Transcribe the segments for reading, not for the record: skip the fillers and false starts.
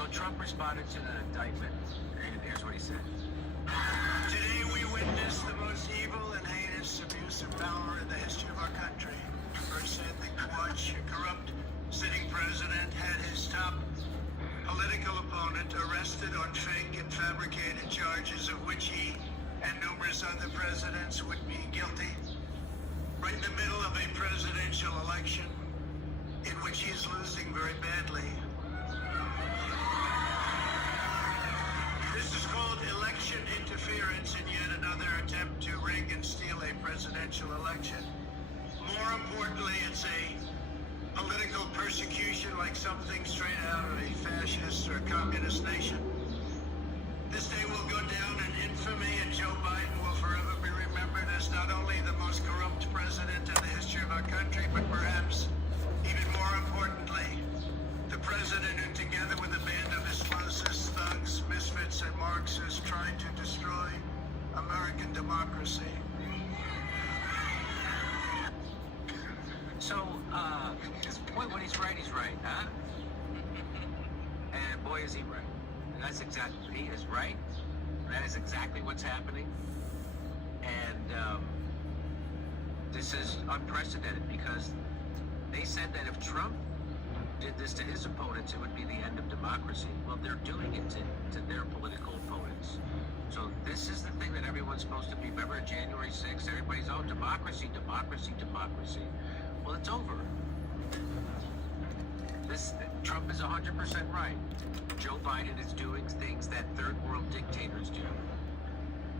So Trump responded to the indictment, and here's what he said. Today we witness the most evil and heinous abuse of power in the history of our country. Firsthand to watch a corrupt sitting president had his top political opponent arrested on fake and fabricated charges of which he and numerous other presidents would be guilty. Right in the middle of a presidential election in which he is losing very badly. This is called election interference and yet another attempt to rig and steal a presidential election. More importantly, it's a political persecution like something straight out of a fascist or communist nation. This day will go down in infamy, and Joe Biden will forever be remembered as not only the most corrupt president in the history of our country, but perhaps even more importantly, the president who, together with a band of explosives, thugs, misfits, and Marxists, tried to destroy American democracy. So, boy, when he's right, huh? And boy, is he right. And that's exactly, he is right. That is exactly what's happening. And this is unprecedented because they said that if Trump did this to his opponents, it would be the end of democracy. Well, they're doing it to their political opponents. So this is the thing that everyone's supposed to be. Remember January 6th, everybody's, oh, democracy, democracy, democracy. Well, it's over. Trump is 100% right. Joe Biden is doing things that third world dictators do.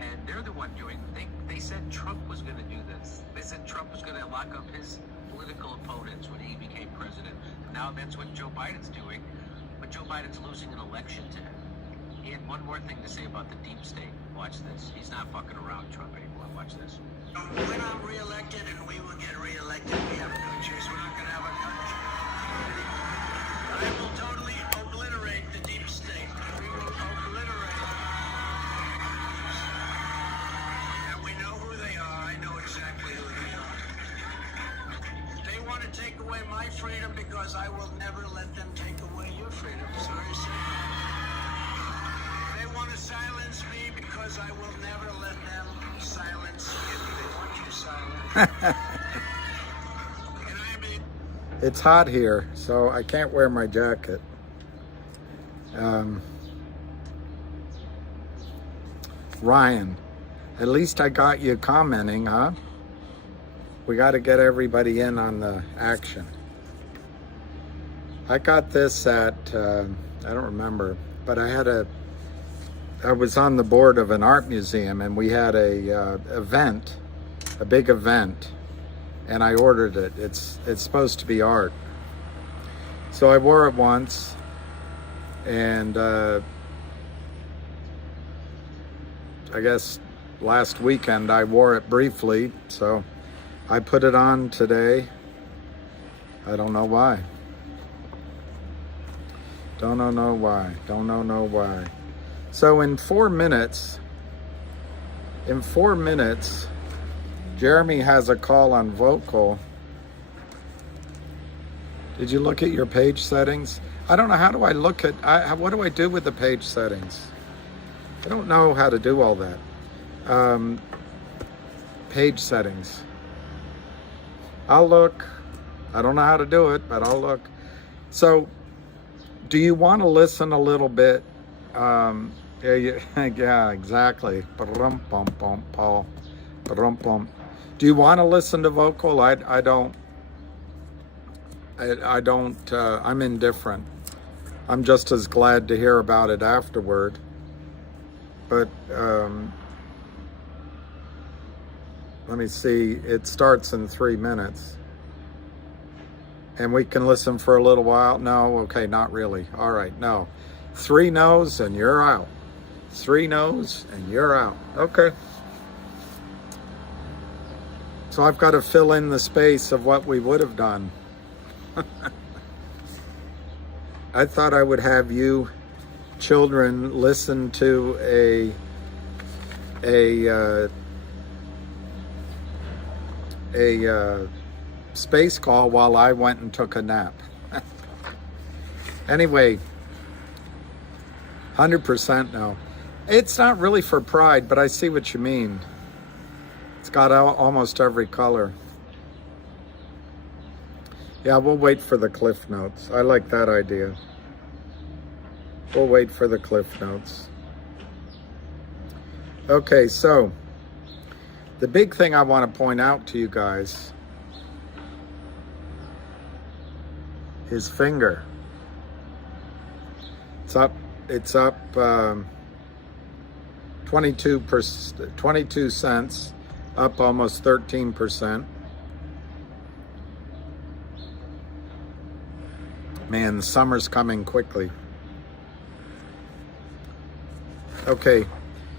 And they're the one doing, they said Trump was going to do this. They said Trump was going to lock up his political opponents when he became president. Now that's what Joe Biden's doing. But Joe Biden's losing an election to him. He had one more thing to say about the deep state. Watch this. He's not fucking around Trump anymore. Watch this. When I'm reelected, and we will get reelected, we have no choice. We're not going to have a country. I will totally obliterate the deep state. We will obliterate. And we know who they are. I know exactly who they are. They want to take away my freedom because I will never let them take away your freedom. Sorry, sir. They want to silence me because I will never let them silence you. They want you silent. It's hot here, so I can't wear my jacket. Ryan, at least I got you commenting, huh? We got to get everybody in on the action. I got this at, I don't remember, but I was on the board of an art museum, and we had a big event, and I ordered it. It's supposed to be art. So I wore it once, and I guess last weekend I wore it briefly, so I put it on today. I don't know why. Don't know why. So in 4 minutes, Jeremy has a call on vocal. Did you look at your page settings? I don't know, how do I look at, what do I do with the page settings? I don't know how to do all that. Page settings. I'll look. I don't know how to do it, but I'll look. So, do you want to listen a little bit? Yeah, exactly. Paul. Do you want to listen to vocal? I don't. I'm indifferent. I'm just as glad to hear about it afterward. But let me see. It starts in 3 minutes. And we can listen for a little while. No, okay, not really. All right, no. 3 no's and you're out. 3 no's and you're out. Okay. So I've got to fill in the space of what we would have done. I thought I would have you children listen to a space call while I went and took a nap. Anyway, 100% no. It's not really for pride, but I see what you mean. It's got almost every color. Yeah, we'll wait for the Cliff Notes. I like that idea. We'll wait for the Cliff Notes. Okay, so the big thing I want to point out to you guys is finger. It's up 22 cents, up almost 13%. Man, the summer's coming quickly. Okay,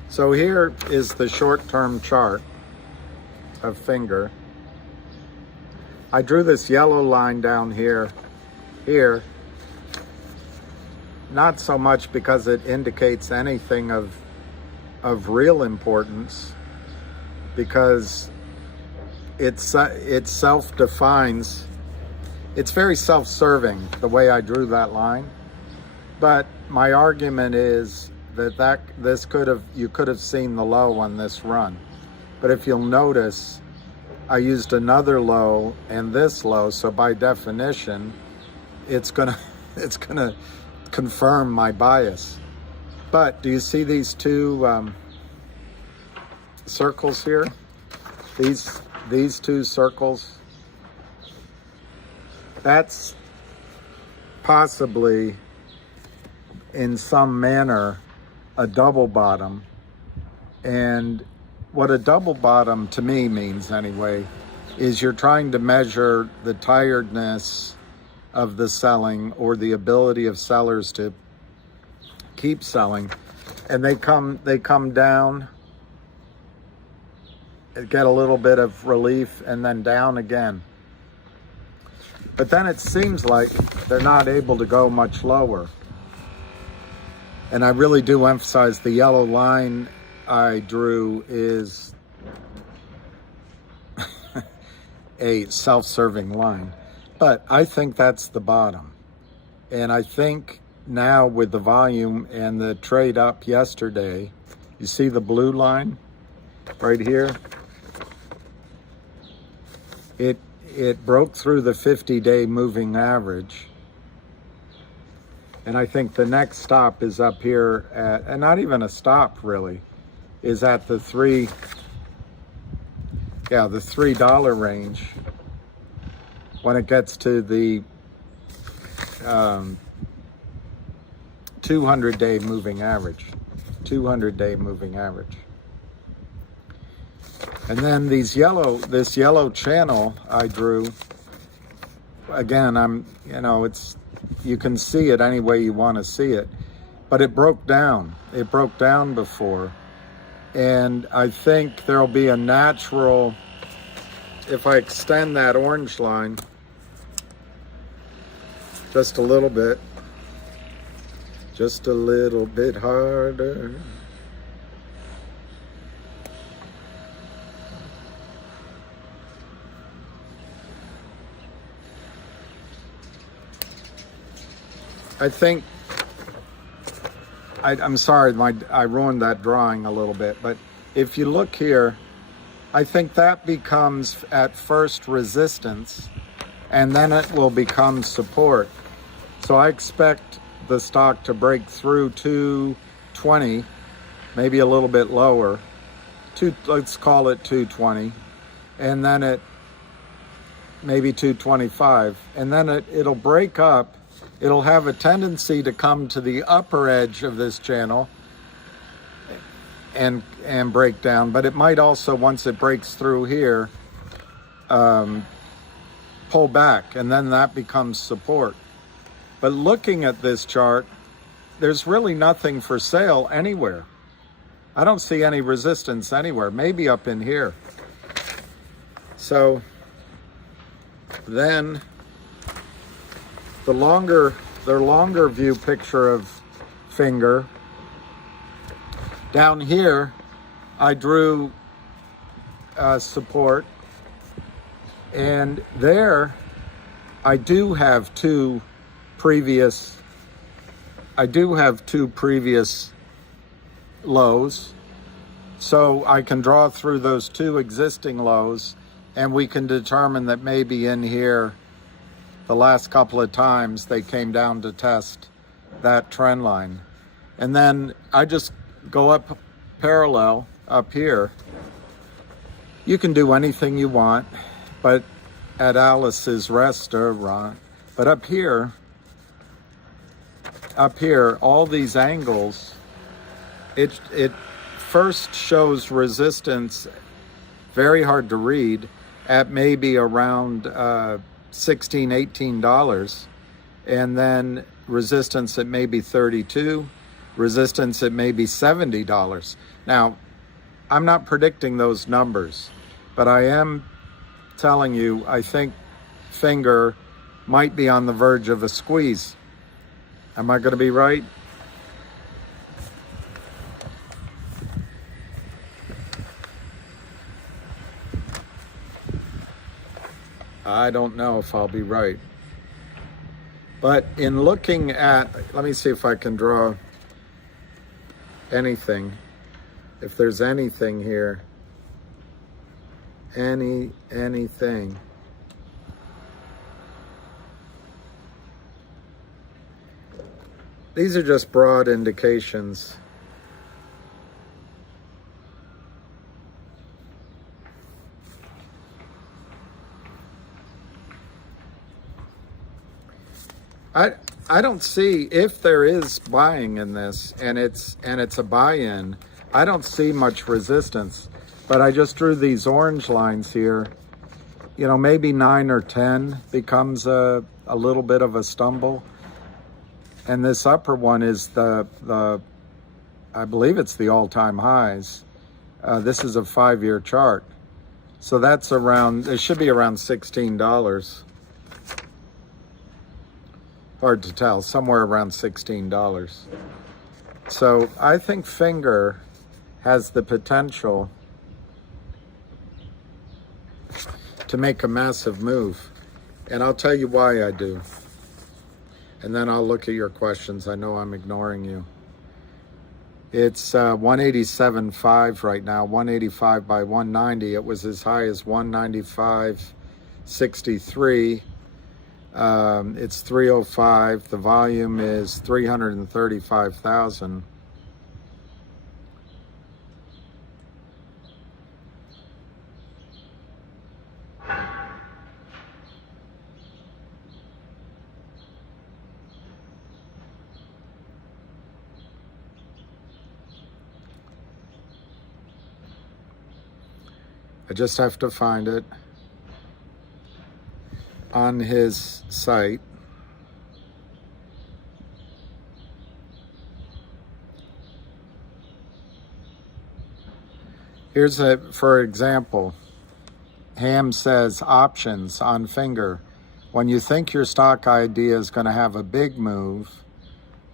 so here is the short-term chart of finger. I drew this yellow line down here, not so much because it indicates anything of real importance, because it self-defines. It's very self-serving the way I drew that line, but my argument is that you could have seen the low on this run. But if you'll notice, I used another low and this low, so by definition, it's gonna confirm my bias. But do you see these two circles here? These two circles? That's possibly, in some manner, a double bottom. And what a double bottom to me means anyway is you're trying to measure the tiredness of the selling or the ability of sellers to keep selling, and they come down, get a little bit of relief, and then down again. But then it seems like they're not able to go much lower. And I really do emphasize the yellow line I drew is a self-serving line. But I think that's the bottom. And I think now with the volume and the trade up yesterday, you see the blue line right here? It broke through the 50-day moving average. And I think the next stop is up here at, and not even a stop really, is at the $3 range when it gets to the 200-day moving average. 200-day moving average. And then this yellow channel I drew, again, you can see it any way you want to see it, but it broke down. It broke down before. And I think there'll be a natural, if I extend that orange line just a little bit harder. I think, I'm sorry, I ruined that drawing a little bit, but if you look here, I think that becomes at first resistance, and then it will become support. So I expect the stock to break through 220, maybe a little bit lower, let's call it 220, and then it maybe 225, and then it'll break up. It'll have a tendency to come to the upper edge of this channel and break down, but it might also, once it breaks through here, pull back, and then that becomes support. But looking at this chart, there's really nothing for sale anywhere. I don't see any resistance anywhere, maybe up in here. So then the longer view picture of finger, down here I drew support, and there I do have two previous I do have two previous lows, so I can draw through those two existing lows, and we can determine that maybe in here the last couple of times they came down to test that trend line. And then I just go up parallel up here. You can do anything you want, but at Alice's restaurant. But up here, all these angles, it first shows resistance, very hard to read, at maybe around $16, $18, and then resistance at maybe 32, resistance at maybe $70. Now, I'm not predicting those numbers, but I am telling you, I think Finger might be on the verge of a squeeze. Am I going to be right? I don't know if I'll be right. But in looking at, let me see if I can draw anything. If there's anything here. Anything. These are just broad indications. I don't see, if there is buying in this and it's a buy-in, I don't see much resistance. But I just drew these orange lines here. You know, maybe 9 or 10 becomes a little bit of a stumble. And this upper one is the I believe it's the all-time highs. This is a 5-year chart. So that's around, it should be around $16. Hard to tell, somewhere around $16. So I think Finger has the potential to make a massive move. And I'll tell you why I do. And then I'll look at your questions. I know I'm ignoring you. It's 187.5 right now, 185 by 190. It was as high as 195.63. It's 305. The volume is 335,000. I just have to find it on his site. Here's for example, Ham says options on Finger. When you think your stock idea is going to have a big move,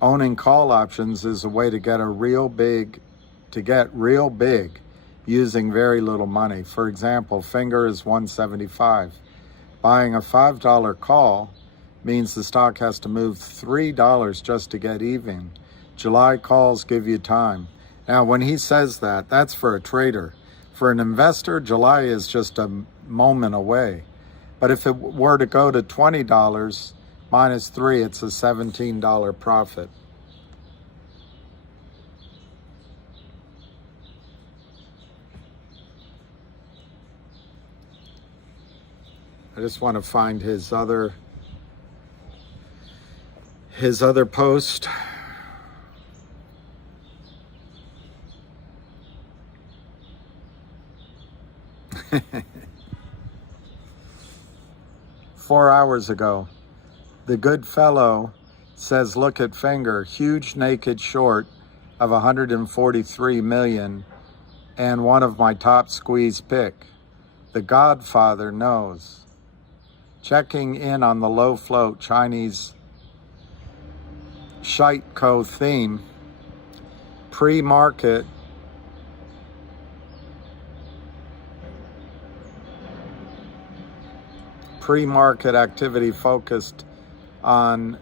owning call options is a way to get real big using very little money. For example, Finger is 175. Buying a $5 call means the stock has to move $3 just to get even. July calls give you time. Now, when he says that, that's for a trader. For an investor, July is just a moment away. But if it were to go to $20 minus 3, it's a $17 profit. I just want to find his other post. Four hours ago, the good fellow says, look at Finger, huge naked short of 143 million and one of my top squeeze pick. The Godfather knows. Checking in on the low float Chinese Shiteco theme, pre-market activity focused on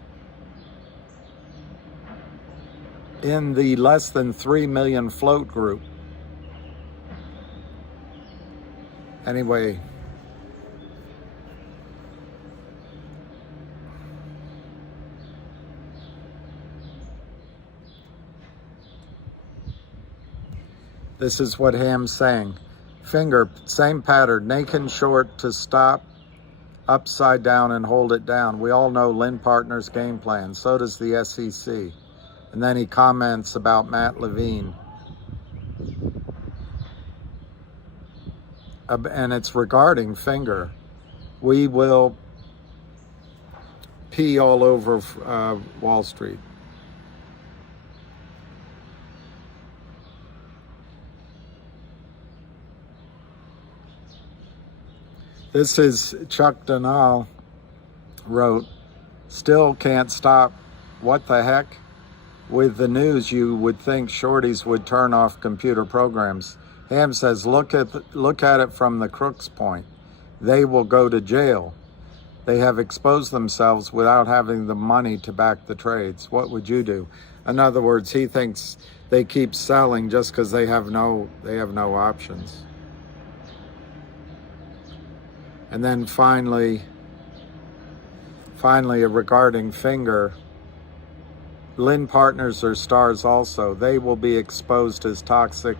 in the less than 3 million float group. Anyway, this is what Ham's saying. Finger, same pattern, naked and short to stop, upside down and hold it down. We all know Lynn Partner's game plan. So does the SEC. And then he comments about Matt Levine. And it's regarding finger. We will pee all over Wall Street. This is Chuck Donal wrote, still can't stop. What the heck? With the news, you would think shorties would turn off computer programs. Ham says, look at it from the crook's point. They will go to jail. They have exposed themselves without having the money to back the trades. What would you do? In other words, he thinks they keep selling just because they have no options. And then finally regarding finger, Lynn Partners are stars also. They will be exposed as toxic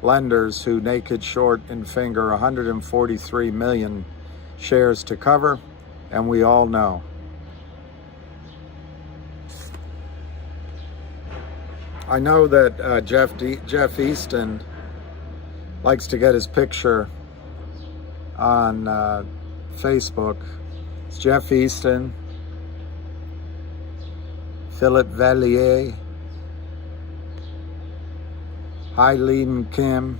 lenders who naked short in finger 143 million shares to cover, and we all know. I know that Jeff Easton likes to get his picture on Facebook. It's Jeff Easton, Philip Vallier, Hai-Lim Kim,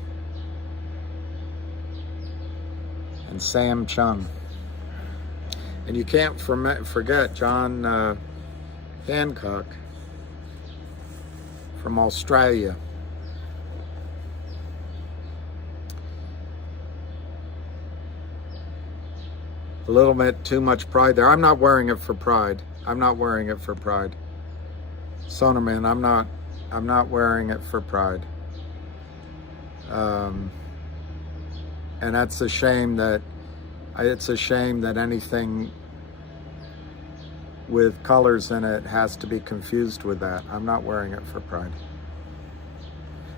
and Sam Chung. And you can't forget John Hancock from Australia. A little bit too much pride there. I'm not wearing it for pride. I'm not wearing it for pride. Sonerman, I'm not wearing it for pride. And that's a shame that anything with colors in it has to be confused with that. I'm not wearing it for pride.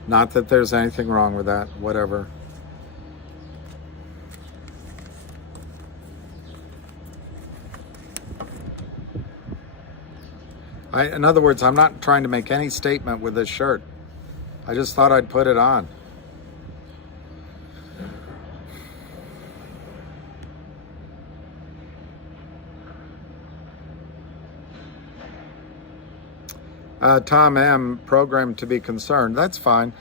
Not that there's anything wrong with that, whatever. In other words, I'm not trying to make any statement with this shirt. I just thought I'd put it on. Tom M, programmed to be concerned. That's fine.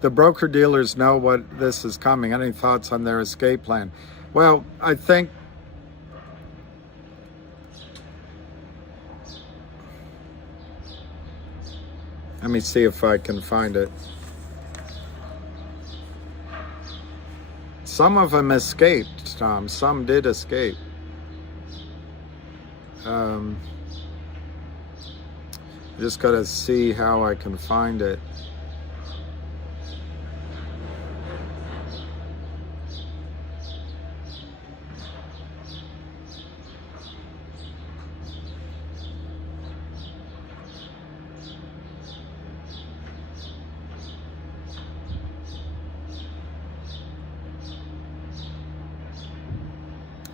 The broker-dealers know what this is coming. Any thoughts on their escape plan? Well, I think let me see if I can find it. Some of them escaped, Tom. Some did escape. Just got to see how I can find it.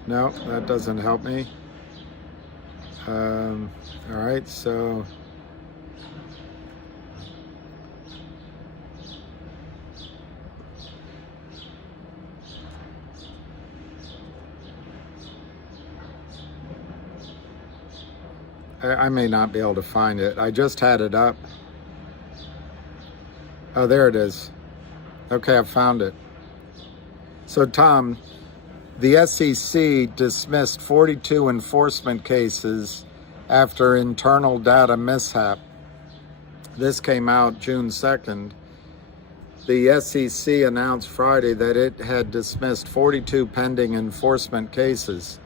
No, that doesn't help me. All right, so I may not be able to find it. I just had it up. Oh, there it is. Okay, I found it. So, Tom, the SEC dismissed 42 enforcement cases after internal data mishap. This came out June 2nd. The SEC announced Friday that it had dismissed 42 pending enforcement cases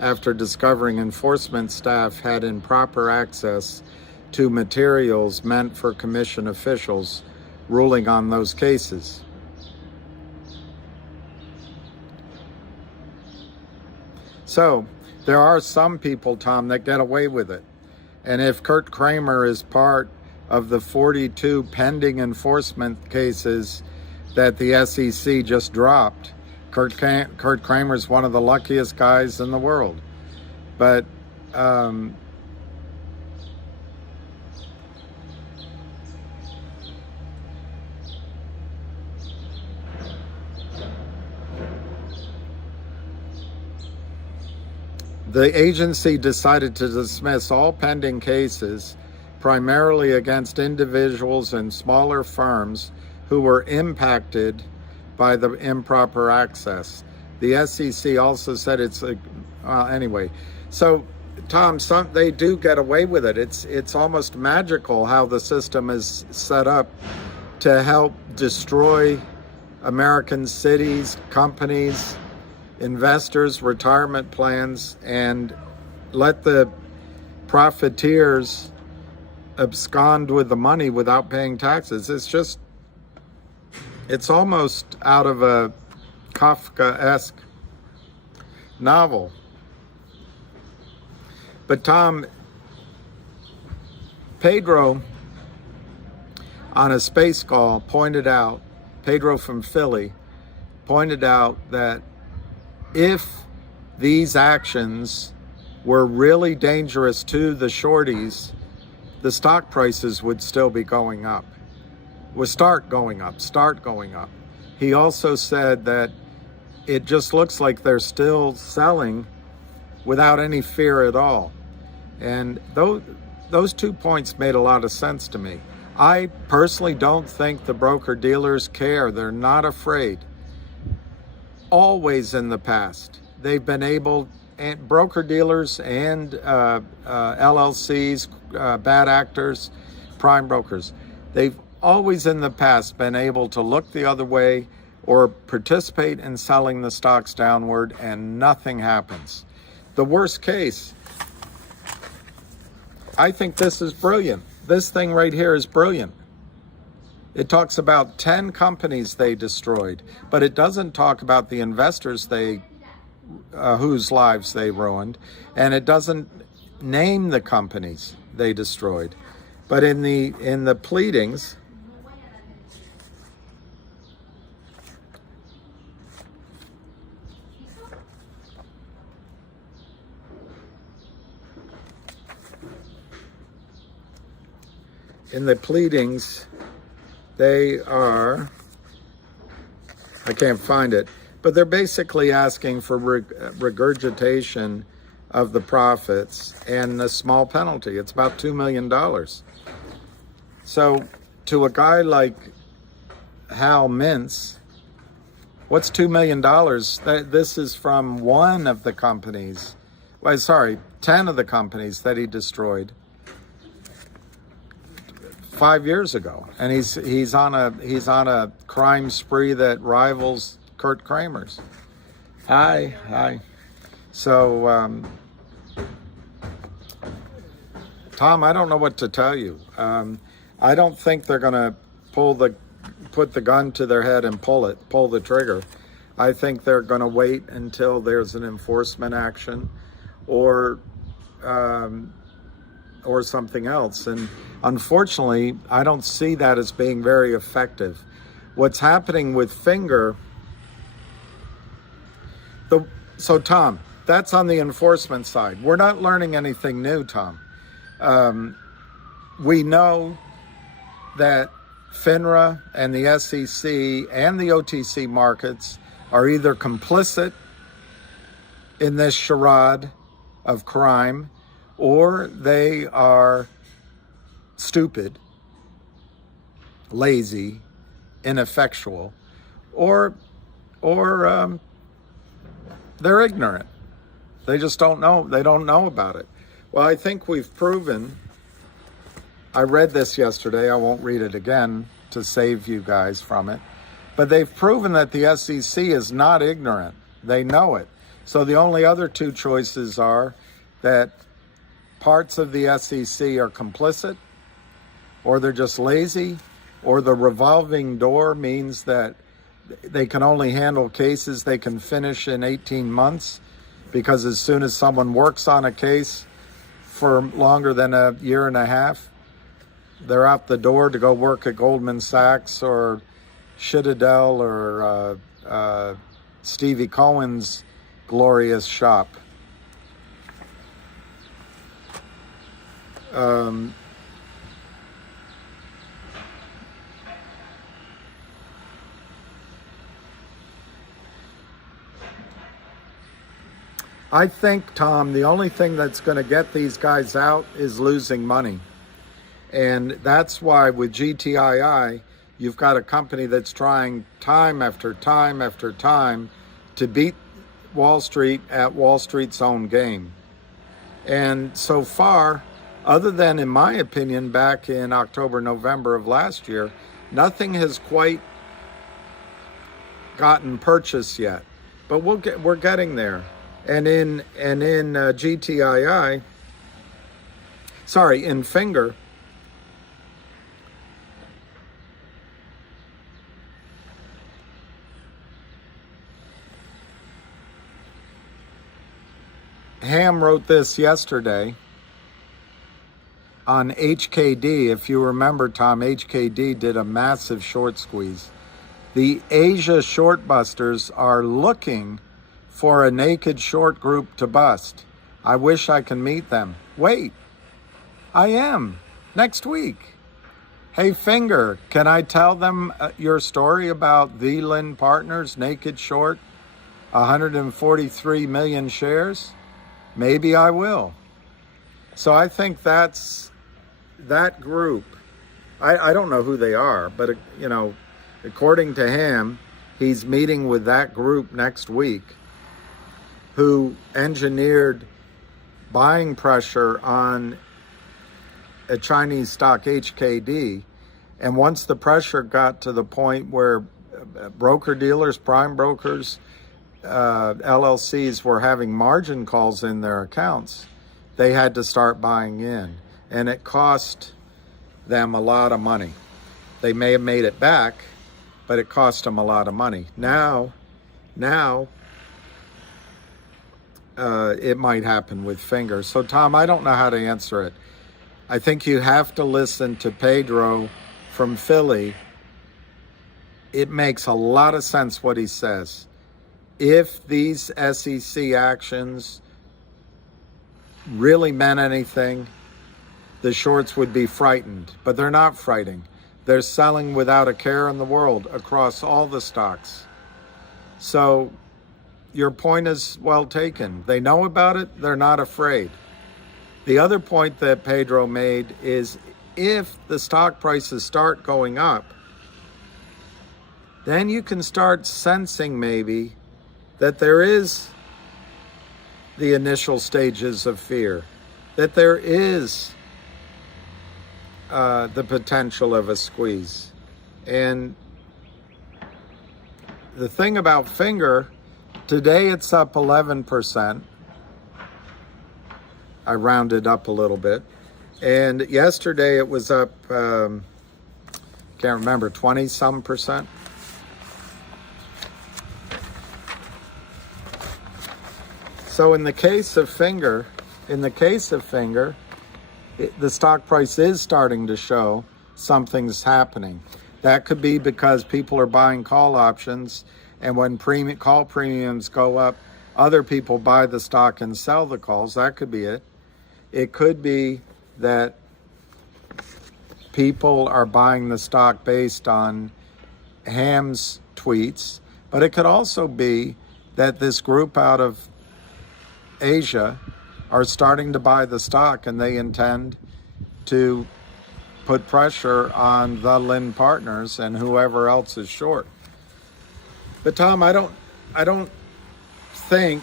after discovering enforcement staff had improper access to materials meant for commission officials ruling on those cases. So there are some people, Tom, that get away with it. And if Kurt Kramer is part of the 42 pending enforcement cases that the SEC just dropped, Kurt Kramer is one of the luckiest guys in the world. But the agency decided to dismiss all pending cases, primarily against individuals and smaller firms who were impacted by the improper access. The SEC also said it's anyway. So, Tom, they do get away with it. It's almost magical how the system is set up to help destroy American cities, companies, investors, retirement plans, and let the profiteers abscond with the money without paying taxes. It's almost out of a Kafkaesque novel. But Tom, Pedro on a space call pointed out, Pedro from Philly pointed out that if these actions were really dangerous to the shorties, the stock prices would still be going up. Would start going up. He also said that it just looks like they're still selling without any fear at all. And those 2 points made a lot of sense to me. I personally don't think the broker-dealers care. They're not afraid. Always in the past, they've been able, and broker-dealers and LLCs, bad actors, prime brokers, they've always in the past been able to look the other way or participate in selling the stocks downward and nothing happens. The worst case, I think this is brilliant. This thing right here is brilliant. It talks about 10 companies they destroyed, but it doesn't talk about the investors whose lives they ruined, and it doesn't name the companies they destroyed. But in the pleadings, they are, I can't find it, but they're basically asking for regurgitation of the profits and a small penalty. It's about $2 million. So to a guy like Hal Mintz, what's $2 million? This is from one of the companies, 10 of the companies that he destroyed 5 years ago, and he's on a crime spree that rivals Kurt Kramer's. Hi. So, Tom, I don't know what to tell you. I don't think they're going to put the gun to their head and pull the trigger. I think they're going to wait until there's an enforcement action, or something else. And unfortunately, I don't see that as being very effective. What's happening with Finger, so Tom, that's on the enforcement side. We're not learning anything new, Tom. We know that FINRA and the SEC and the OTC markets are either complicit in this charade of crime, or they are stupid, lazy, ineffectual, or they're ignorant. They just don't know. They don't know about it. Well, I think we've proven, I read this yesterday, I won't read it again to save you guys from it, but they've proven that the SEC is not ignorant. They know it. So the only other two choices are that parts of the SEC are complicit, or they're just lazy, or the revolving door means that they can only handle cases they can finish in 18 months, because as soon as someone works on a case for longer than a year and a half, they're out the door to go work at Goldman Sachs or Citadel or Stevie Cohen's glorious shop. I think, Tom, the only thing that's going to get these guys out is losing money. And that's why with GTII, you've got a company that's trying time after time after time to beat Wall Street at Wall Street's own game. And so far, other than, in my opinion, back in October, November of last year, nothing has quite gotten purchased yet. But we're getting there. And in GTII, sorry, in Finger, Ham wrote this yesterday on HKD. If you remember, Tom, HKD did a massive short squeeze. The Asia short busters are looking for a naked short group to bust. I wish I can meet them. Wait, I am next week. Hey, Finger, can I tell them your story about the Lynn Partners, naked short, 143 million shares? Maybe I will. So I think that's that group. I don't know who they are, but according to Ham, he's meeting with that group next week, who engineered buying pressure on a Chinese stock, HKD. And once the pressure got to the point where broker-dealers, prime brokers, LLCs were having margin calls in their accounts, they had to start buying in. And it cost them a lot of money. They may have made it back, but it cost them a lot of money. Now, it might happen with Finger. So, Tom, I don't know how to answer it. I think you have to listen to Pedro from Philly. It makes a lot of sense what he says. If these SEC actions really meant anything, the shorts would be frightened. But they're not frightened. They're selling without a care in the world across all the stocks. So your point is well taken. They know about it. They're not afraid. The other point that Pedro made is if the stock prices start going up, then you can start sensing maybe that there is the initial stages of fear, that there is the potential of a squeeze. And the thing about Finger, today it's up 11%. I rounded up a little bit. And yesterday it was up, can't remember, 20-some percent. So in the case of Finger, the stock price is starting to show something's happening. That could be because people are buying call options, and when call premiums go up, other people buy the stock and sell the calls. That could be it. It could be that people are buying the stock based on Ham's tweets, but it could also be that this group out of Asia are starting to buy the stock, and they intend to put pressure on the Lynn Partners and whoever else is short. But Tom, I don't think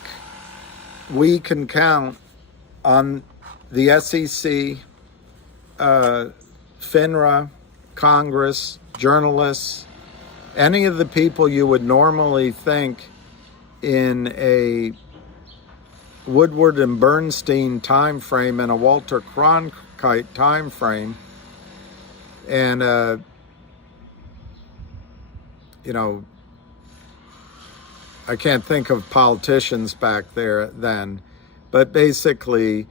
we can count on the SEC, FINRA, Congress, journalists, any of the people you would normally think in a Woodward and Bernstein time frame and a Walter Cronkite time frame, and you know, I can't think of politicians back there then, but basically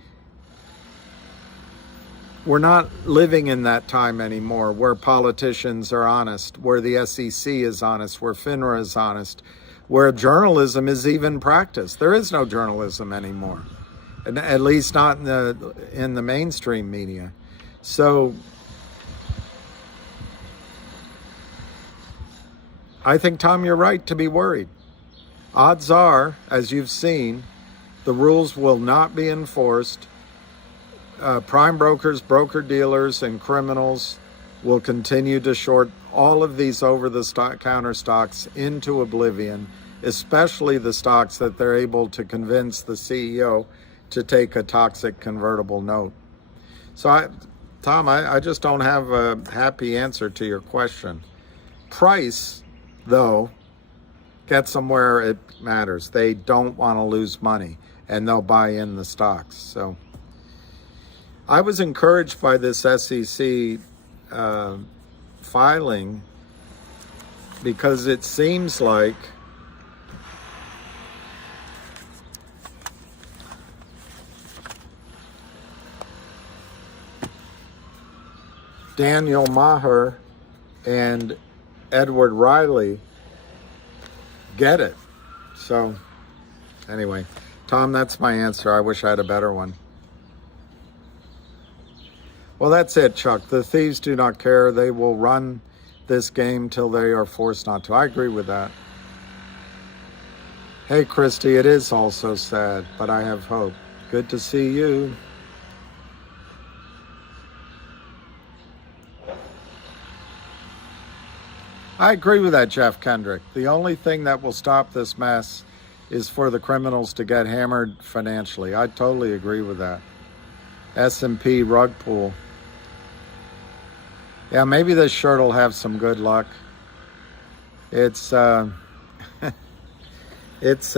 we're not living in that time anymore where politicians are honest, where the SEC is honest, where FINRA is honest, where journalism is even practiced. There is no journalism anymore, and at least not in the mainstream media. So I think, Tom, you're right to be worried. Odds are, as you've seen, the rules will not be enforced. Prime brokers, broker-dealers, and criminals will continue to short all of these over-the-counter stocks into oblivion, especially the stocks that they're able to convince the CEO to take a toxic convertible note. So, Tom, I just don't have a happy answer to your question. Price, though, gets them where it matters. They don't want to lose money, and they'll buy in the stocks. So I was encouraged by this SEC filing because it seems like Daniel Maher and Edward Reilly get it. So anyway, Tom, that's my answer. I wish I had a better one. Well, that's it, Chuck. The thieves do not care. They will run this game till they are forced not to. I agree with that. Hey, Christy, it is all so sad, but I have hope. Good to see you. I agree with that, Jeff Kendrick. The only thing that will stop this mess is for the criminals to get hammered financially. I totally agree with that. S&P rug pull. Yeah, maybe this shirt will have some good luck. It's it's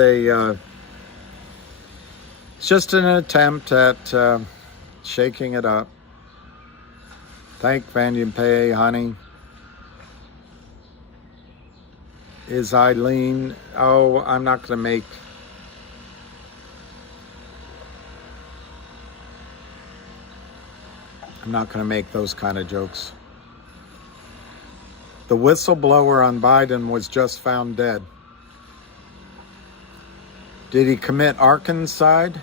just an attempt at shaking it up. Thank Van Pay, honey. Is Eileen? Oh, I'm not going to make those kind of jokes. The whistleblower on Biden was just found dead. Did he commit arkancide?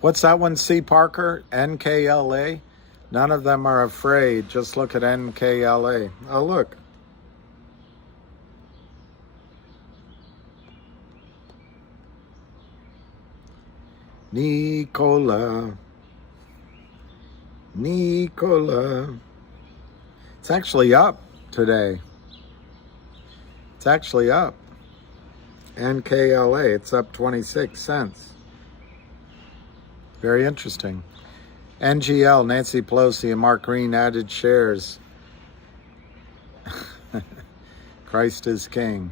What's that one, C. Parker? NKLA? None of them are afraid. Just look at NKLA. Oh, look. Nicola. It's actually up today. It's actually up. NKLA, it's up 26 cents. Very interesting. NGL, Nancy Pelosi and Mark Green added shares. Christ is King.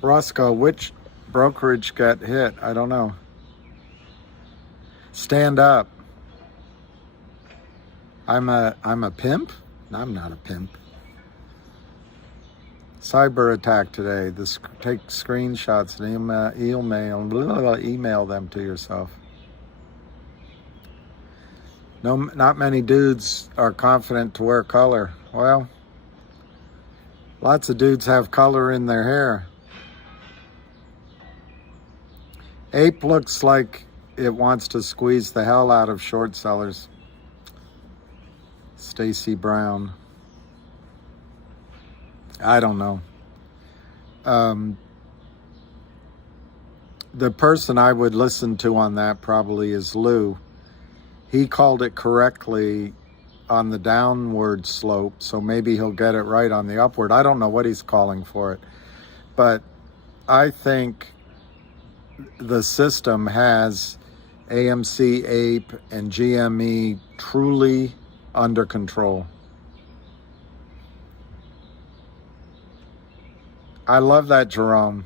Roscoe, which brokerage got hit? I don't know. Stand up. I'm a pimp? I'm not a pimp. Cyber attack today. Take screenshots and email them to yourself. No, not many dudes are confident to wear color. Well, lots of dudes have color in their hair. Ape looks like it wants to squeeze the hell out of short sellers. Stacy Brown. I don't know. The person I would listen to on that probably is Lou. He called it correctly on the downward slope, so maybe he'll get it right on the upward. I don't know what he's calling for it. but I think the system has AMC, APE, and GME truly under control. I love that, Jerome.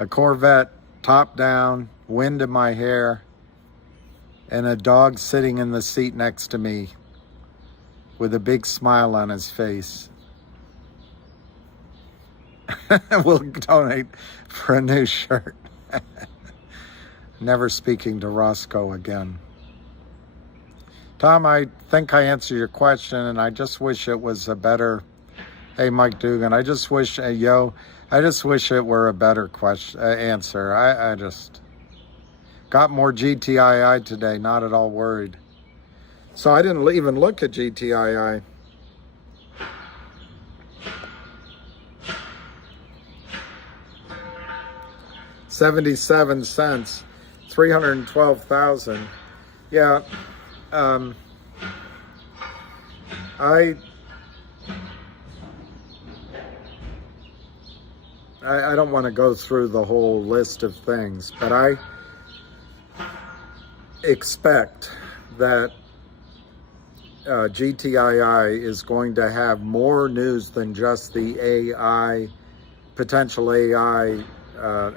A Corvette, top down, wind in my hair, and a dog sitting in the seat next to me with a big smile on his face. We'll donate for a new shirt. Never speaking to Roscoe again. Tom, I think I answered your question, and I just wish it was a better... Hey, Mike Dugan, I just wish, I just wish it were a better answer. I just got more GTII today, not at all worried. So I didn't even look at GTII. $0.77, 312,000. Yeah, I don't want to go through the whole list of things, but I expect that GTII is going to have more news than just the AI, potential AI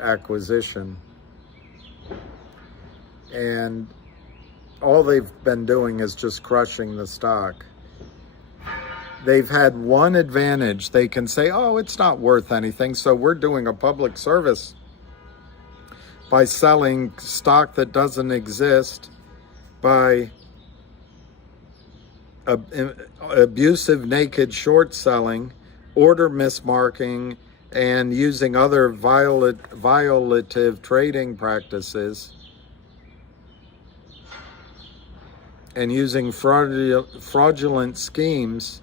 acquisition. And all they've been doing is just crushing the stock. They've had one advantage. They can say, oh, it's not worth anything, so we're doing a public service by selling stock that doesn't exist, by abusive naked short selling, order mismarking, and using other violative trading practices, and using fraudulent schemes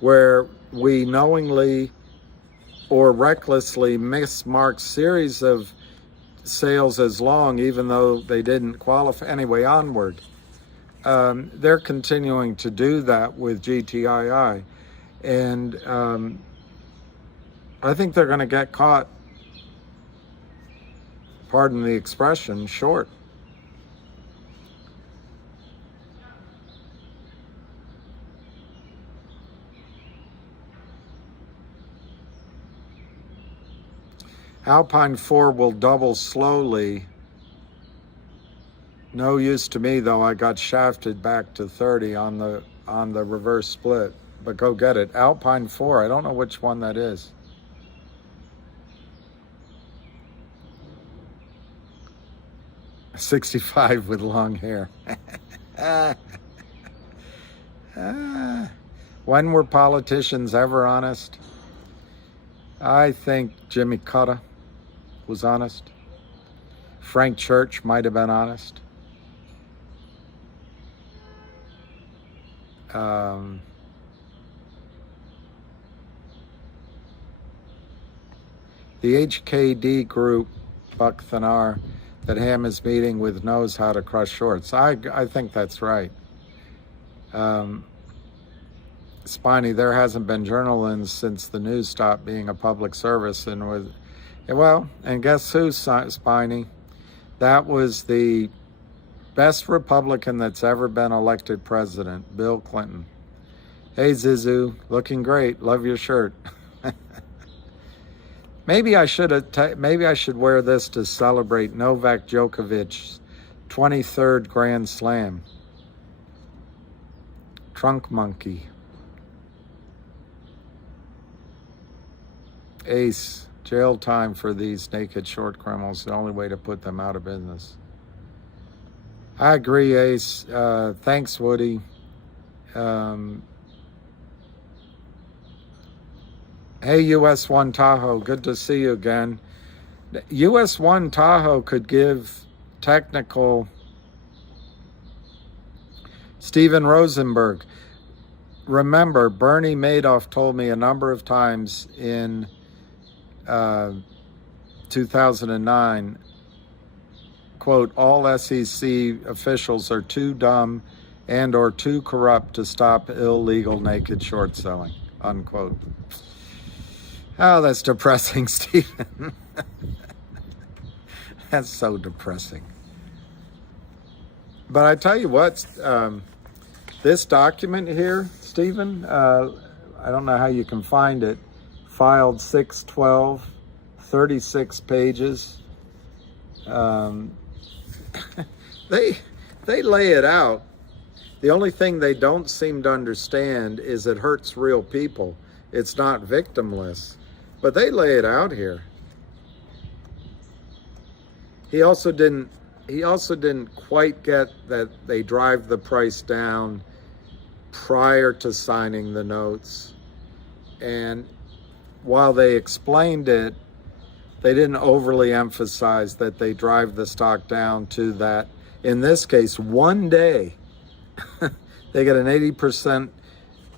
where we knowingly or recklessly mismark series of sales as long, even though they didn't qualify. Anyway, onward. They're continuing to do that with GTII. And I think they're going to get caught, pardon the expression, short. Alpine 4 will double slowly. No use to me, though. I got shafted back to 30 on the reverse split. But go get it. Alpine 4, I don't know which one that is. $65 with long hair. When were politicians ever honest? I think Jimmy Carter was honest. Frank Church might have been honest. The HKD group, Buck Thanar, that Ham is meeting with knows how to crush shorts. I think that's right. Spiny, there hasn't been journalism since the news stopped being a public service, and and guess who, Spiny? That was the best Republican that's ever been elected president, Bill Clinton. Hey, Zizu, looking great. Love your shirt. Maybe I should wear this to celebrate Novak Djokovic's 23rd Grand Slam. Trunk monkey. Ace, jail time for these naked short criminals. The only way to put them out of business. I agree, Ace. Thanks, Woody. Hey, US 1 Tahoe, good to see you again. US 1 Tahoe could give technical... Steven Rosenberg. Remember, Bernie Madoff told me a number of times in 2009, quote, all SEC officials are too dumb and or too corrupt to stop illegal naked short selling, unquote. Oh, that's depressing, Stephen. That's so depressing. But I tell you what, this document here, Stephen, I don't know how you can find it, filed 6/12, 36 pages. They lay it out. The only thing they don't seem to understand is it hurts real people. It's not victimless, but they lay it out here. He also didn't quite get that they drive the price down prior to signing the notes. And while they explained it, they didn't overly emphasize that they drive the stock down to that, in this case, 1 day. They get an 80%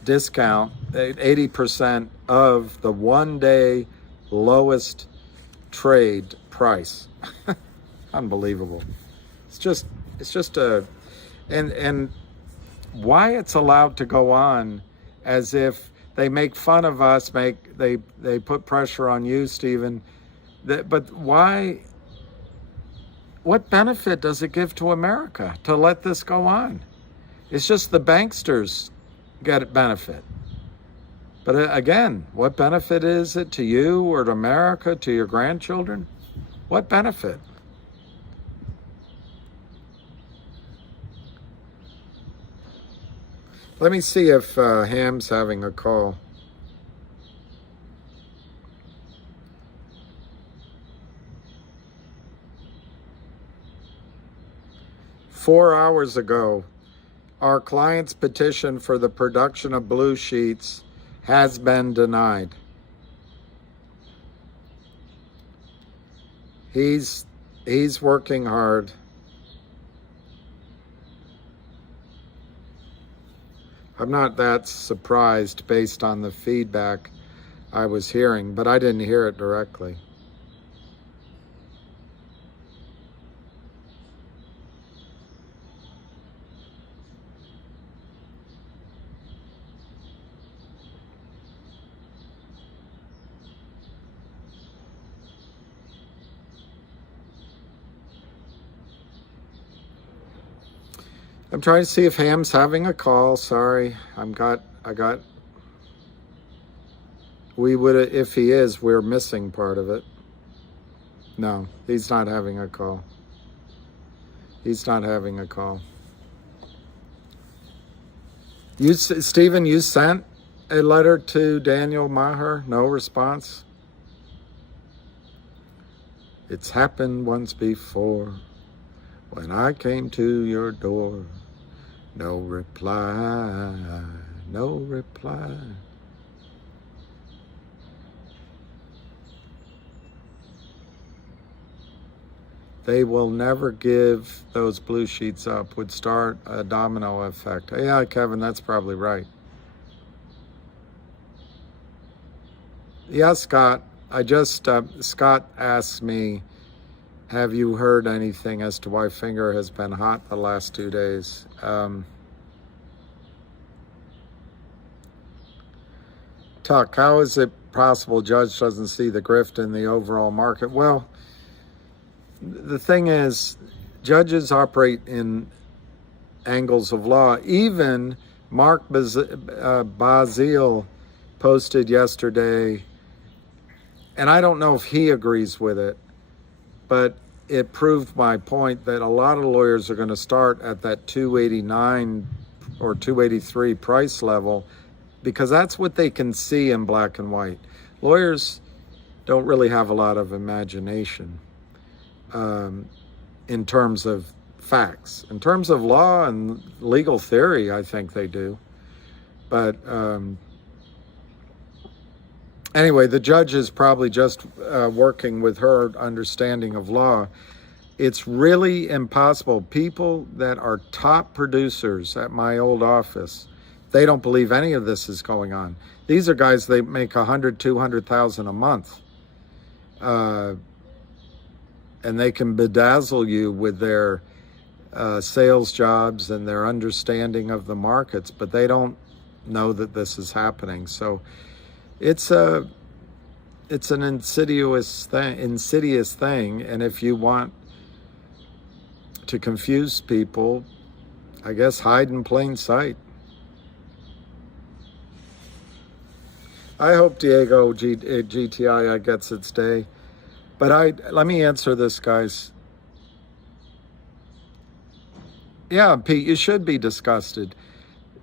discount, 80% of the 1 day lowest trade price. Unbelievable. It's just a, and why it's allowed to go on as if they make fun of us, they put pressure on you, Stephen. But why, what benefit does it give to America to let this go on? It's just the banksters get benefit. But again, what benefit is it to you or to America, to your grandchildren? What benefit? Let me see if Ham's having a call. Four hours ago, our client's petition for the production of blue sheets has been denied. He's working hard. I'm not that surprised based on the feedback I was hearing, but I didn't hear it directly. I'm trying to see if Ham's having a call. Sorry, we would, if he is, we're missing part of it. No, he's not having a call. He's not having a call. Stephen, you sent a letter to Daniel Maher? No response? It's happened once before when I came to your door. No reply, no reply. They will never give those blue sheets up, would start a domino effect. Yeah, Kevin, that's probably right. Yeah, Scott, Scott asked me, have you heard anything as to why Finger has been hot the last 2 days? Tuck, how is it possible Judge doesn't see the grift in the overall market? Well, the thing is, judges operate in angles of law. Even Mark Bazile posted yesterday, and I don't know if he agrees with it, but it proved my point that a lot of lawyers are going to start at that 289 or 283 price level because that's what they can see in black and white. Lawyers don't really have a lot of imagination in terms of facts. In terms of law and legal theory, I think they do. But anyway, the judge is probably just working with her understanding of law. It's really impossible. People that are top producers at my old office, they don't believe any of this is going on. These are guys, they make $100,000, $200,000 a month. And they can bedazzle you with their sales jobs and their understanding of the markets, but they don't know that this is happening. So it's it's an insidious thing, and if you want to confuse people, I guess hide in plain sight. I hope GTII gets its day. But let me answer this, guys. Yeah, Pete, you should be disgusted.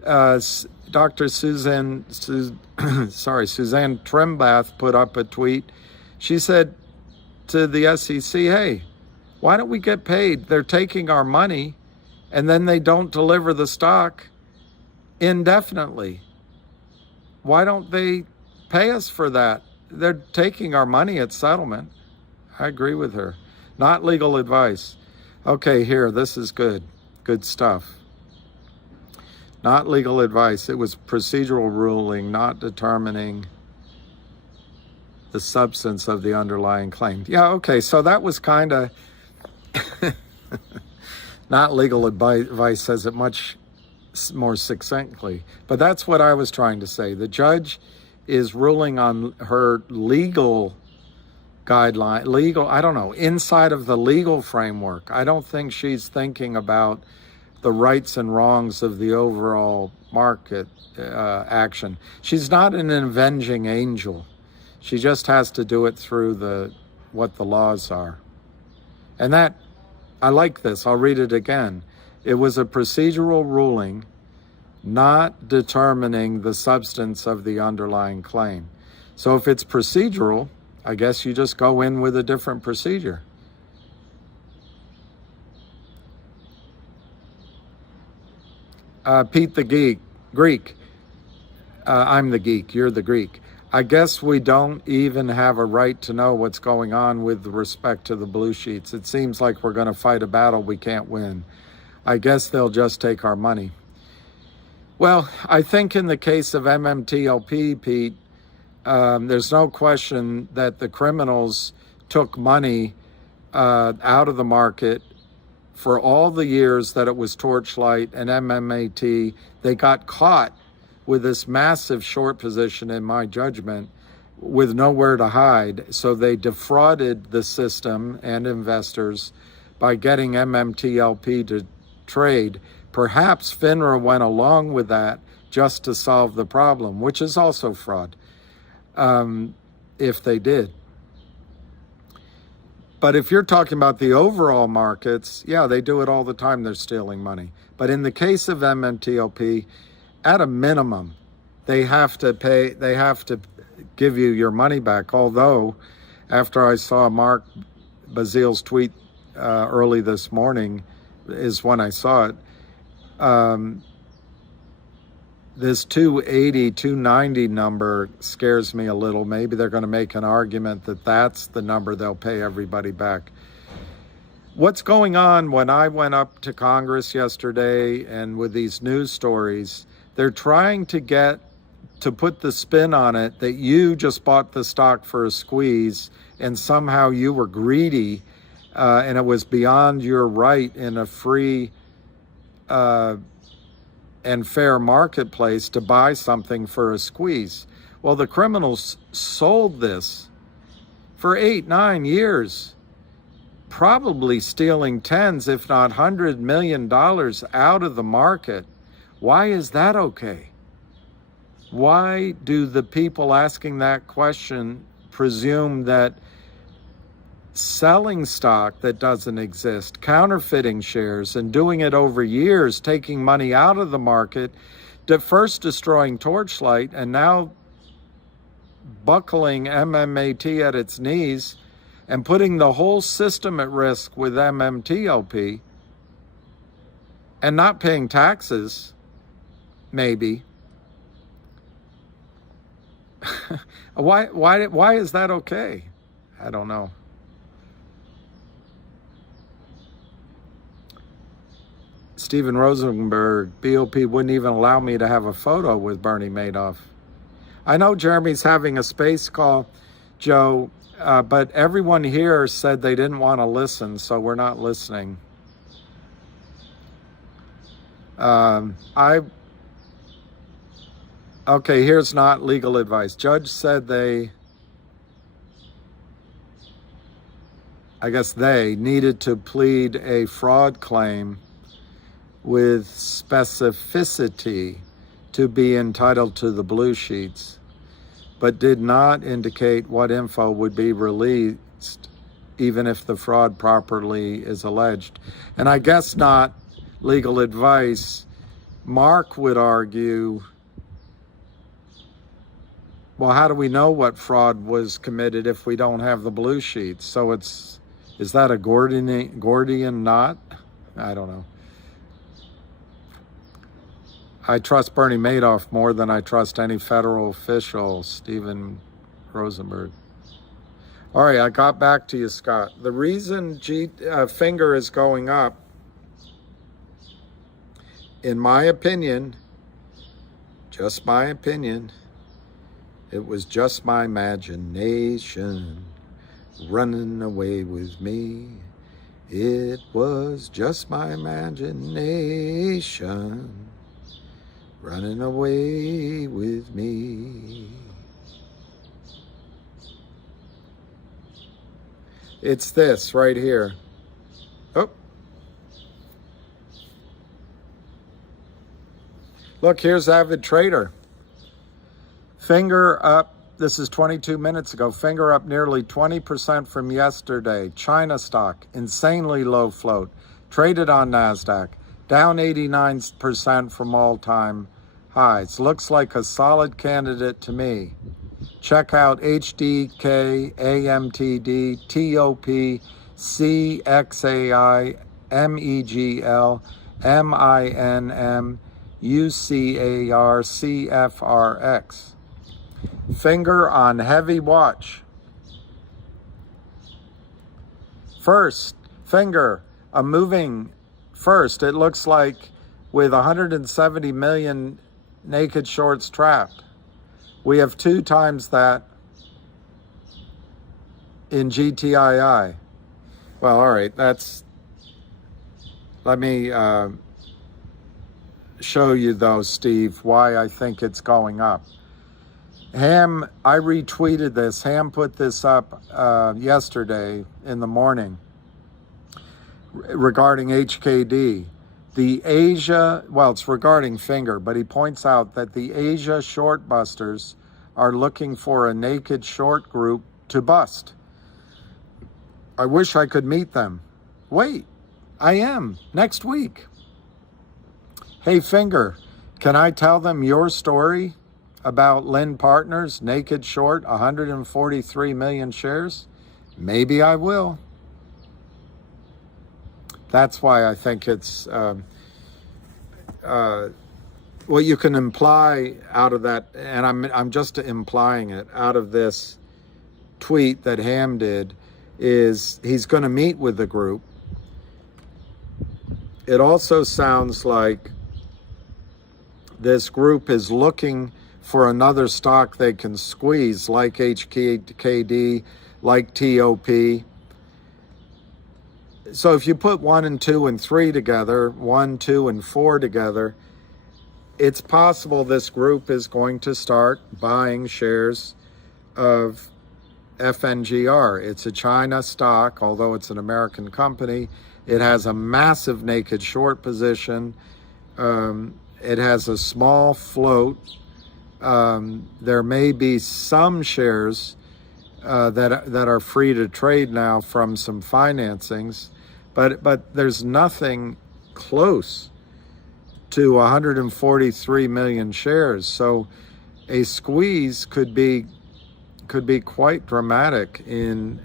Dr. Suzanne Trimbath put up a tweet. She said to the SEC, hey, why don't we get paid? They're taking our money, and then they don't deliver the stock indefinitely. Why don't they pay us for that? They're taking our money at settlement. I agree with her. Not legal advice. Okay, here, this is good. Good stuff. Not legal advice. It was procedural ruling, not determining the substance of the underlying claim. Yeah, okay, so that was kind of... Not legal advice says it much more succinctly. But that's what I was trying to say. The judge is ruling on her legal guideline, I don't know, inside of the legal framework. I don't think she's thinking about the rights and wrongs of the overall market action. She's not an avenging angel. She just has to do it through what the laws are. And that, I like this, I'll read it again. It was a procedural ruling not determining the substance of the underlying claim. So if it's procedural, I guess you just go in with a different procedure. Pete the Greek. I'm the geek, you're the Greek. I guess we don't even have a right to know what's going on with respect to the blue sheets. It seems like we're going to fight a battle we can't win. I guess they'll just take our money. Well, I think in the case of MMTLP, Pete, there's no question that the criminals took money out of the market for all the years that it was Torchlight and MMAT. They got caught with this massive short position, in my judgment, with nowhere to hide. So they defrauded the system and investors by getting MMTLP to trade. Perhaps FINRA went along with that just to solve the problem, which is also fraud, if they did. But if you're talking about the overall markets, yeah, they do it all the time. They're stealing money. But in the case of MMTLP, at a minimum, they have to give you your money back. Although, after I saw Mark Bazile's tweet early this morning, is when I saw it, this 280, 290 number scares me a little. Maybe they're going to make an argument that that's the number they'll pay everybody back. What's going on when I went up to Congress yesterday and with these news stories, they're trying to put the spin on it that you just bought the stock for a squeeze and somehow you were greedy and it was beyond your right in a free and fair marketplace to buy something for a squeeze. Well, the criminals sold this for 8-9 years, probably stealing tens, if not $100 million out of the market. Why is that okay? Why do the people asking that question presume that selling stock that doesn't exist, counterfeiting shares, and doing it over years, taking money out of the market, first destroying Torchlight, and now buckling MMAT at its knees and putting the whole system at risk with MMTLP and not paying taxes, maybe. Why is that okay? I don't know. Steven Rosenberg, BOP wouldn't even allow me to have a photo with Bernie Madoff. I know Jeremy's having a space call, Joe, but everyone here said they didn't want to listen, so we're not listening. Okay, here's not legal advice. Judge said they I guess they needed to plead a fraud claim with specificity to be entitled to the blue sheets, but did not indicate what info would be released, even if the fraud properly is alleged. And I guess not legal advice. Mark would argue, well, how do we know what fraud was committed if we don't have the blue sheets? So is that a Gordian knot? I don't know. I trust Bernie Madoff more than I trust any federal official, Stephen Rosenberg. All right, I got back to you, Scott. The reason Finger is going up, in my opinion, just my opinion, it was just my imagination running away with me. It was just my imagination running away with me. It's this right here. Oh. Look, here's Avid Trader. Finger up. This is 22 minutes ago. Finger up nearly 20% from yesterday. China stock, insanely low float. Traded on NASDAQ. Down 89% from all-time highs. Looks like a solid candidate to me. Check out HDK, AMTD, TOP, CXAI, MEGL, MINM, UCAR, CFRX. Finger on heavy watch. First, Finger, a moving first. It looks like with 170 million naked shorts trapped. We have 2 times that in GTII. Well, all right, let me show you though, Steve, why I think it's going up. Ham, I retweeted this. Ham put this up yesterday in the morning regarding HKD. The Asia, well, it's regarding Finger, but he points out that the Asia short busters are looking for a naked short group to bust. I wish I could meet them. Wait, I am next week. Hey, Finger, can I tell them your story about Lynn Partners, naked short, 143 million shares? Maybe I will. That's why I think it's what you can imply out of that, and I'm just implying it out of this tweet that Ham did, is he's going to meet with the group. It also sounds like this group is looking for another stock they can squeeze, like HKD, like TOP. So if you put 1 and 2 and 3 together, 1, 2, and 4 together, it's possible this group is going to start buying shares of FNGR. It's a China stock, although it's an American company. It has a massive naked short position. It has a small float. There may be some shares that are free to trade now from some financings, but there's nothing close to 143 million shares. So a squeeze could be quite dramatic in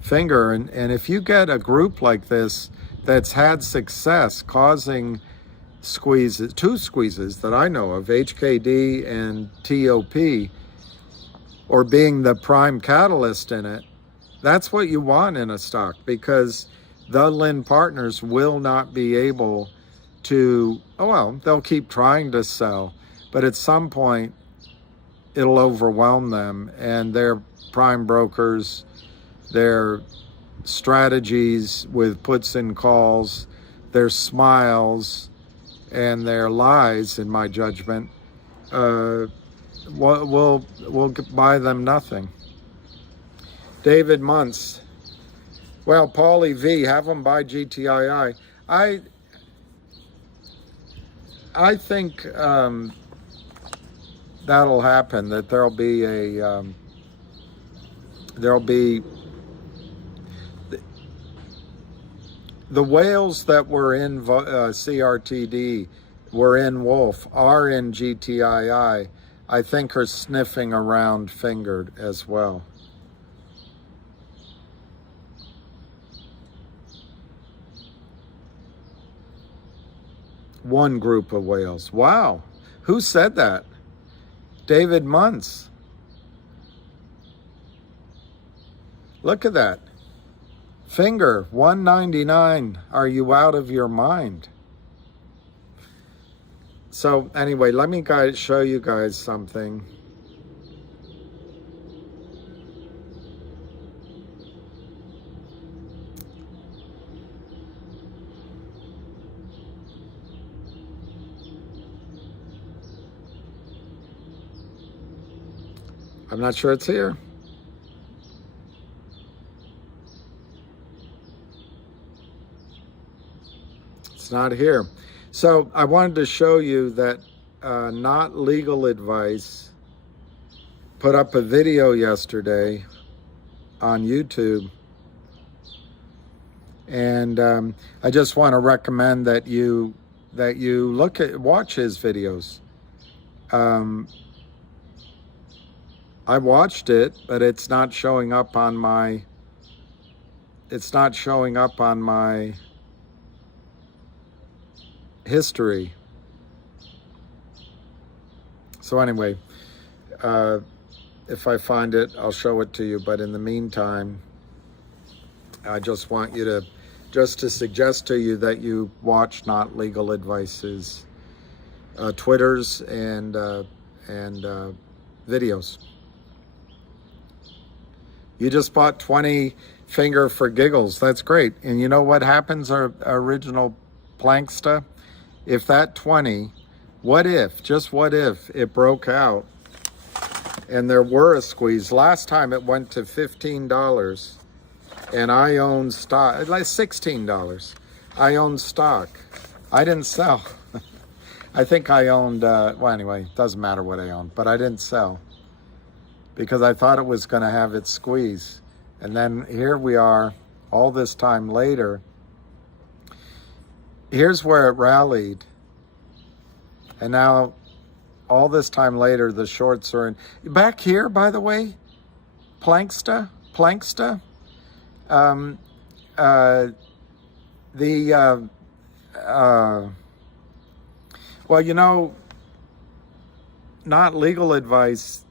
Finger. And if you get a group like this that's had success causing squeezes, 2 squeezes that I know of, HKD and TOP, or being the prime catalyst in it, that's what you want in a stock, because the Lynn Partners will not be able to, they'll keep trying to sell, but at some point it'll overwhelm them, and their prime brokers, their strategies with puts and calls, their smiles, and their lies, in my judgment, will buy them nothing. David Muntz, Well, Paulie V, have them buy GTII. I think that'll happen. That there'll be the whales that were in CRTD, were in Wolf, are in GTII. I think are sniffing around fingered as well. One group of whales. Wow. Who said that? David Muntz. Look at that. Finger, 199. Are you out of your mind? So anyway, let me show you guys something. I'm not sure it's here. It's not here. So I wanted to show you that Not Legal Advice put up a video yesterday on YouTube. And I just want to recommend that you watch his videos. I watched it, but it's not showing up on my history. So anyway, if I find it, I'll show it to you. But in the meantime, I just want you to, to suggest to you that you watch Not Legal Advice's Twitters and videos. You just bought 20 finger for giggles. That's great. And you know what happens, our original Planksta? If that 20, what if, just what if it broke out and there were a squeeze? Last time it went to $15 and I owned stock, like $16. I owned stock. I didn't sell. I think I owned, well, anyway, it doesn't matter what I owned, but I didn't sell because I thought it was going to have its squeeze. And then here we are all this time later. Here's where it rallied. And now all this time later, the shorts are in. Back here, by the way, Planksta. Well, you know, Not Legal Advice,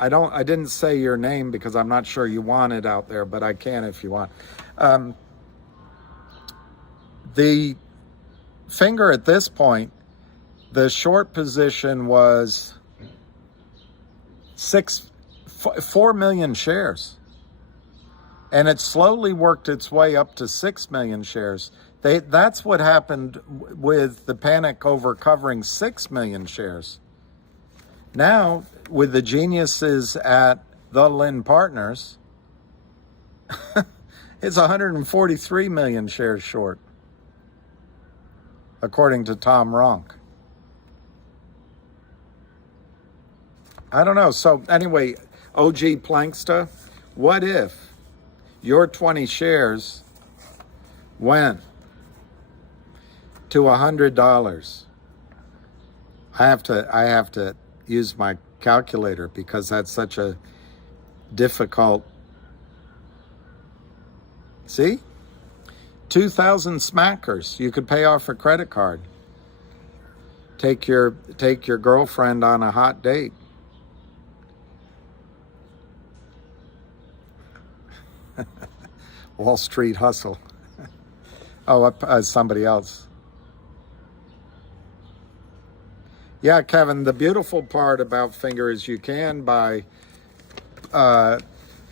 I didn't say your name because I'm not sure you want it out there, but I can if you want. The finger at this point, the short position was 4 million shares. And it slowly worked its way up to 6 million shares. That's what happened with the panic over covering 6 million shares. Now, with the geniuses at the Lynn Partners, it's 143 million shares short, according to Tom Ronk. I don't know. So anyway, OG Planksta, what if your 20 shares went to $100? I have to use my calculator because that's such a difficult. See? 2,000 smackers. You could pay off a credit card. Take your girlfriend on a hot date. Wall Street hustle. Oh, somebody else. Yeah, Kevin, the beautiful part about Finger is you can buy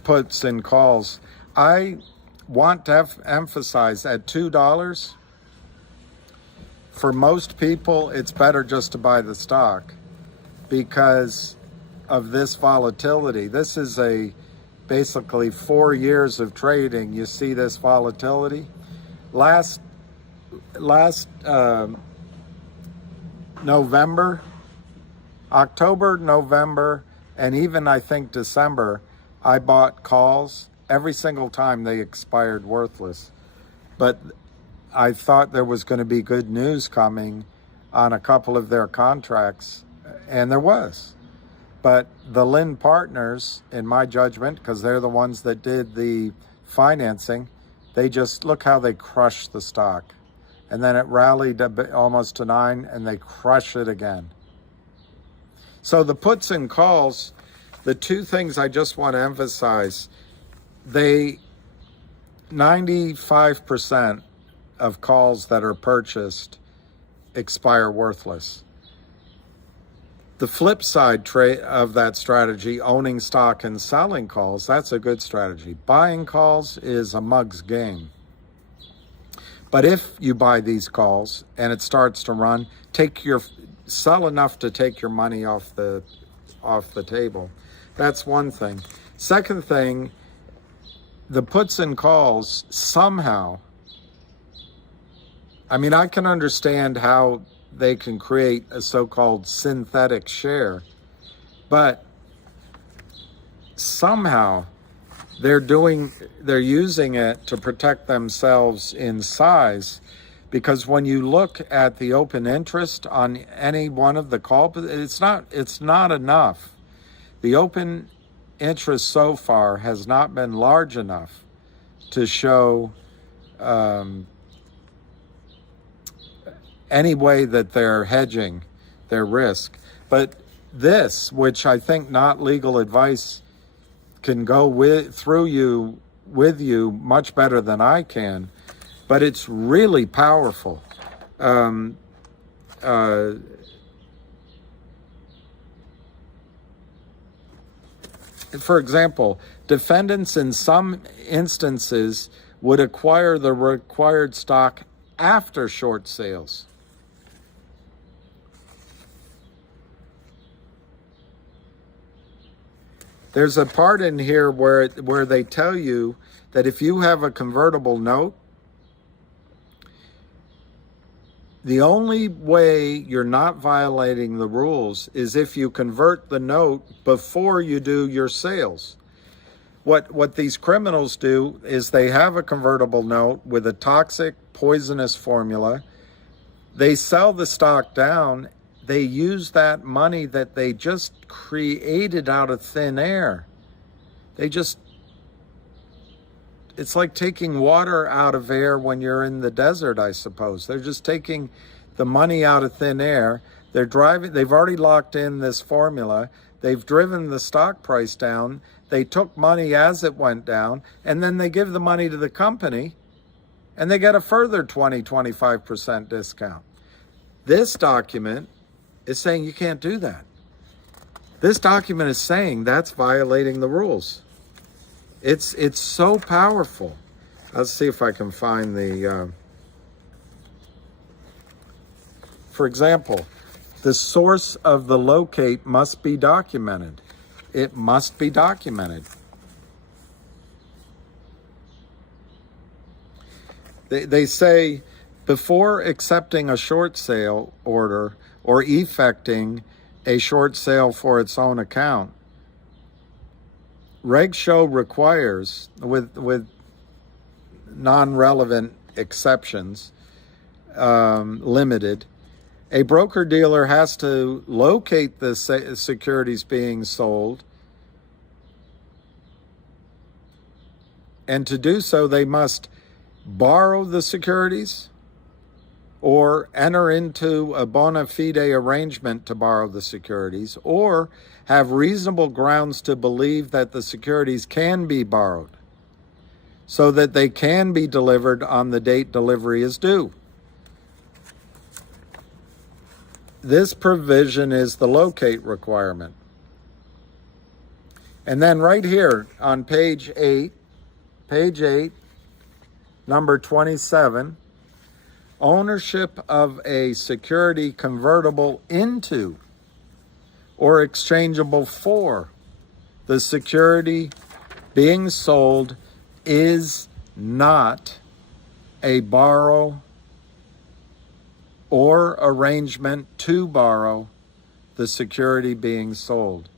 puts and calls. I want to emphasize at $2, for most people, it's better just to buy the stock because of this volatility. This is basically 4 years of trading, you see this volatility. Last November, October, November, and even I think December, I bought calls. Every single time they expired worthless. But I thought there was going to be good news coming on a couple of their contracts, and there was. But the Lynn partners, in my judgment, because they're the ones that did the financing, they just, look how they crushed the stock. And then it rallied almost to 9, and they crush it again. So the puts and calls, the two things I just want to emphasize, 95% of calls that are purchased expire worthless. The flip side of that strategy, owning stock and selling calls, that's a good strategy. Buying calls is a mug's game. But if you buy these calls and it starts to run, sell enough to take your money off the table. That's one thing. Second thing, the puts and calls somehow, I mean, I can understand how they can create a so-called synthetic share, but somehow they're using it to protect themselves in size, because when you look at the open interest on any one of the calls, it's not enough. The open interest so far has not been large enough to show any way that they're hedging their risk. But this, which I think not legal advice can go with you much better than I can, but it's really powerful. For example, defendants in some instances would acquire the required stock after short sales. There's a part in here where they tell you that if you have a convertible note, the only way you're not violating the rules is if you convert the note before you do your sales. What these criminals do is they have a convertible note with a toxic, poisonous formula. They sell the stock down. They use that money that they just created out of thin air. It's like taking water out of air when you're in the desert, I suppose. They're just taking the money out of thin air. They've already locked in this formula. They've driven the stock price down. They took money as it went down, and then they give the money to the company, and they get a further 20-25% discount. This document is saying you can't do that. This document is saying that's violating the rules. It's so powerful. Let's see if I can find the, for example, the source of the locate must be documented. It must be documented. They say before accepting a short sale order or effecting a short sale for its own account, Reg Show requires, with non-relevant exceptions, limited, a broker-dealer has to locate the securities being sold, and to do so, they must borrow the securities or enter into a bona fide arrangement to borrow the securities, or have reasonable grounds to believe that the securities can be borrowed so that they can be delivered on the date delivery is due. This provision is the locate requirement. And then right here on page 8, number 27, ownership of a security convertible into or exchangeable for the security being sold is not a borrow or arrangement to borrow the security being sold.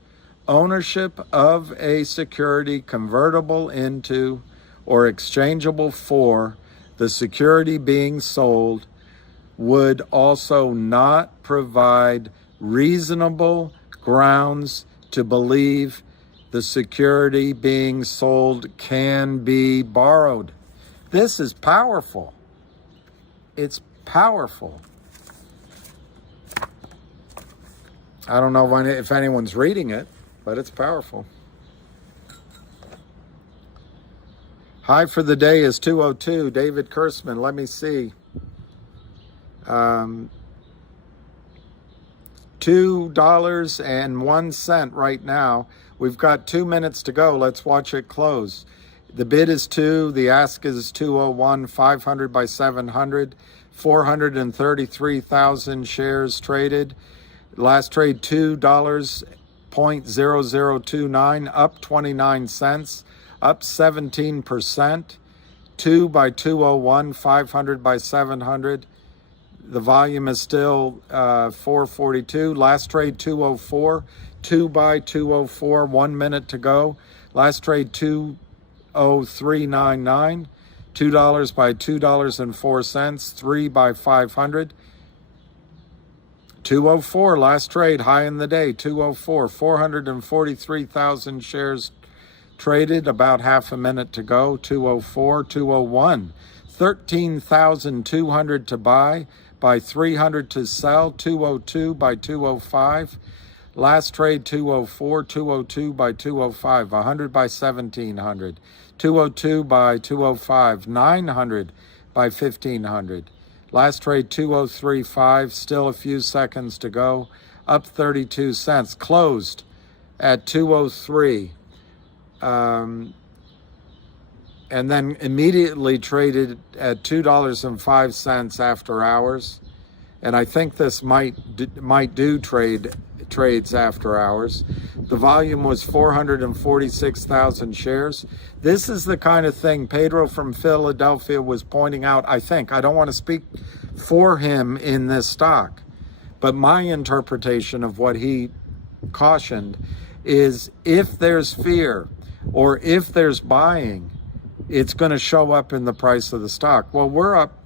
Ownership of a security convertible into or exchangeable for the security being sold would also not provide reasonable grounds to believe the security being sold can be borrowed. This is powerful. It's powerful. I don't know if anyone's reading it, but it's powerful. High for the day is 202. David Kurtzman, let me see. $2.01 right now. We've got 2 minutes to go. Let's watch it close. The bid is 2. The ask is 201. 500 by 700. 433,000 shares traded. Last trade $2.0029, up 29 cents, up 17%. 2 by 201. 500 by 700. The volume is still 442. Last trade 204. 2 by 204. 1 minute to go. Last trade 203.99. $2 by $2.04. 3 by 500. 204. Last trade, high in the day. 204. 443,000 shares traded. About half a minute to go. 204. 201. 13,200 to buy. By 300 to sell. 202 by 205. Last trade 204, 202 by 205, 100 by 1700, 202 by 205, 900 by 1500. Last trade 203.5, still a few seconds to go, up 32 cents, closed at 203, and then immediately traded at $2.05 after hours. And I think this might do trades after hours. The volume was 446,000 shares. This is the kind of thing Pedro from Philadelphia was pointing out. I don't want to speak for him in this stock, but my interpretation of what he cautioned is if there's fear or if there's buying, it's going to show up in the price of the stock. Well, we're up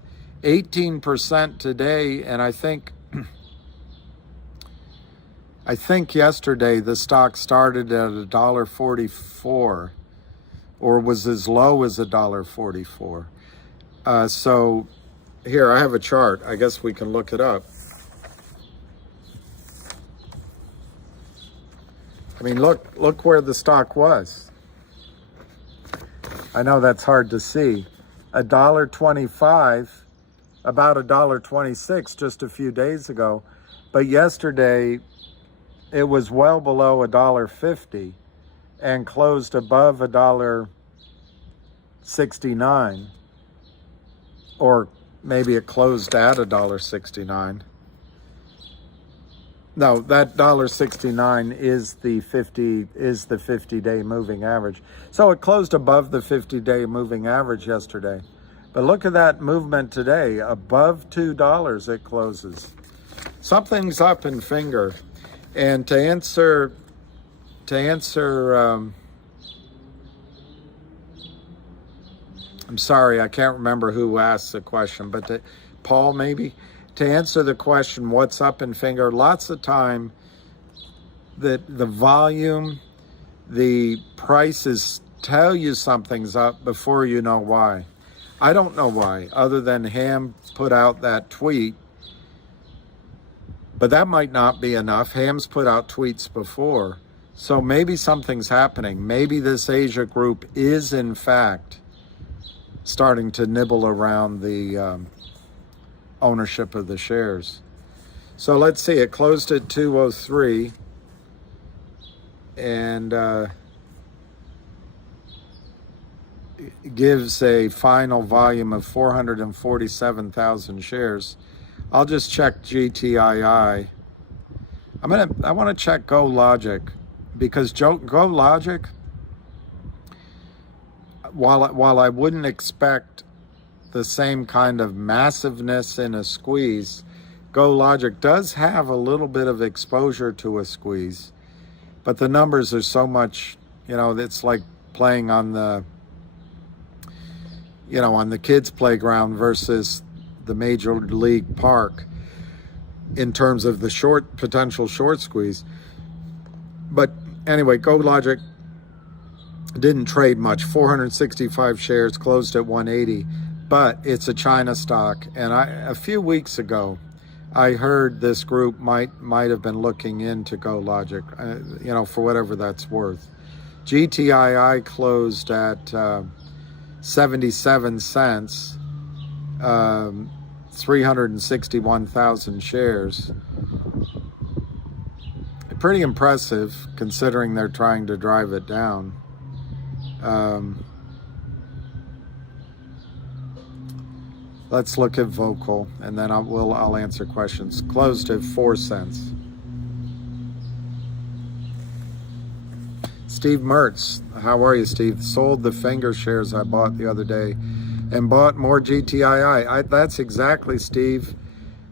18% today, and I think yesterday the stock started at $1.44 or was as low as $1.44. So here, I have a chart. I guess we can look it up. I mean, look where the stock was. I know that's hard to see. $1.25, about $1.26 just a few days ago. But yesterday, it was well below $1.50 and closed above $1.69, or maybe it closed at $1.69. No, that $1.69 is the 50-day moving average. So it closed above the 50-day moving average yesterday. But look at that movement today, above $2 it closes. Something's up in finger. And to answer, I'm sorry, I can't remember who asked the question, but Paul maybe? To answer the question, what's up in finger, lots of time that the volume, the prices tell you something's up before you know why. I don't know why, other than Ham put out that tweet. But that might not be enough. Ham's put out tweets before. So maybe something's happening. Maybe this Asia group is, in fact, starting to nibble around the ownership of the shares. So let's see. It closed at 203. And gives a final volume of 447,000 shares. I'll just check GTII. I want to check Go Logic, because Go Logic, while I wouldn't expect the same kind of massiveness in a squeeze, GoLogic does have a little bit of exposure to a squeeze, but the numbers are so much, it's like playing on the, on the kids' playground versus the major league park in terms of the potential short squeeze. But anyway, GoLogic didn't trade much, 465 shares, closed at 180, but it's a China stock. And a few weeks ago, I heard this group might have been looking into GoLogic, for whatever that's worth. GTII closed at 77 cents, 361,000 shares. Pretty impressive considering they're trying to drive it down. Let's look at Vocal, and then I'll answer questions. Closed at 4 cents. Steve Mertz, how are you, Steve? Sold the finger shares I bought the other day and bought more GTII. That's exactly, Steve.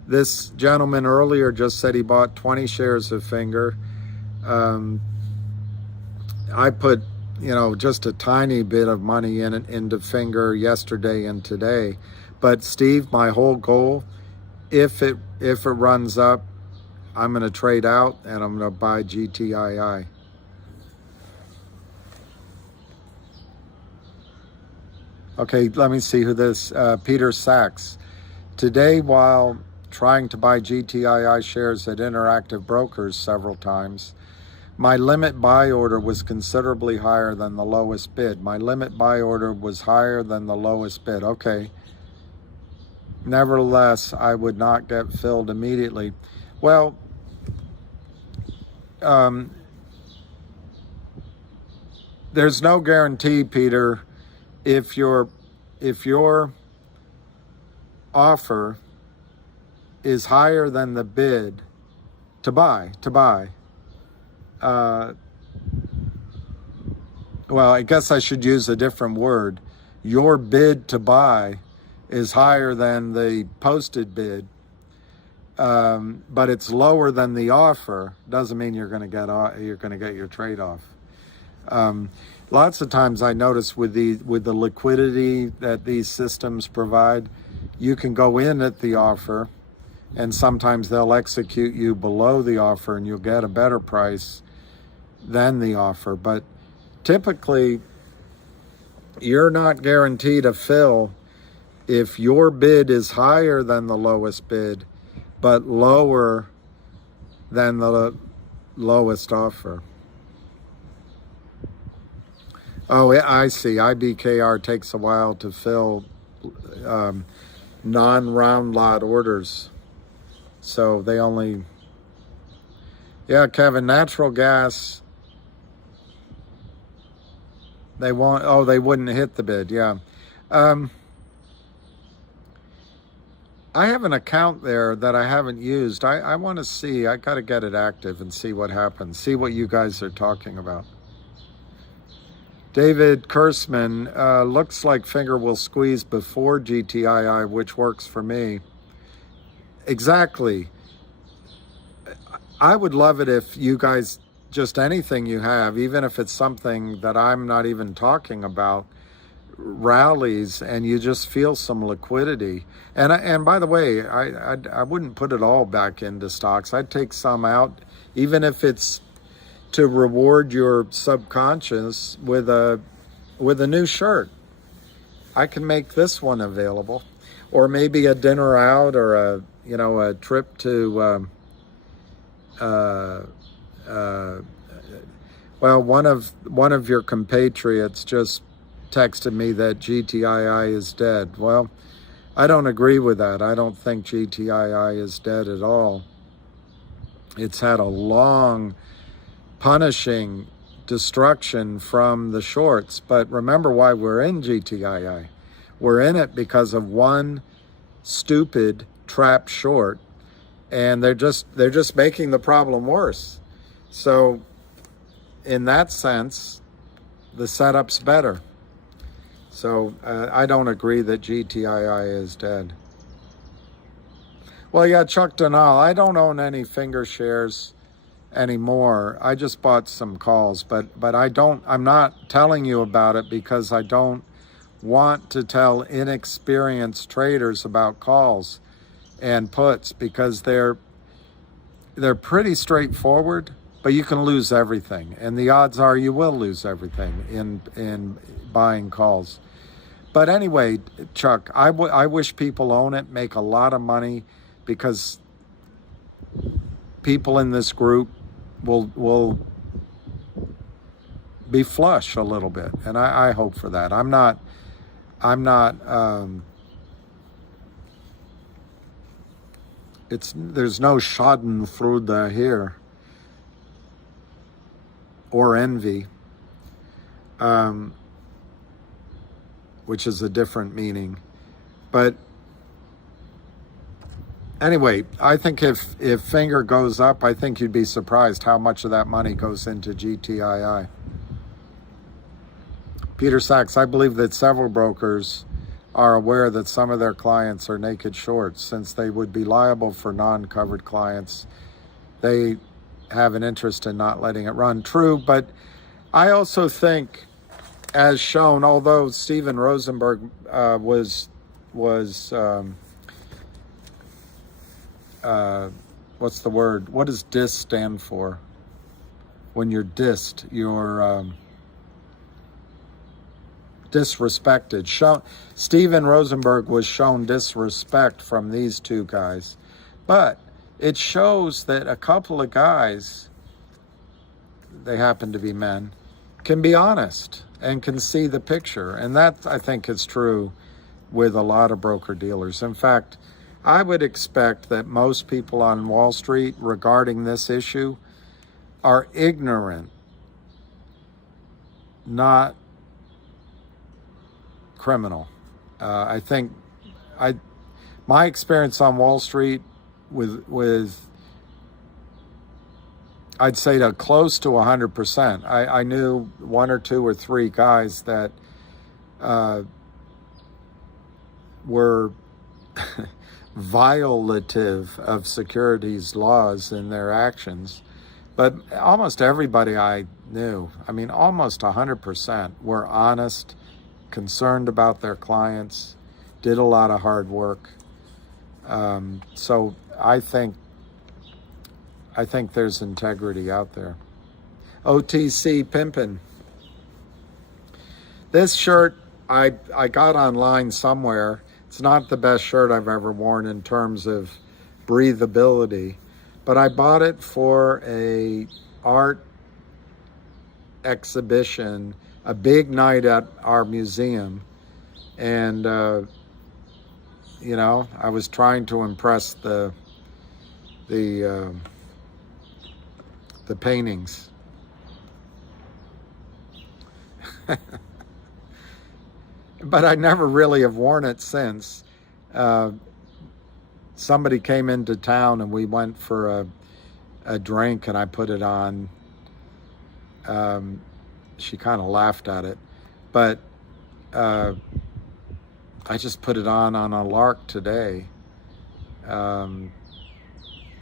This gentleman earlier just said he bought 20 shares of finger. I put, just a tiny bit of money into finger yesterday and today. But Steve, my whole goal, if it runs up, I'm going to trade out and I'm going to buy GTII. Okay, let me see who this, Peter Sachs. Today, while trying to buy GTII shares at Interactive Brokers several times, my limit buy order was considerably higher than the lowest bid. My limit buy order was higher than the lowest bid. Okay. Nevertheless, I would not get filled immediately. Well, there's no guarantee, Peter, if your offer is higher than the bid to buy. Well, I guess I should use a different word. Your bid to buy is higher than the posted bid, but it's lower than the offer. Doesn't mean you're going to get your trade off. Lots of times I notice with the liquidity that these systems provide, you can go in at the offer, and sometimes they'll execute you below the offer, and you'll get a better price than the offer. But typically, you're not guaranteed a fill if your bid is higher than the lowest bid, but lower than the lowest offer. Oh, I see. IBKR takes a while to fill non-round lot orders. So they only... Yeah, Kevin, natural gas... They wouldn't hit the bid, yeah. I have an account there that I haven't used. I want to see. I got to get it active and see what happens. See what you guys are talking about. David Kursman, looks like finger will squeeze before GTII, which works for me. Exactly. I would love it if you guys, just anything you have, even if it's something that I'm not even talking about, rallies and you just feel some liquidity. And by the way, I wouldn't put it all back into stocks. I'd take some out, even if it's to reward your subconscious with a new shirt. I can make this one available, or maybe a dinner out, or a trip to well, one of your compatriots just texted me that GTII is dead. Well, I don't agree with that. I don't think GTII is dead at all. It's had a long, punishing destruction from the shorts. But remember why we're in GTII. We're in it because of one stupid trap short, and they're just making the problem worse. So in that sense, the setup's better. So I don't agree that GTII is dead. Well, yeah, Chuck Denal, I don't own any finger shares anymore. I just bought some calls, but I'm not telling you about it because I don't want to tell inexperienced traders about calls and puts, because they're pretty straightforward, but you can lose everything, and the odds are you will lose everything in buying calls. But anyway, Chuck, I wish people own it, make a lot of money, because people in this group will be flush a little bit, and I hope for that. I'm not there's no schadenfreude here, or envy, which is a different meaning. But anyway, I think if Finger goes up, I think you'd be surprised how much of that money goes into GTII. Peter Sachs, I believe that several brokers are aware that some of their clients are naked shorts. Since they would be liable for non-covered clients, they have an interest in not letting it run. True, but I also think, as shown, although Steven Rosenberg was what's the word? What does DIS stand for? When you're dissed, you're disrespected. Steven Rosenberg was shown disrespect from these two guys, but it shows that a couple of guys, they happen to be men, can be honest and can see the picture. And that, I think, is true with a lot of broker-dealers. In fact, I would expect that most people on Wall Street regarding this issue are ignorant, not criminal. I think my experience on Wall Street with I'd say to close to 100%. I knew one or two or three guys that were violative of securities laws in their actions, but almost everybody I knew, I mean almost 100%, were honest, concerned about their clients, did a lot of hard work. So I think there's integrity out there. OTC Pimpin'. This shirt I got online somewhere. It's not the best shirt I've ever worn in terms of breathability, but I bought it for a art exhibition, a big night at our museum, and you know, I was trying to impress the paintings. But I never really have worn it since. Somebody came into town and we went for a drink and I put it on. She kind of laughed at it, but I just put it on a lark today. And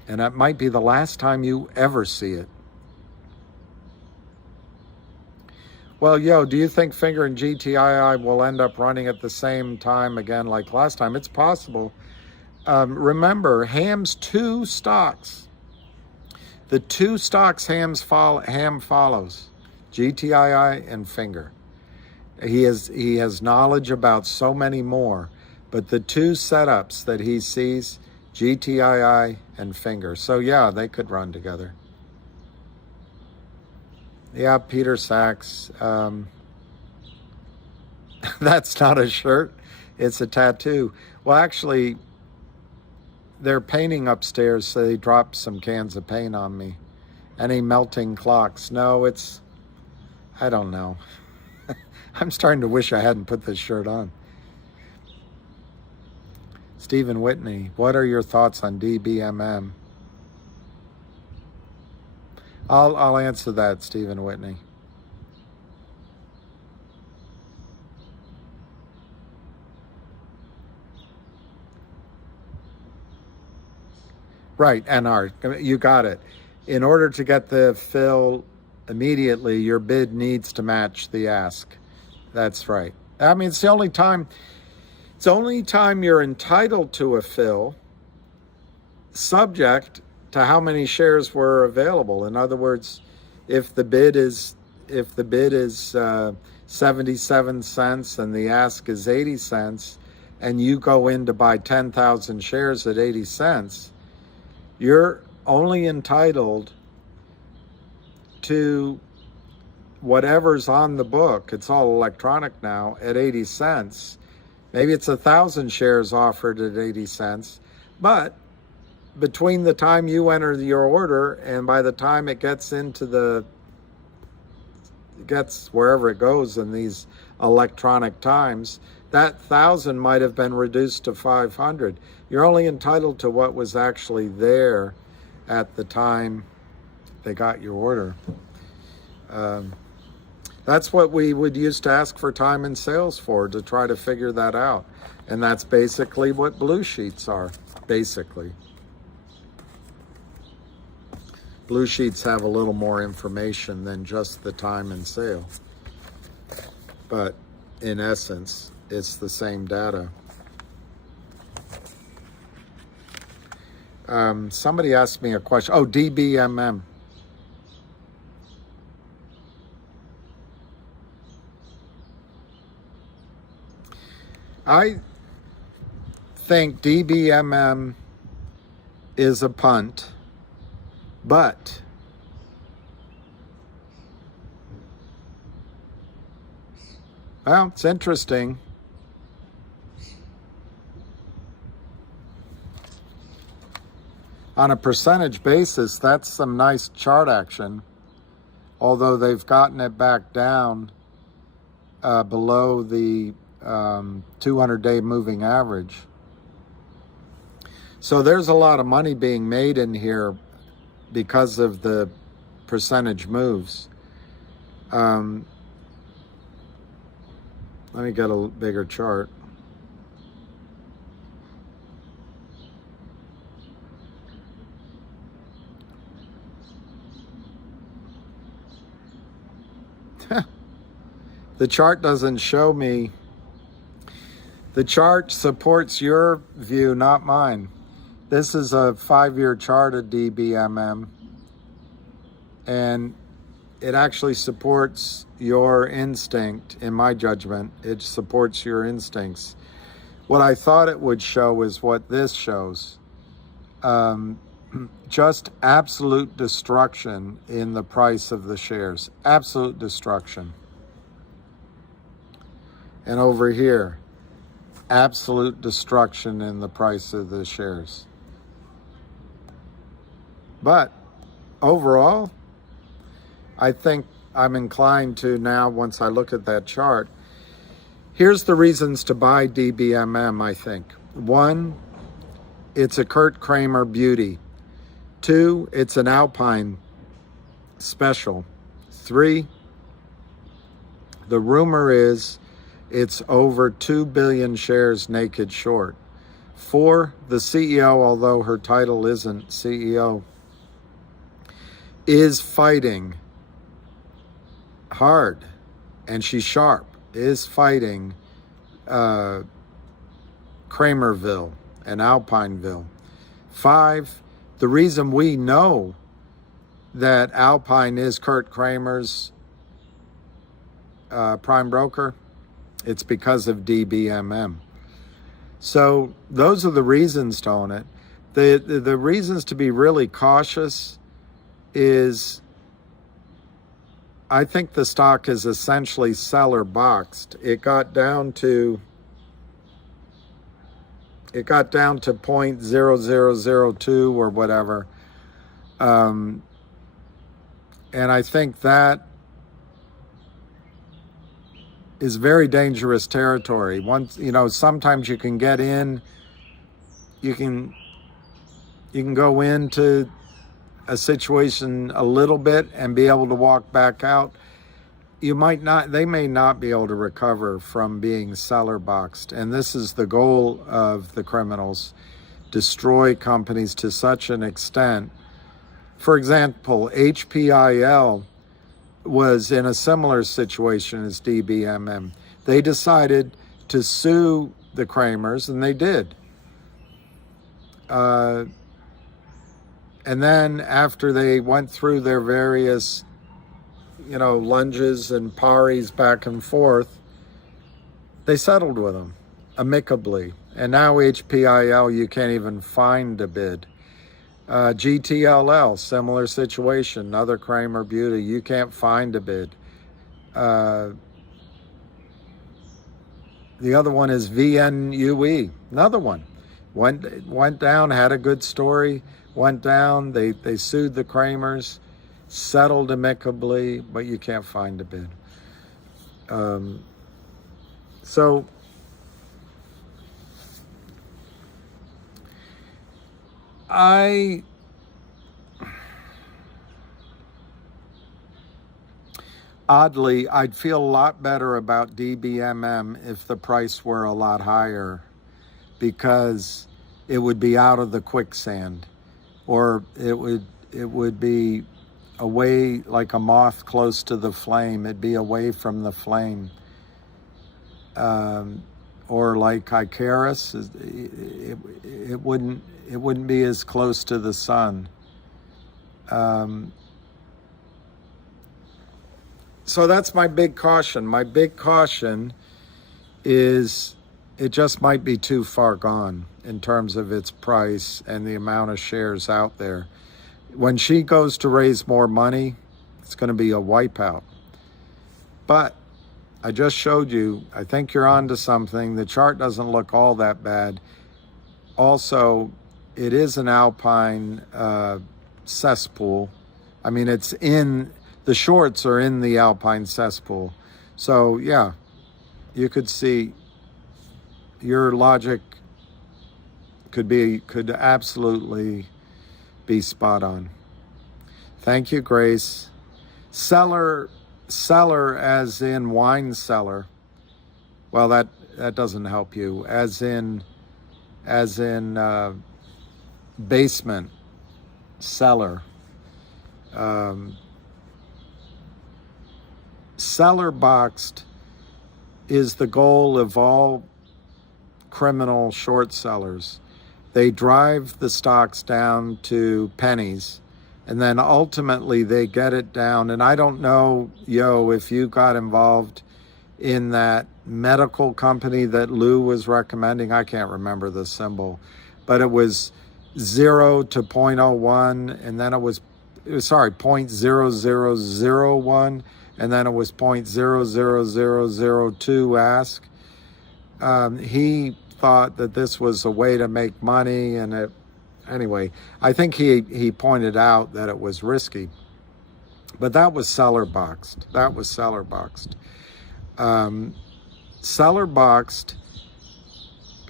that might be the last time you ever see it. Well, yo, do you think Finger and GTII will end up running at the same time again like last time? It's possible. Remember, Ham's two stocks. The two stocks Ham follows, GTII and Finger. He has knowledge about so many more, but the two setups that he sees, GTII and Finger. So yeah, they could run together. Yeah, Peter Sachs. That's not a shirt, it's a tattoo. Well, actually, they're painting upstairs, so they dropped some cans of paint on me. Any melting clocks? No, I don't know. I'm starting to wish I hadn't put this shirt on. Stephen Whitney, what are your thoughts on DBMM? I'll answer that, Stephen Whitney. Right, NR. You got it. In order to get the fill immediately, your bid needs to match the ask. That's right. I mean, it's the only time you're entitled to a fill, subject to how many shares were available. In other words, if the bid is 77 cents and the ask is 80 cents, and you go in to buy 10,000 shares at 80 cents, you're only entitled to whatever's on the book. It's all electronic now at 80 cents. Maybe it's 1,000 shares offered at 80 cents, but between the time you enter your order and by the time it gets wherever it goes in these electronic times, that 1,000 might have been reduced to 500. You're only entitled to what was actually there at the time they got your order. That's what we would used to ask for time and sales for, to try to figure that out. And that's basically what blue sheets are, basically. Blue sheets have a little more information than just the time and sale. But in essence, it's the same data. Somebody asked me a question. Oh, DBMM. I think DBMM is a punt, but well, it's interesting. On a percentage basis, that's some nice chart action, although they've gotten it back down below the 200-day moving average. So there's a lot of money being made in here because of the percentage moves. Let me get a bigger chart. The chart doesn't show me. The chart supports your view, not mine. This is a 5-year chart of DBMM, and it actually supports your instinct, in my judgment. It supports your instincts. What I thought it would show is what this shows. Just absolute destruction in the price of the shares. Absolute destruction. And over here, absolute destruction in the price of the shares. But overall, I think I'm inclined to now, once I look at that chart, here's the reasons to buy DBMM, I think. 1, it's a Kurt Kramer beauty. 2, it's an Alpine special. 3, the rumor is it's over 2 billion shares naked short. 4, the CEO, although her title isn't CEO, is fighting hard, and she's sharp, is fighting Kramerville and Alpineville. 5, the reason we know that Alpine is Kurt Kramer's prime broker, it's because of DBMM. So those are the reasons to own it. The reasons to be really cautious is, I think the stock is essentially seller boxed. It got down to 0.0002 or whatever. And I think that is very dangerous territory. Once, sometimes you can get in, you can go into a situation a little bit and be able to walk back out. They may not be able to recover from being seller boxed. And this is the goal of the criminals, destroy companies to such an extent. For example, HPIL was in a similar situation as DBMM. They decided to sue the Kramers, and they did. And then after they went through their various, lunges and paris back and forth, they settled with them amicably. And now HPIL, you can't even find a bid. GTLL, similar situation, another Kramer beauty, you can't find a bid. The other one is VNUE, another one. Went down, had a good story, went down, they sued the Kramers, settled amicably, but you can't find a bid. So oddly, I'd feel a lot better about DBMM if the price were a lot higher, because it would be out of the quicksand, or it would be away like a moth close to the flame. It'd be away from the flame. Or like Icarus, it wouldn't be as close to the sun. So that's my big caution. My big caution is it just might be too far gone in terms of its price and the amount of shares out there. When she goes to raise more money, it's going to be a wipeout. But I just showed you, I think you're onto something. The chart doesn't look all that bad. Also, it is an Alpine cesspool. I mean, the shorts are in the Alpine cesspool. So yeah, you could see your logic could absolutely be spot on. Thank you, Grace. Cellar as in wine cellar. Well, that doesn't help you. As in basement cellar. Cellar boxed is the goal of all criminal short sellers. They drive the stocks down to pennies, and then ultimately they get it down. And I don't know, if you got involved in that medical company that Lou was recommending. I can't remember the symbol, but it was 0 to 0.01, and then it was 0.0001, and then it was 0.00002 ask. He thought that this was a way to make money, and anyway, I think he pointed out that it was risky, but that was seller boxed. Seller boxed,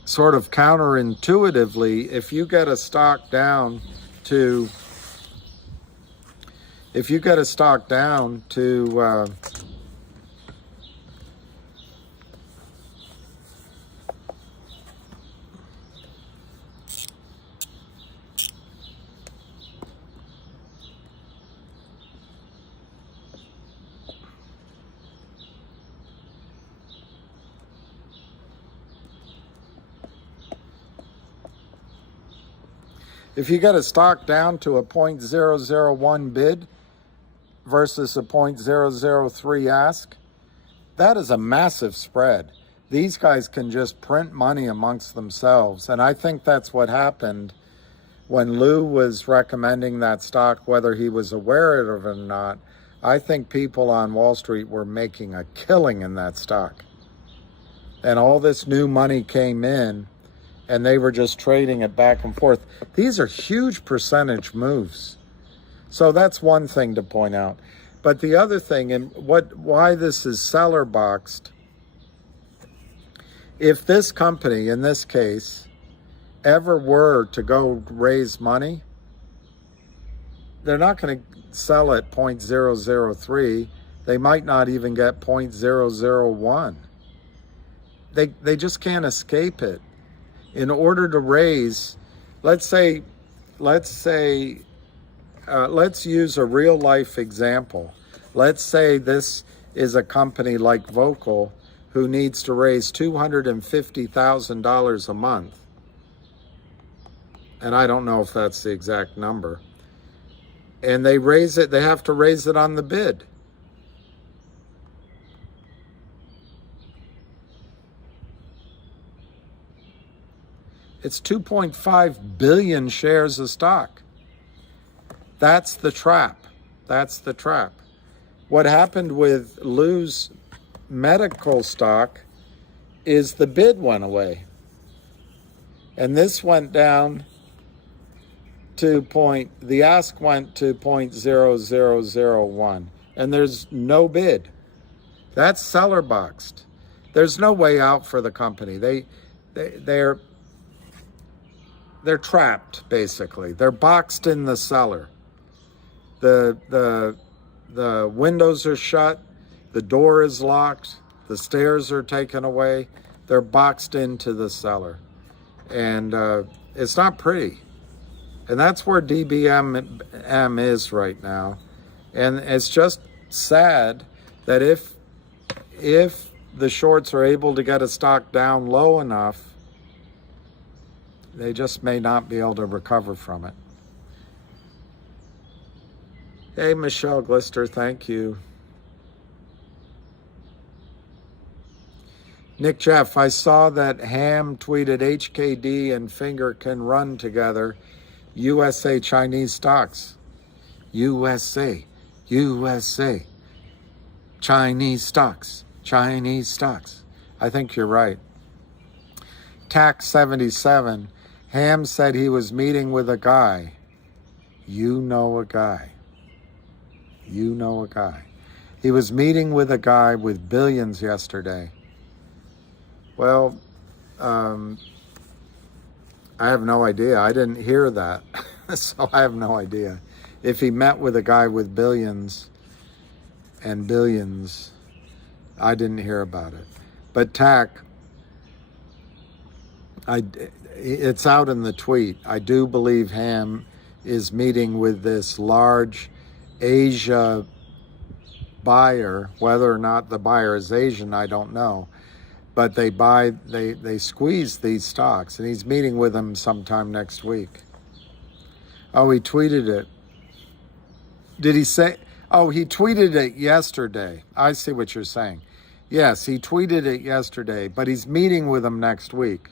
sort of counterintuitively, if you get a stock down to if you get a stock down to a 0.001 bid versus a 0.003 ask, that is a massive spread. These guys can just print money amongst themselves. And I think that's what happened when Lou was recommending that stock, whether he was aware of it or not. I think people on Wall Street were making a killing in that stock. And all this new money came in, and they were just trading it back and forth. These are huge percentage moves. So that's one thing to point out. But the other thing, and why this is seller boxed, if this company, in this case, ever were to go raise money, they're not going to sell at 0.003. They might not even get 0.001. They just can't escape it. In order to raise, let's use a real life example. Let's say this is a company like Vocal who needs to raise $250,000 a month. And I don't know if that's the exact number. And they have to raise it on the bid. It's 2.5 billion shares of stock. That's the trap. That's the trap. What happened with Lou's medical stock is the bid went away. And this went down to the ask went to 0.0001. And there's no bid. That's seller boxed. There's no way out for the company. They're trapped, basically. They're boxed in the cellar. The windows are shut, the door is locked, the stairs are taken away. They're boxed into the cellar. And it's not pretty. And that's where DBMM is right now. And it's just sad that if the shorts are able to get a stock down low enough, they just may not be able to recover from it. Hey, Michelle Glister, thank you. Nick Jeff, I saw that Ham tweeted HKD and Finger can run together. USA Chinese stocks. USA. Chinese stocks. I think you're right. Tax 77. Ham said he was meeting with a guy. You know a guy. He was meeting with a guy with billions yesterday. Well, I have no idea. I didn't hear that. So I have no idea. If he met with a guy with billions and billions, I didn't hear about it. But TAC, it's out in the tweet. I do believe Ham is meeting with this large Asia buyer. Whether or not the buyer is Asian, I don't know. But they squeeze these stocks, and he's meeting with them sometime next week. Oh, he tweeted it. Did he say? Oh, he tweeted it yesterday. I see what you're saying. Yes, he tweeted it yesterday, but he's meeting with them next week.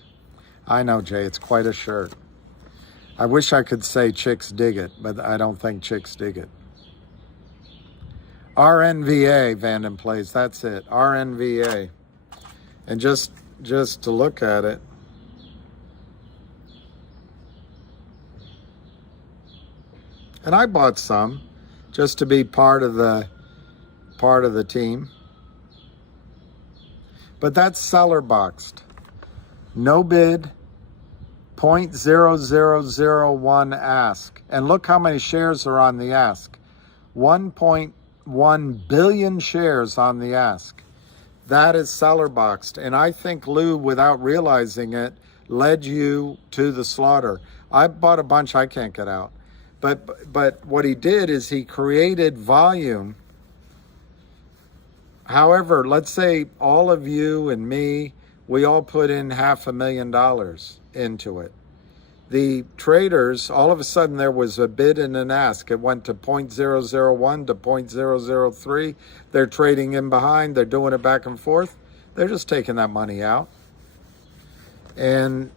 I know, Jay, it's quite a shirt. I wish I could say chicks dig it, but I don't think chicks dig it. RNVA, Vanden plays, that's it, RNVA. And just to look at it, and I bought some just to be part of the team. But that's seller boxed. No bid, 0.0001 ask. And look how many shares are on the ask. 1.1 billion shares on the ask. That is seller boxed. And I think Lou, without realizing it, led you to the slaughter. I bought a bunch I can't get out. But what he did is he created volume. However, let's say all of you and me, we all put in $500,000 into it. The traders, all of a sudden there was a bid and an ask. It went to 0.001 to 0.003. They're trading in behind. They're doing it back and forth. They're just taking that money out. And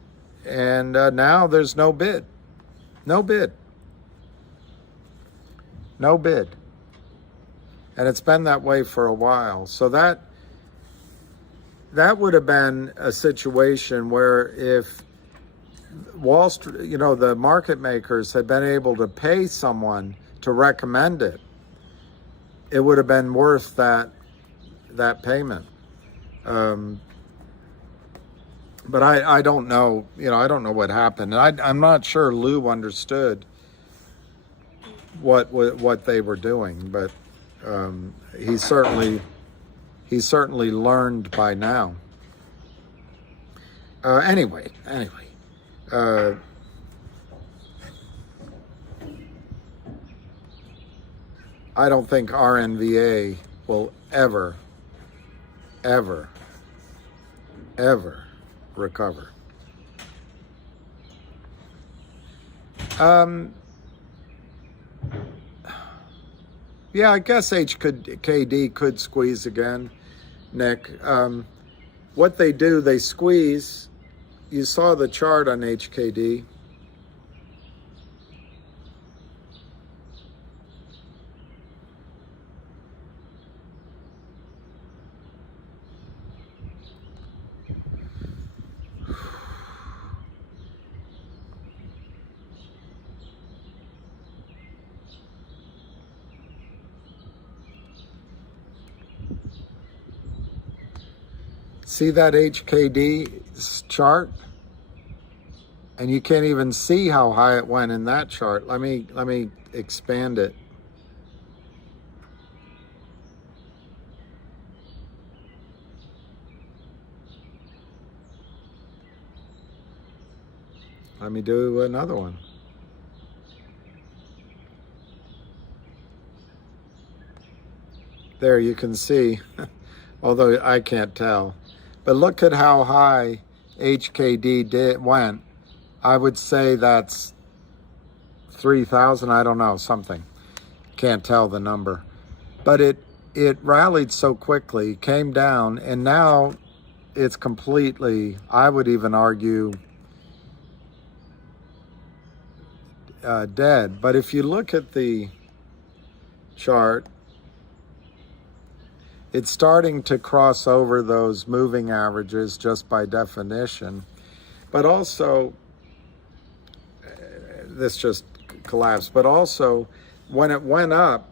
now there's no bid. No bid. No bid. And it's been that way for a while. So that would have been a situation where if Wall Street, the market makers had been able to pay someone to recommend it, it would have been worth that payment. But I don't know, I don't know what happened. And I'm not sure Lou understood what they were doing, but he certainly learned by now. Anyway. I don't think RNVA will ever, ever, ever recover. Yeah, I guess HKD could squeeze again, Nick. What they do, they squeeze. You saw the chart on HKD. See that HKD chart? And you can't even see how high it went in that chart. Let me expand it. Let me do another one. There you can see, although I can't tell. But look at how high HKD went. I would say that's 3,000, I don't know, something. Can't tell the number. But it rallied so quickly, came down, and now it's completely, I would even argue, dead. But if you look at the chart, it's starting to cross over those moving averages just by definition. But also, this just collapsed. But also, when it went up,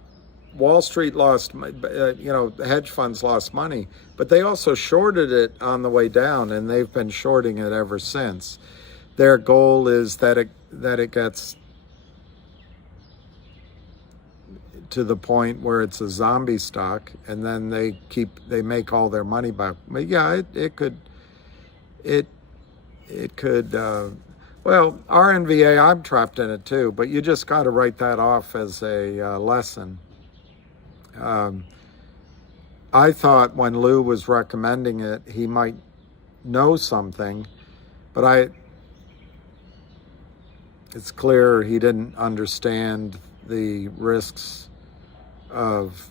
Wall Street lost, hedge funds lost money. But they also shorted it on the way down, and they've been shorting it ever since. Their goal is that it gets to the point where it's a zombie stock, and then they make all their money back. But yeah, it could. Well, RNVA, I'm trapped in it too, but you just got to write that off as a lesson. I thought when Lou was recommending it, he might know something, but it's clear he didn't understand the risks of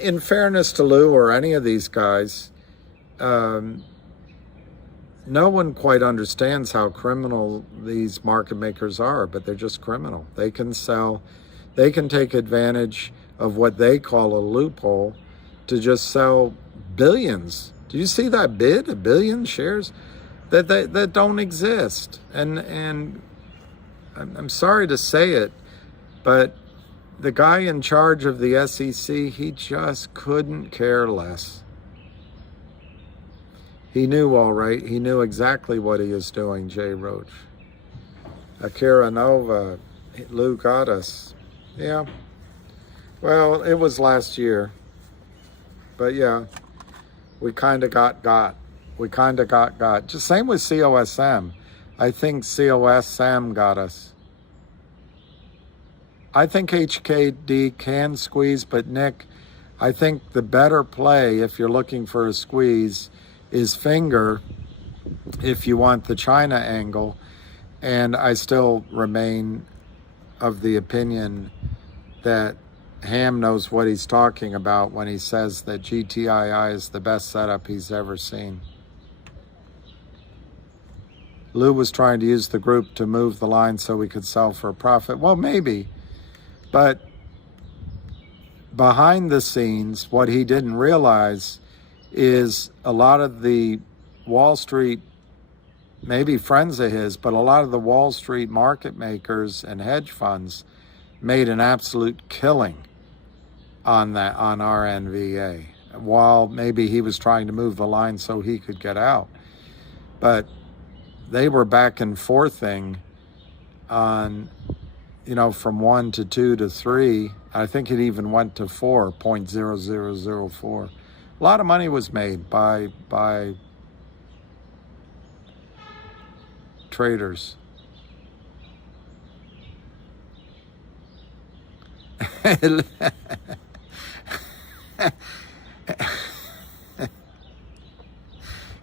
in fairness to Lou or any of these guys, no one quite understands how criminal these market makers are, but they're just criminal. They can sell, they can take advantage of what they call a loophole to just sell billions. Do you see that bid? 1 billion shares that don't exist. And I'm sorry to say it, but the guy in charge of the SEC, he just couldn't care less. He knew all right. He knew exactly what he was doing, Jay Roach. Akira Nova, Lou got us. Yeah. Well, it was last year. But yeah, we kind of got. We kind of got. Just same with COSM. I think COSM got us. I think HKD can squeeze, but Nick, I think the better play if you're looking for a squeeze is finger if you want the China angle. And I still remain of the opinion that Ham knows what he's talking about when he says that GTII is the best setup he's ever seen. Lou was trying to use the group to move the line so we could sell for a profit. Well, maybe. But behind the scenes, what he didn't realize is a lot of the Wall Street, maybe friends of his, but a lot of the Wall Street market makers and hedge funds made an absolute killing on RNVA, while maybe he was trying to move the line so he could get out. But they were back and forthing on, from 1 to 2 to 3. I think it even went to 4.0004. A lot of money was made by traders.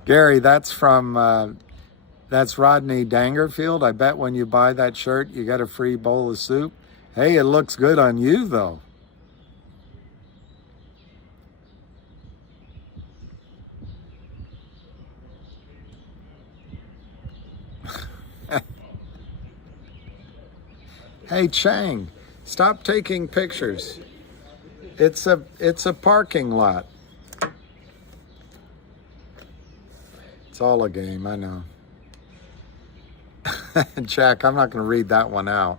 Gary, that's from that's Rodney Dangerfield. I bet when you buy that shirt, you get a free bowl of soup. Hey, it looks good on you, though. Hey, Chang, stop taking pictures. It's a parking lot. It's all a game, I know. Jack, I'm not going to read that one out,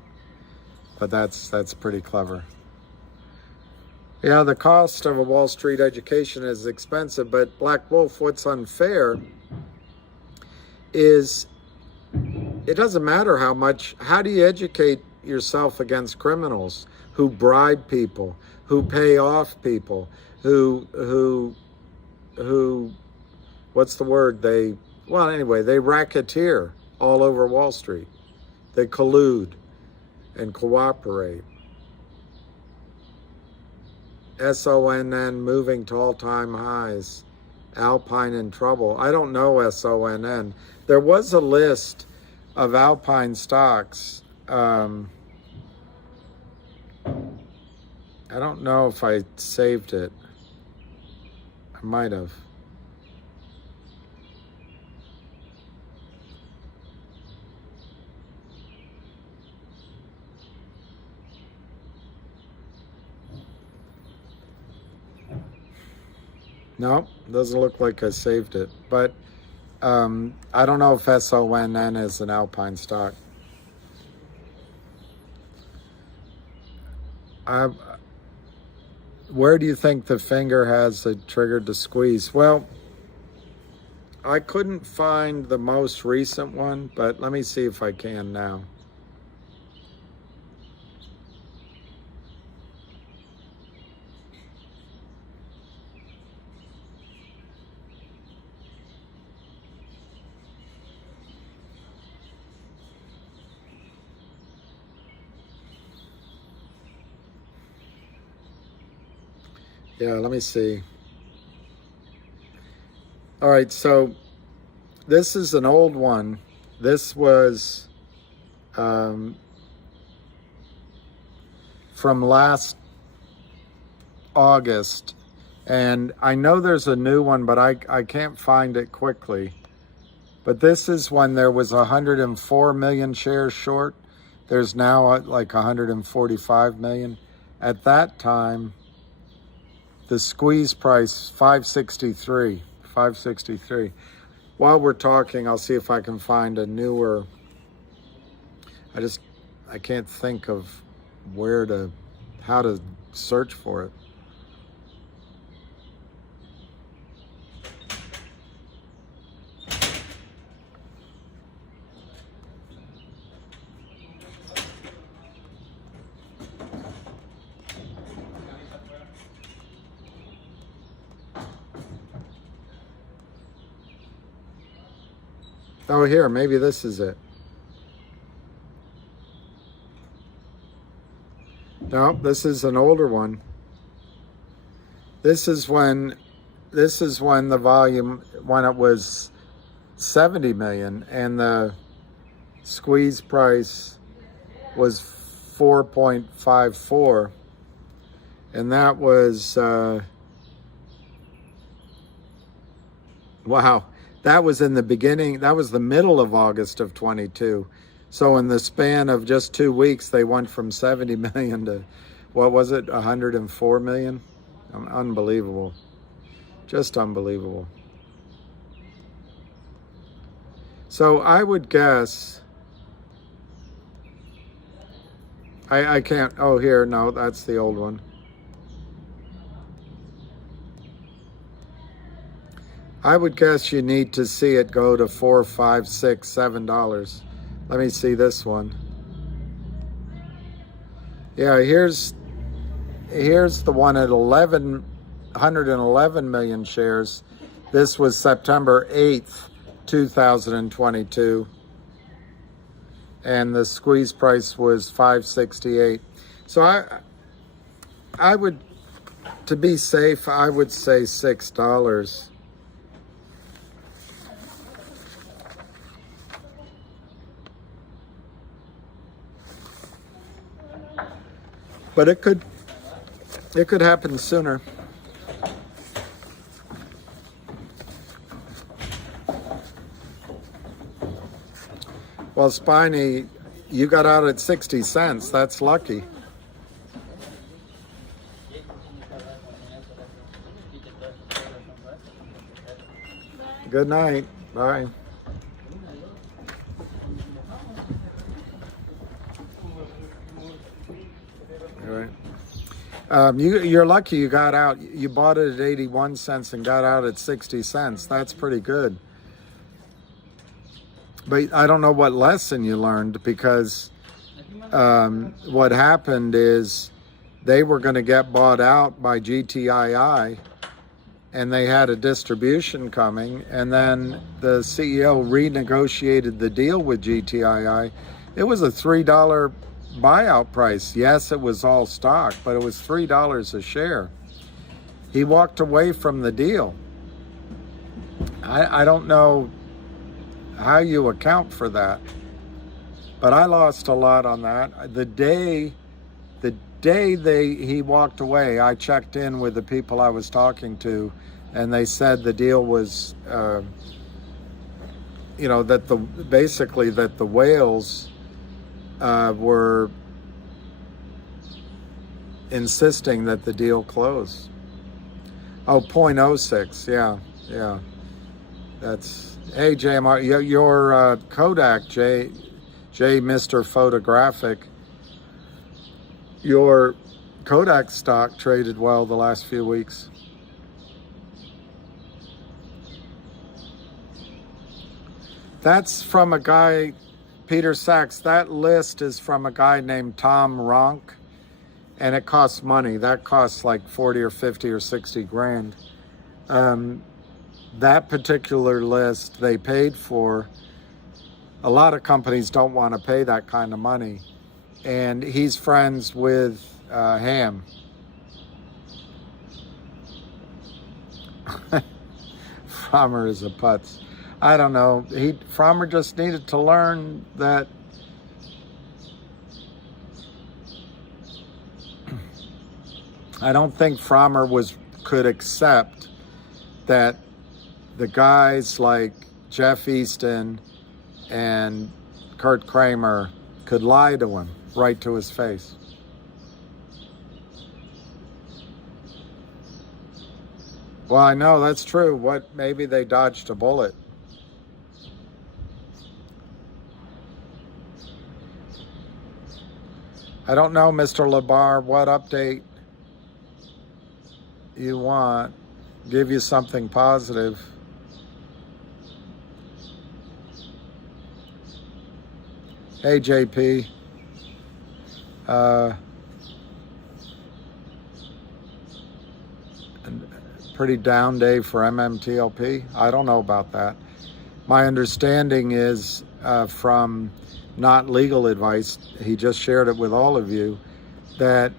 but that's pretty clever. Yeah, the cost of a Wall Street education is expensive, but Black Wolf, what's unfair is it doesn't matter how much. How do you educate yourself against criminals who bribe people, who pay off people, who what's the word? They racketeer all over Wall Street. They collude and cooperate. SONN moving to all-time highs. Alpine in trouble. I don't know SONN. There was a list of Alpine stocks. I don't know if I saved it. I might have. No, doesn't look like I saved it. But I don't know if SONN is an Alpine stock. Where do you think the finger has triggered the squeeze? Well, I couldn't find the most recent one, but let me see if I can now. Yeah, let me see. All right, so this is an old one. This was from last August. And I know there's a new one, but I can't find it quickly. But this is when there was 104 million shares short. There's now like 145 million. At that time, the squeeze price, 563. While we're talking, I'll see if I can find a newer. I can't think of how to search for it. Oh, here, maybe this is it. No, this is an older one. This is when the volume, when it was 70 million and the squeeze price was 4.54. And that was, wow. That was in the beginning, that was the middle of August of 22. So in the span of just 2 weeks, they went from 70 million to, what was it, 104 million? Unbelievable. Just unbelievable. So I would guess, I can't, oh here, no, that's the old one. I would guess you need to see it go to $4, $5, $6, $7. Let me see this one. Yeah, here's the one at 111 million shares. This was September 8th, 2022. and the squeeze price was $5.68. So I would, to be safe, I would say $6. But it could happen sooner. Well, Spiny, you got out at 60 cents. That's lucky. Good night. Bye. All right. You're lucky you got out. You bought it at 81 cents and got out at 60 cents. That's pretty good. But I don't know what lesson you learned, because what happened is they were going to get bought out by GTII, and they had a distribution coming, and then the CEO renegotiated the deal with GTII. It was a $3 buyout price. Yes, it was all stock, but it was $3 a share. He walked away from the deal. I don't know how you account for that, but I lost a lot on that. The day he walked away, I checked in with the people I was talking to, and they said the deal was, basically that the whales were insisting that the deal close. Oh, 0.06, yeah. That's, hey, JMR, your Kodak, J Mr. Photographic, your Kodak stock traded well the last few weeks. That's from a guy, Peter Sachs. That list is from a guy named Tom Ronk, and it costs money. That costs like 40 or 50 or 60 grand. That particular list they paid for. A lot of companies don't want to pay that kind of money. And he's friends with Ham. Frommer is a putz. I don't know. Frommer just needed to learn that I don't think Frommer could accept that the guys like Jeff Easton and Kurt Kramer could lie to him right to his face. Well, I know that's true. Maybe they dodged a bullet. I don't know, Mr. Labar, what update you want. Give you something positive. Hey, JP. Pretty down day for MMTLP. I don't know about that. My understanding is from not legal advice, he just shared it with all of you, that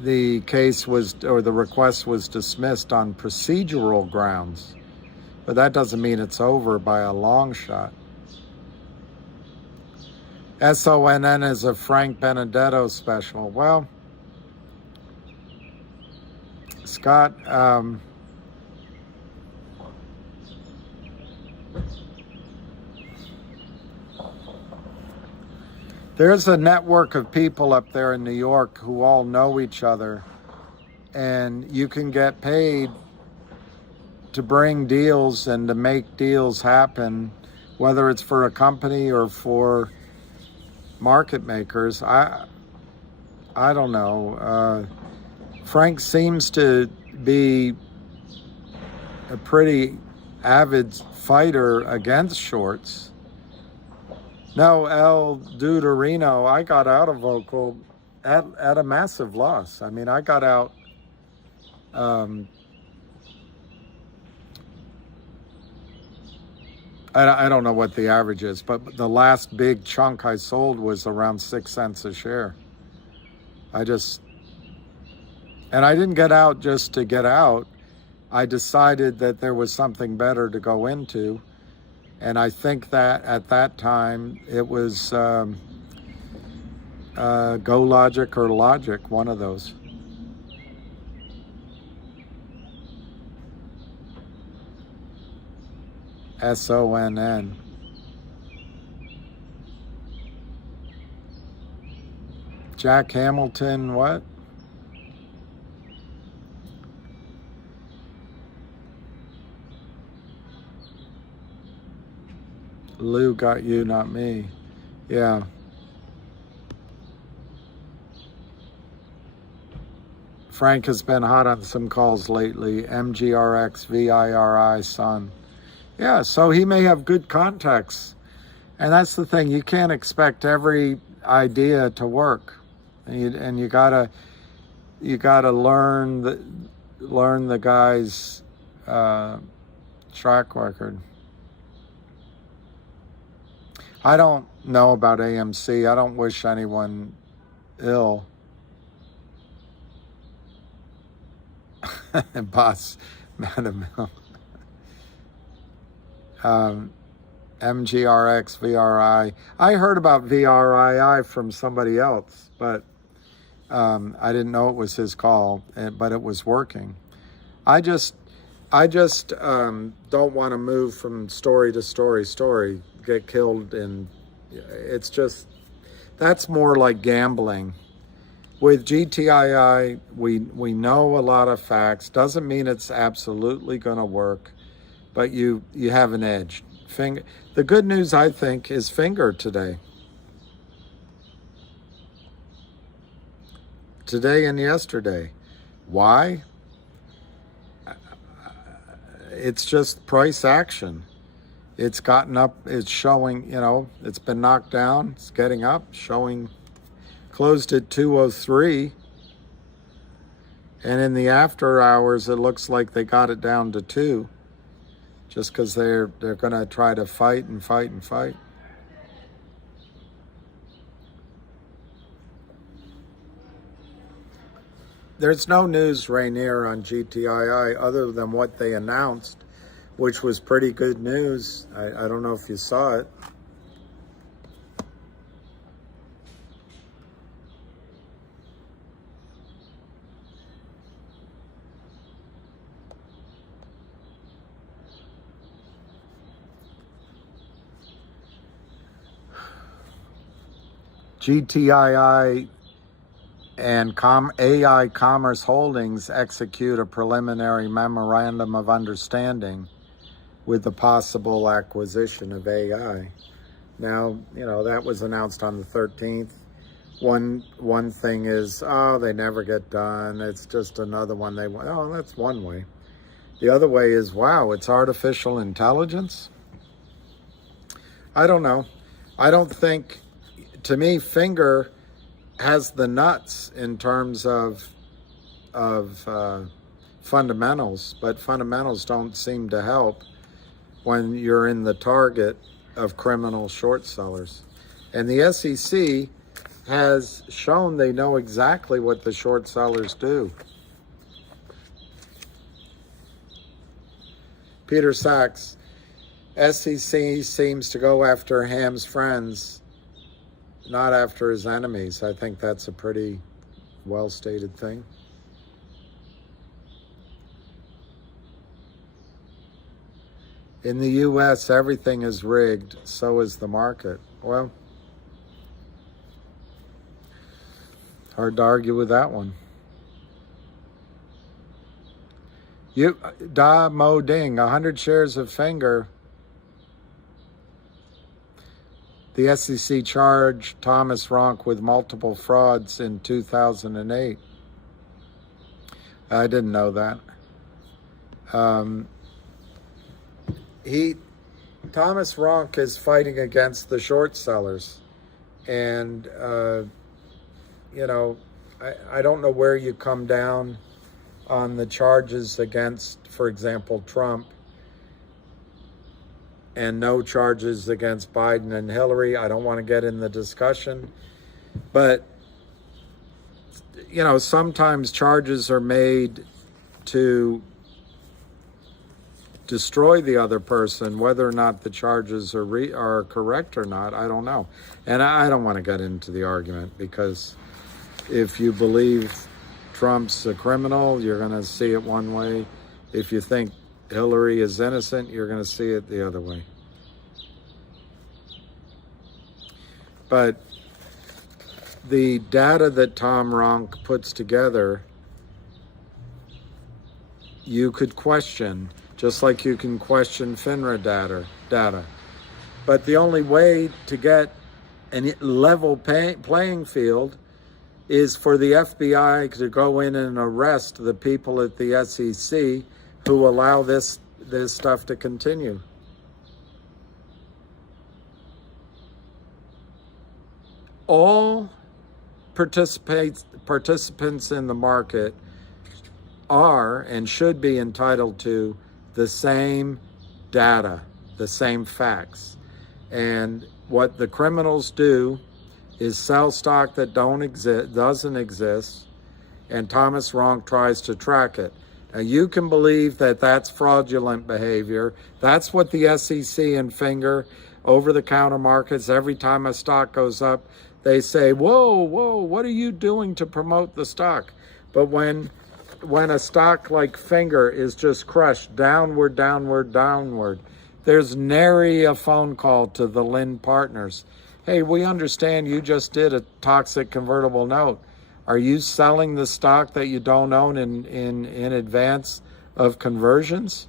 the case was, or the request was dismissed on procedural grounds. But that doesn't mean it's over by a long shot. SONN is a Frank Benedetto special. Well, Scott, there's a network of people up there in New York who all know each other, and you can get paid to bring deals and to make deals happen, whether it's for a company or for market makers. I don't know. Frank seems to be a pretty avid fighter against shorts. No, El Duderino, I got out of Vocal at a massive loss. I mean, I got out I don't know what the average is, but the last big chunk I sold was around 6 cents a share. And I didn't get out just to get out. I decided that there was something better to go into. And I think that at that time it was Go Logic or Logic, one of those. SONN. Jack Hamilton, what? Lou got you, not me. Yeah. Frank has been hot on some calls lately. MGRX, VIRI, son. Yeah, so he may have good contacts. And that's the thing. You can't expect every idea to work. And you gotta learn the guy's track record. I don't know about AMC. I don't wish anyone ill. Boss, Madam MGRX, VRI. I heard about VRII from somebody else, but I didn't know it was his call, but it was working. I just don't want to move from story to story, get killed, and it's just, that's more like gambling. With GTII, we know a lot of facts. Doesn't mean it's absolutely going to work, but you have an edge. The good news, I think, is Finger today. Today and yesterday. Why? It's just price action. It's gotten up, it's showing, it's been knocked down, it's getting up, showing, closed at 203. And in the after hours, it looks like they got it down to 2. Just because they're going to try to fight and fight and fight. There's no news, Rainier, on GTII other than what they announced, which was pretty good news. I don't know if you saw it. GTII and AI Commerce Holdings execute a preliminary memorandum of understanding with the possible acquisition of AI. Now, that was announced on the 13th. One thing is, they never get done. It's just another one they want. Oh, that's one way. The other way is, wow, it's artificial intelligence? I don't know. I don't think, to me, Finger has the nuts in terms of fundamentals, but fundamentals don't seem to help when you're in the target of criminal short sellers. And the SEC has shown they know exactly what the short sellers do. Peter Sachs, SEC seems to go after Ham's friends, not after his enemies. I think that's a pretty well-stated thing. In the U.S., everything is rigged, so is the market. Well, hard to argue with that one. Da Mo Ding, 100 shares of Finger. The SEC charged Thomas Ronk with multiple frauds in 2008. I didn't know that. Thomas Ronk is fighting against the short sellers. And, I don't know where you come down on the charges against, for example, Trump. and no charges against Biden and Hillary. I don't want to get in the discussion, but you know, sometimes charges are made to destroy the other person. Whether or not the charges are correct or not, I don't know. And I don't want to get into the argument, because if you believe Trump's a criminal, you're going to see it one way. If you think Hillary is innocent, you're going to see it the other way. But the data that Tom Ronk puts together, you could question, just like you can question FINRA data. But the only way to get a level playing field is for the FBI to go in and arrest the people at the SEC who allow this stuff to continue. All participants in the market are and should be entitled to the same data, the same facts. And what the criminals do is sell stock that doesn't exist, and Thomas Ronk tries to track it. Now, you can believe that that's fraudulent behavior. That's what the SEC and Finger, over-the-counter markets, every time a stock goes up, they say, whoa, what are you doing to promote the stock? But when a stock like Finger is just crushed downward, there's nary a phone call to the Lynn partners. Hey, we understand you just did a toxic convertible note. Are you selling the stock that you don't own in advance of conversions?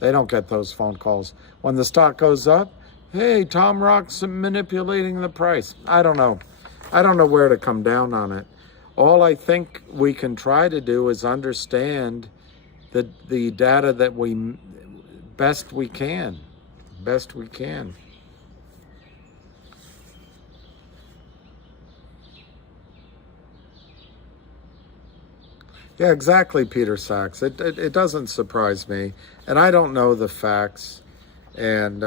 They don't get those phone calls. When the stock goes up, hey, Tom Rock's manipulating the price. I don't know. I don't know where to come down on it. All I think we can try to do is understand the data that best we can. Yeah, exactly, Peter Sachs. It doesn't surprise me. And I don't know the facts. And,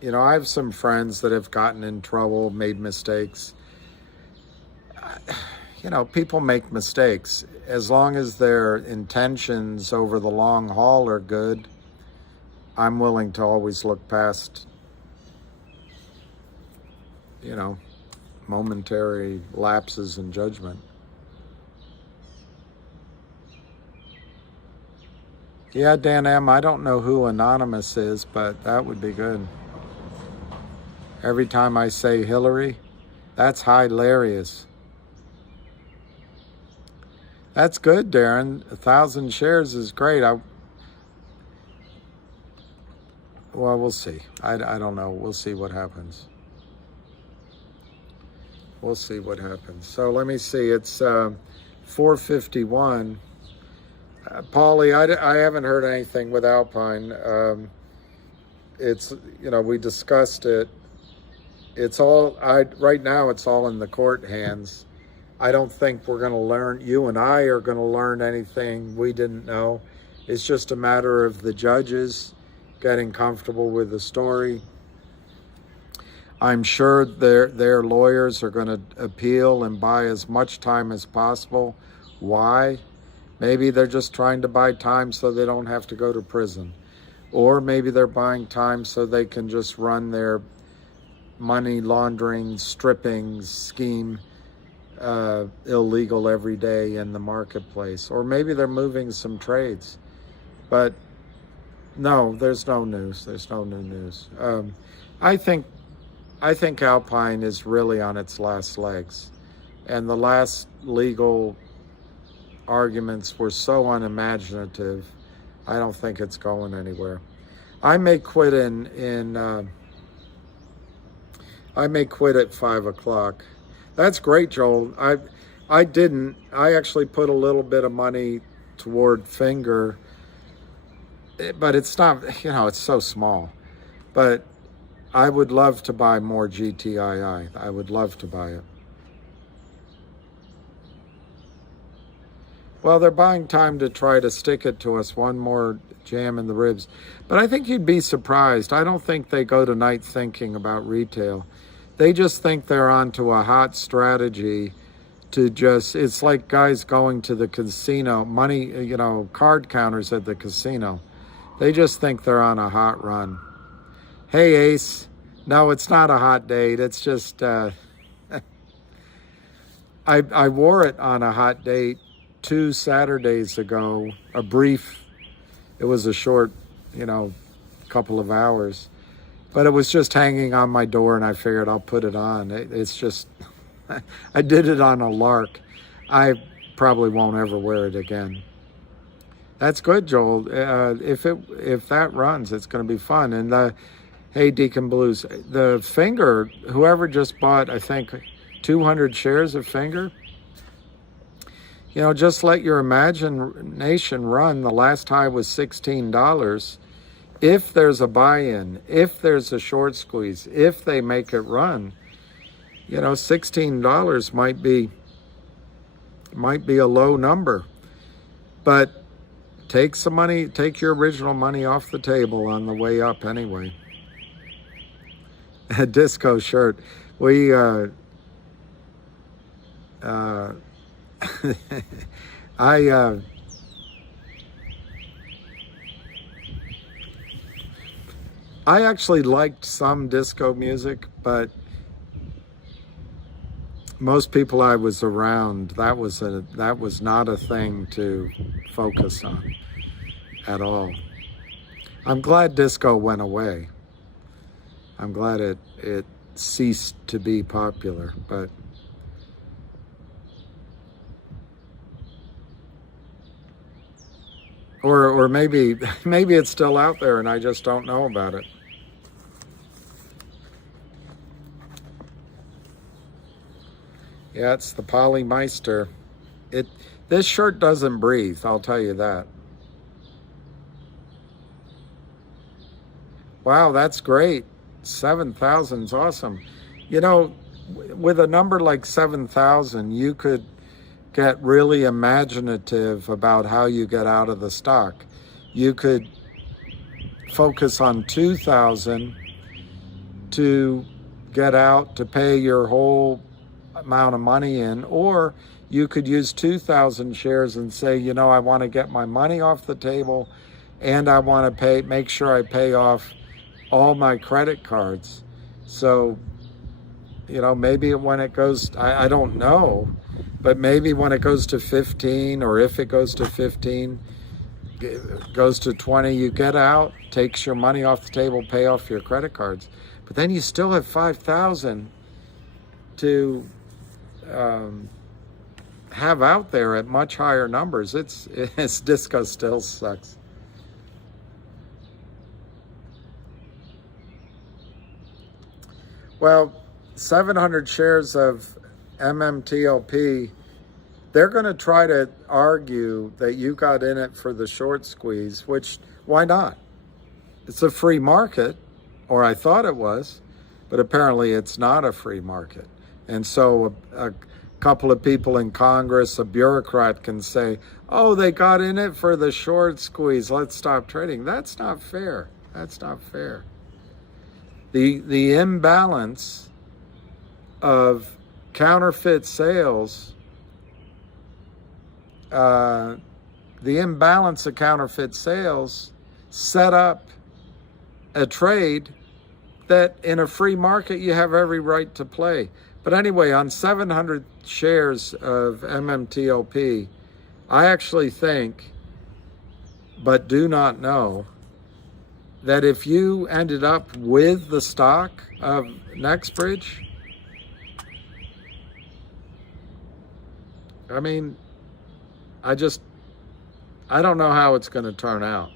you know, I have some friends that have gotten in trouble, made mistakes. You know, people make mistakes. As long as their intentions over the long haul are good, I'm willing to always look past, you know, momentary lapses in judgment. Yeah, Dan M., I don't know who Anonymous is, but that would be good. Every time I say Hillary, that's hilarious. That's good, Darren. 1,000 shares is great. Well, we'll see. I don't know. We'll see what happens. So let me see. It's 4:51. Paulie, I haven't heard anything with Alpine. It's, you know, we discussed it. It's all, right now it's all in the court hands. I don't think we're going to learn, you and I are going to learn anything we didn't know. It's just a matter of the judges getting comfortable with the story. I'm sure their lawyers are going to appeal and buy as much time as possible. Why? Maybe they're just trying to buy time so they don't have to go to prison. Or maybe they're buying time so they can just run their money laundering, stripping scheme illegal every day in the marketplace. Or maybe they're moving some trades. But no, there's no news. There's no new news. I think Alpine is really on its last legs. And the last legal arguments were so unimaginative, I don't think it's going anywhere. I may quit I may quit at 5 o'clock. That's great, Joel. I didn't. I actually put a little bit of money toward Finger, but it's not, you know, it's so small. But I would love to buy more GTII. I would love to buy it. Well, they're buying time to try to stick it to us, one more jam in the ribs. But I think you'd be surprised. I don't think they go to night thinking about retail. They just think they're onto a hot strategy to just, it's like guys going to the casino, money, you know, card counters at the casino. They just think they're on a hot run. Hey, Ace. No, it's not a hot date. It's just, I wore it on a hot date 2 Saturdays ago, it was a short, you know, couple of hours, but it was just hanging on my door and I figured I'll put it on. It's just, I did it on a lark. I probably won't ever wear it again. That's good, Joel. If that runs, it's going to be fun. And hey, Deacon Blues, the Finger, whoever just bought, I think, 200 shares of Finger, you know, just let your imagination run. The last high was $16. If there's a buy-in, if there's a short squeeze, if they make it run, you know, $16 might be a low number. But take some money, take your original money off the table on the way up anyway. A disco shirt. We I actually liked some disco music, but most people I was around, that was not a thing to focus on at all. I'm glad disco went away. I'm glad it ceased to be popular, but or maybe it's still out there and I just don't know about it. Yeah, it's the Polymeister. This shirt doesn't breathe, I'll tell you that. Wow, that's great. 7,000 is awesome. You know, with a number like 7,000, you could get really imaginative about how you get out of the stock. You could focus on 2,000 to get out, to pay your whole amount of money in, or you could use 2,000 shares and say, you know, I want to get my money off the table and I want to make sure I pay off all my credit cards. So, you know, maybe when it goes, I don't know, but maybe when it goes to 15, or if it goes to 15, goes to 20, you get out, takes your money off the table, pay off your credit cards. But then you still have 5,000 to have out there at much higher numbers. It's disco still sucks. Well, 700 shares of MMTLP, they're going to try to argue that you got in it for the short squeeze, which, why not? It's a free market, or I thought it was, but apparently it's not a free market. And so a couple of people in Congress, a bureaucrat can say, oh, they got in it for the short squeeze, let's stop trading. That's not fair. That's not fair. The imbalance of counterfeit sales, set up a trade that in a free market you have every right to play. But anyway, on 700 shares of MMTLP, I actually think, but do not know, that if you ended up with the stock of Nextbridge, I mean, I don't know how it's going to turn out.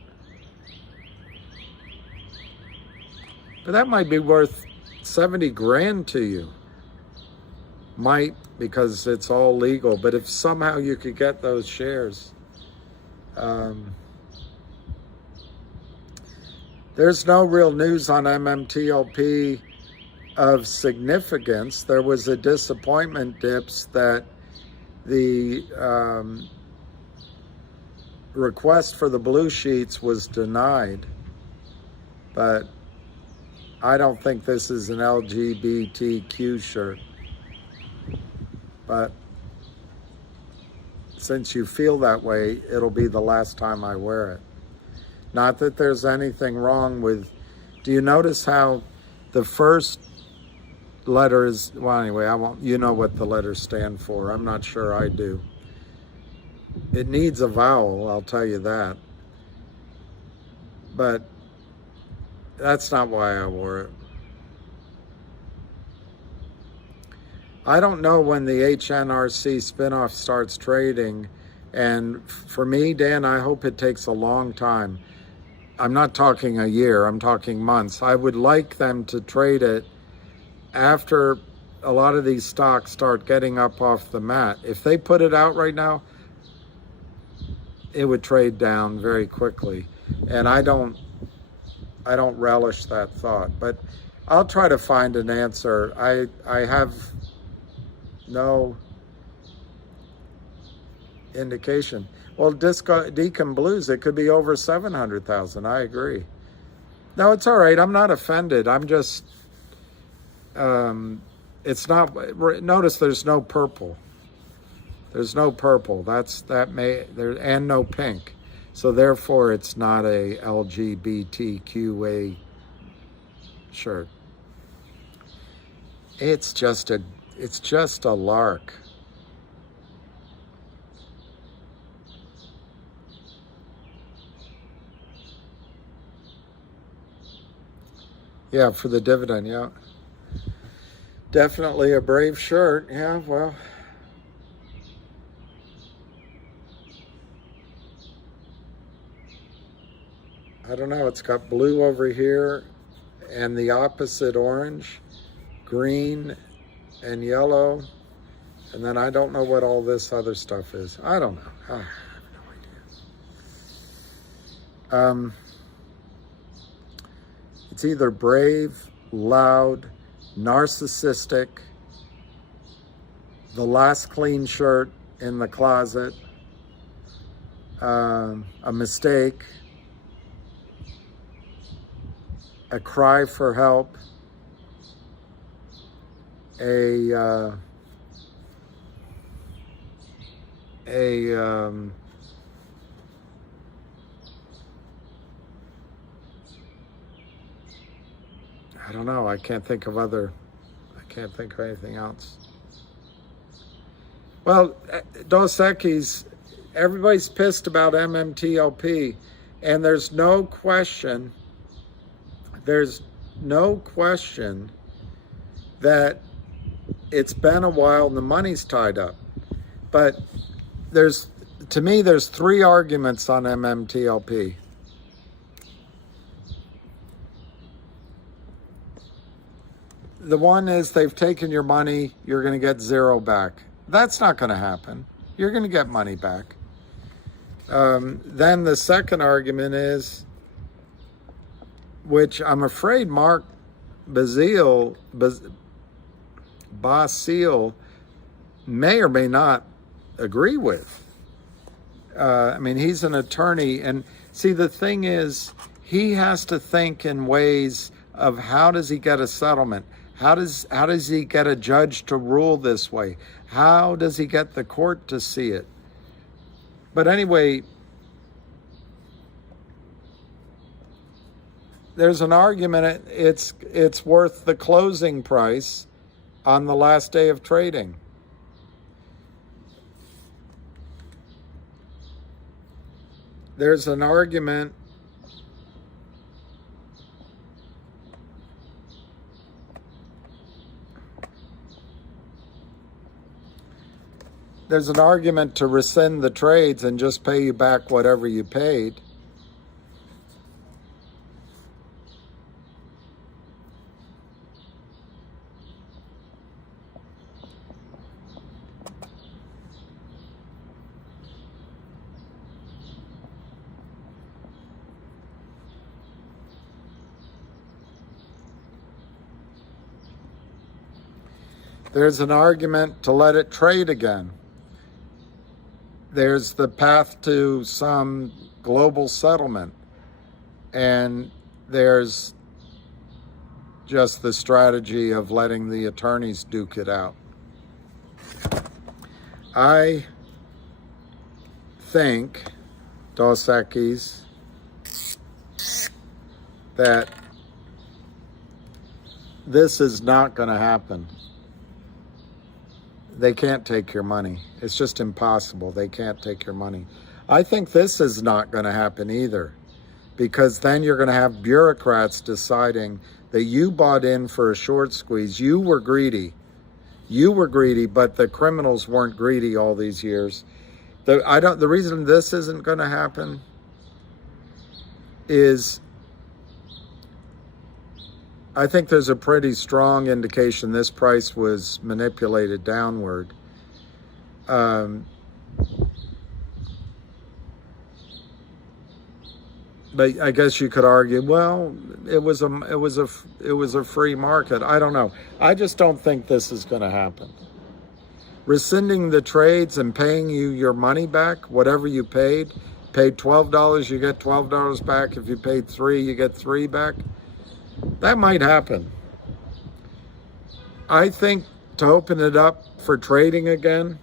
But that might be worth 70 grand to you. Might, because it's all legal. But if somehow you could get those shares, there's no real news on MMTLP of significance. There was a disappointment dips that the request for the blue sheets was denied, but I don't think this is an LGBTQ shirt. But since you feel that way, it'll be the last time I wear it. Not that there's anything wrong with, do you notice how the first letter is, well, anyway, I won't, you know what the letters stand for. I'm not sure I do. It needs a vowel, I'll tell you that. But that's not why I wore it. I don't know when the HNRC spinoff starts trading. And for me, Dan, I hope it takes a long time. I'm not talking a year, I'm talking months. I would like them to trade it after a lot of these stocks start getting up off the mat. If they put it out right now, it would trade down very quickly. And I don't relish that thought, but I'll try to find an answer. I have no indication. Well, Deacon Blues, it could be over 700,000. I agree. No, it's all right. I'm not offended. I'm just, it's not, notice there's no purple. There's no purple. And no pink. So therefore it's not a LGBTQA shirt. It's just a lark. Yeah, for the dividend, yeah. Definitely a brave shirt. Yeah, well. I don't know, it's got blue over here and the opposite orange, green and yellow, and then I don't know what all this other stuff is. I don't know. I have no idea. It's either brave, loud, narcissistic, the last clean shirt in the closet, a mistake, a cry for help, I don't know, I can't think of anything else. Well, Dos Equis, everybody's pissed about MMTLP, and there's no question that it's been a while and the money's tied up. But to me, there's three arguments on MMTLP. The one is they've taken your money, you're going to get zero back. That's not going to happen. You're going to get money back. Then the second argument is, which I'm afraid Mark Basile may or may not agree with. I mean, he's an attorney, and see, the thing is, he has to think in ways of how does he get a settlement? How does he get a judge to rule this way? How does he get the court to see it? But anyway, there's an argument, it's worth the closing price on the last day of trading. There's an argument to rescind the trades and just pay you back whatever you paid. There's an argument to let it trade again. there's the path to some global settlement, and there's just the strategy of letting the attorneys duke it out. I think, Dos Equis, that this is not going to happen. They can't take your money. It's just impossible. They can't take your money. I think this is not going to happen either, because then you're going to have bureaucrats deciding that you bought in for a short squeeze. You were greedy. You were greedy, but the criminals weren't greedy all these years. The reason this isn't going to happen is I think there's a pretty strong indication this price was manipulated downward. But I guess you could argue, well, it was a free market. I don't know. I just don't think this is going to happen. Rescinding the trades and paying you your money back, whatever you paid $12, you get $12 back. If you paid $3, you get $3 back. That might happen. I think to open it up for trading again,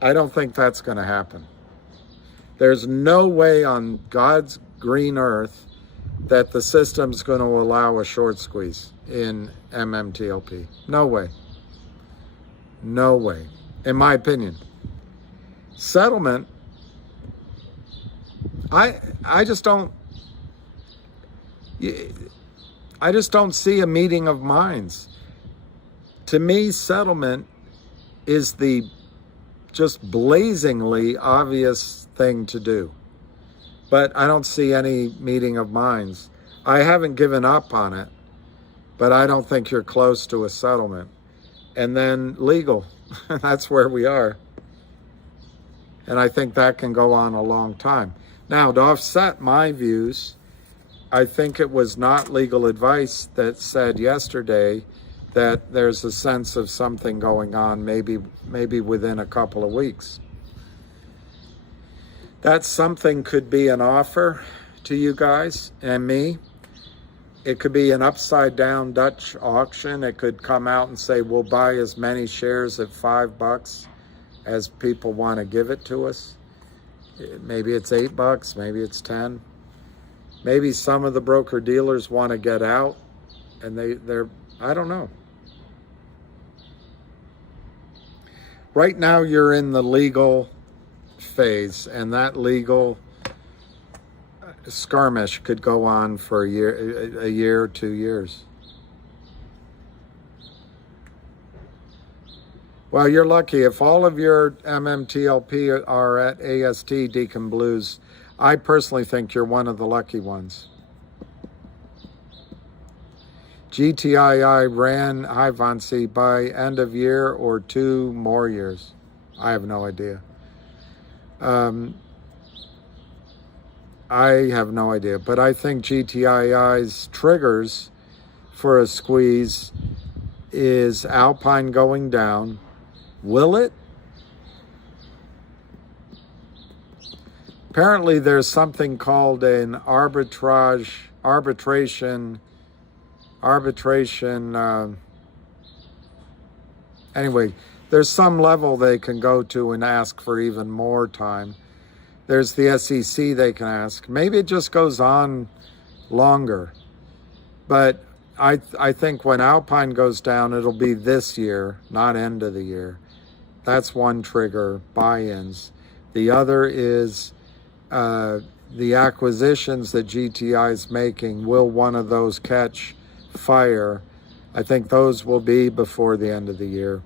I don't think that's going to happen. There's no way on God's green earth that the system's going to allow a short squeeze in MMTLP. No way. No way, in my opinion. Settlement, I just don't see a meeting of minds. To me, settlement is the just blazingly obvious thing to do. But I don't see any meeting of minds. I haven't given up on it, but I don't think you're close to a settlement. And then legal, that's where we are. And I think that can go on a long time. Now, to offset my views, I think it was not legal advice that said yesterday that there's a sense of something going on, maybe within a couple of weeks. That something could be an offer to you guys and me. It could be an upside down Dutch auction. It could come out and say, we'll buy as many shares at $5 as people want to give it to us. Maybe it's $8, maybe it's 10. Maybe some of the broker dealers want to get out and they're, I don't know. Right now you're in the legal phase, and that legal skirmish could go on for a year or 2 years. Well, you're lucky. If all of your MMTLP are at AST Deacon Blues, I personally think you're one of the lucky ones. GTII ran high Vancy by end of year or 2 more years. I have no idea. I have no idea, but I think GTII's triggers for a squeeze is Alpine going down. Will it? Apparently there's something called an arbitration, anyway, there's some level they can go to and ask for even more time. There's the SEC they can ask. Maybe it just goes on longer. But I think when Alpine goes down, it'll be this year, not end of the year. That's one trigger, buy-ins. The other is the acquisitions that GTI is making. Will one of those catch fire? I think those will be before the end of the year.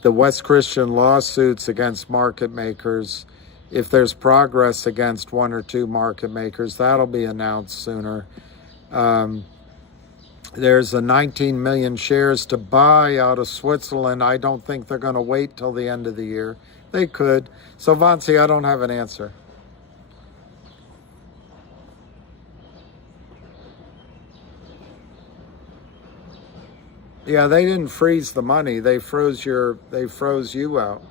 The West Christian lawsuits against market makers, if there's progress against 1 or 2 market makers, that'll be announced sooner. There's a 19 million shares to buy out of Switzerland. I don't think they're going to wait till the end of the year. They could. So, Vancy, I don't have an answer. Yeah, they didn't freeze the money. They froze you out.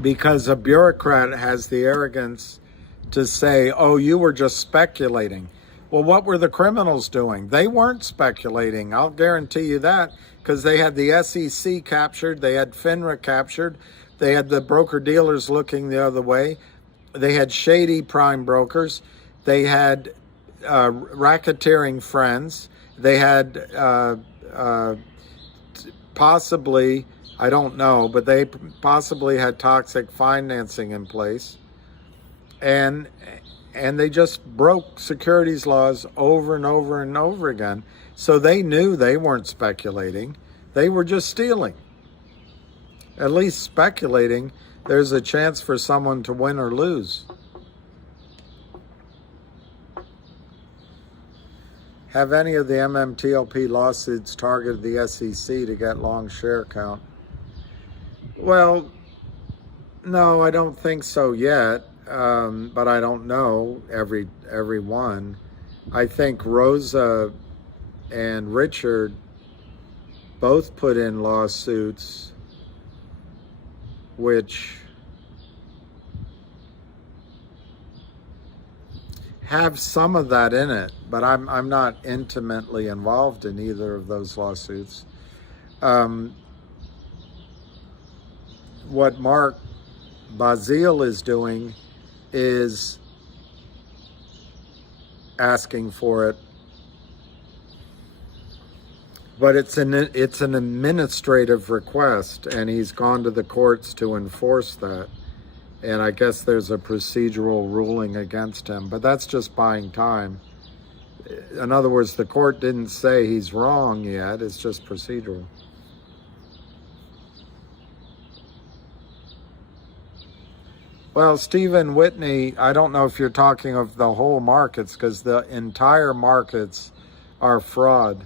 because a bureaucrat has the arrogance to say, oh, you were just speculating. Well, what were the criminals doing? They weren't speculating. I'll guarantee you that, because they had the SEC captured, they had FINRA captured, they had the broker-dealers looking the other way, they had shady prime brokers, they had racketeering friends, they had possibly, I don't know, but they possibly had toxic financing in place. And they just broke securities laws over and over and over again. So they knew they weren't speculating. They were just stealing. At least speculating, there's a chance for someone to win or lose. Have any of the MMTLP lawsuits targeted the SEC to get long share count? Well, no, I don't think so yet. But I don't know every one. I think Rosa and Richard both put in lawsuits which have some of that in it, but I'm not intimately involved in either of those lawsuits. What Mark Bazile is doing is asking for it, but it's an administrative request, and he's gone to the courts to enforce that, and I guess there's a procedural ruling against him, but that's just buying time. In other words, the court didn't say he's wrong yet, it's just procedural. Well, Stephen Whitney, I don't know if you're talking of the whole markets, because the entire markets are fraud.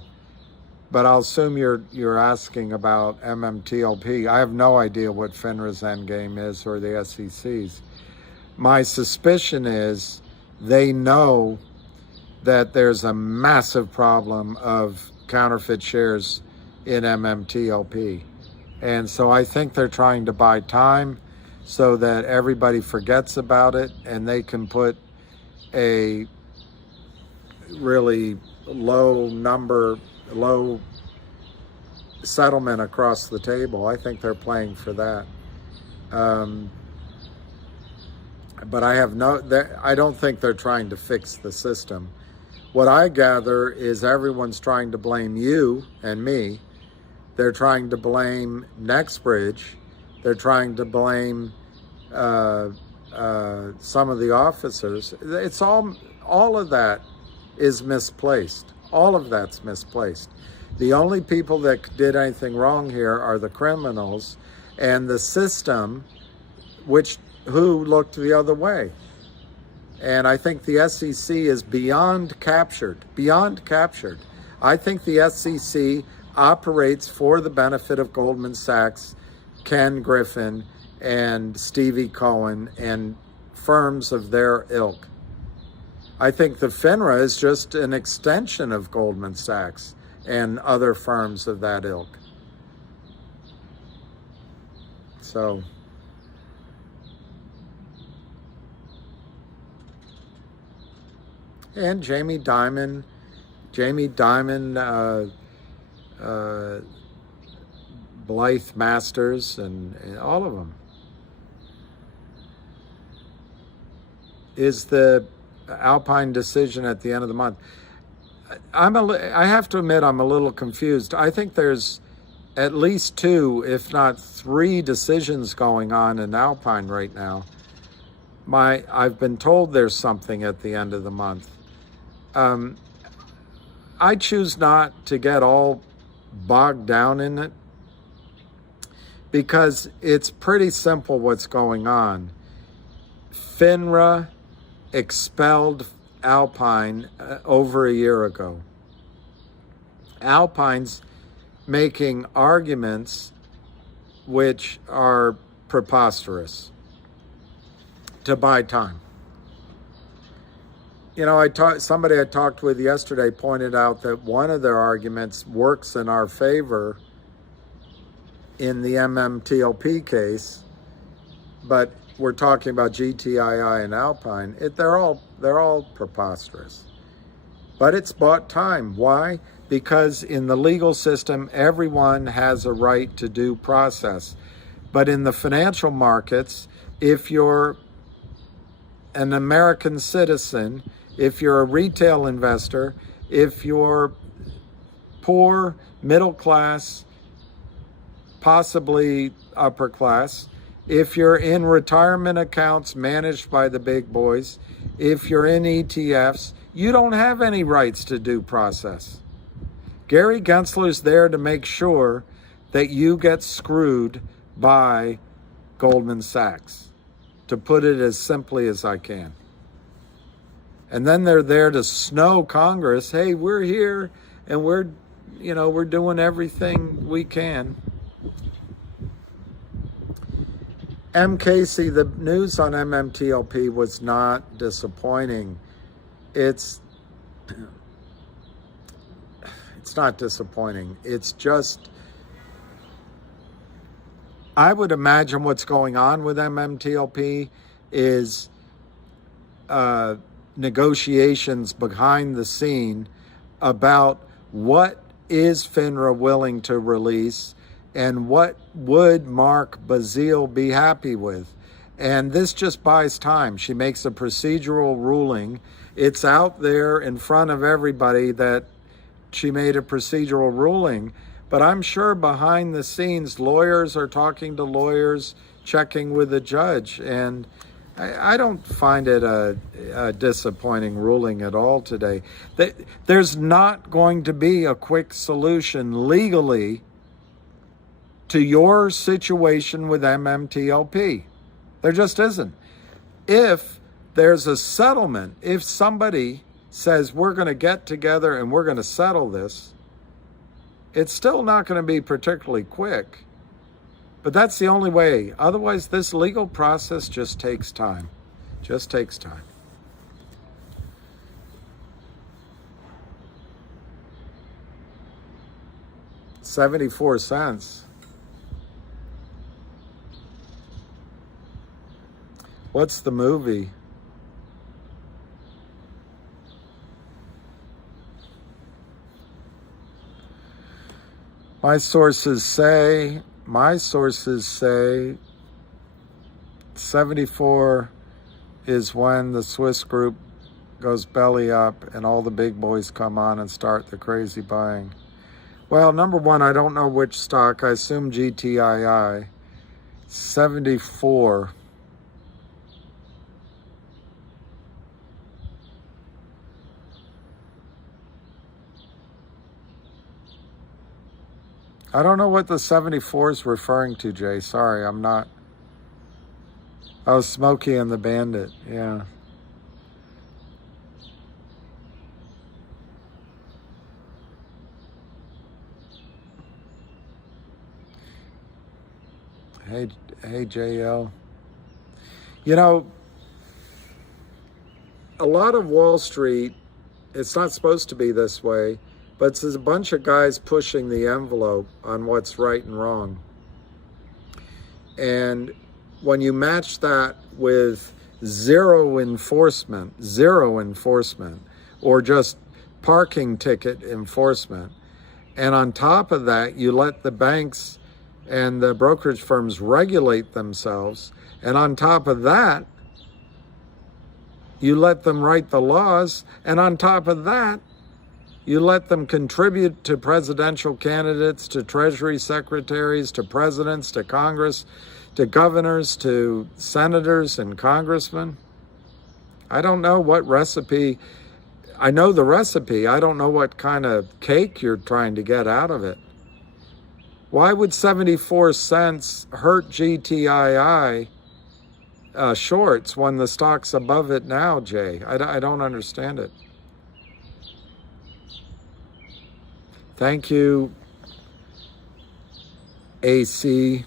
But I'll assume you're asking about MMTLP. I have no idea what FINRA's endgame is or the SEC's. My suspicion is they know that there's a massive problem of counterfeit shares in MMTLP. And so I think they're trying to buy time so that everybody forgets about it and they can put a really low settlement across the table. I think they're playing for that. But I don't think they're trying to fix the system. What I gather is everyone's trying to blame you and me. They're trying to blame NextBridge. They're trying to blame some of the officers. It's all of that is misplaced. All of that's misplaced. The only people that did anything wrong here are the criminals and the system, who looked the other way. And I think the SEC is beyond captured. I think the SEC operates for the benefit of Goldman Sachs, Ken Griffin, and Stevie Cohen, and firms of their ilk. I think the FINRA is just an extension of Goldman Sachs and other firms of that ilk. So, and Jamie Dimon, Blythe Masters, and all of them. Is the Alpine decision at the end of the month? I have to admit I'm a little confused. I think there's at least 2, if not 3 decisions going on in Alpine right now. I've been told there's something at the end of the month. I choose not to get all bogged down in it because it's pretty simple what's going on. FINRA expelled Alpine over a year ago. Alpine's making arguments which are preposterous to buy time. You know, somebody I talked with yesterday pointed out that one of their arguments works in our favor in the MMTLP case, but we're talking about GTII and Alpine. They're all preposterous. But it's bought time. Why? Because in the legal system, everyone has a right to due process. But in the financial markets, if you're an American citizen, if you're a retail investor, if you're poor, middle class, possibly upper class, if you're in retirement accounts managed by the big boys, if you're in ETFs, you don't have any rights to due process. Gary Gensler's there to make sure that you get screwed by Goldman Sachs, to put it as simply as I can. And then they're there to snow Congress. Hey, we're here and we're doing everything we can. Casey, the news on MMTLP was not disappointing. It's not disappointing. It's just, I would imagine what's going on with MMTLP is negotiations behind the scene about what is FINRA willing to release and what would Mark Bazile be happy with. And this just buys time. She makes a procedural ruling. It's out there in front of everybody that she made a procedural ruling. But I'm sure behind the scenes, lawyers are talking to lawyers, checking with the judge. And I don't find it a disappointing ruling at all today. There's not going to be a quick solution legally to your situation with MMTLP. There just isn't. If there's a settlement, if somebody says we're going to get together and we're going to settle this, it's still not going to be particularly quick. But that's the only way. Otherwise, this legal process just takes time. Just takes time. $0.74. What's the movie? My sources say 74 is when the Swiss group goes belly up and all the big boys come on and start the crazy buying. Well, number one, I don't know which stock. I assume GTII. 74. I don't know what the 74 is referring to, Jay. Sorry, I'm not. Oh, Smokey and the Bandit. Yeah. Hey, JL. You know, a lot of Wall Street, it's not supposed to be this way, but there's a bunch of guys pushing the envelope on what's right and wrong. And when you match that with zero enforcement, or just parking ticket enforcement, and on top of that, you let the banks and the brokerage firms regulate themselves, and on top of that, you let them write the laws, and on top of that, you let them contribute to presidential candidates, to treasury secretaries, to presidents, to Congress, to governors, to senators and congressmen. I don't know what recipe. I know the recipe. I don't know what kind of cake you're trying to get out of it. Why would 74 cents hurt GTII shorts when the stock's above it now, Jay? I don't understand it. Thank you, AC.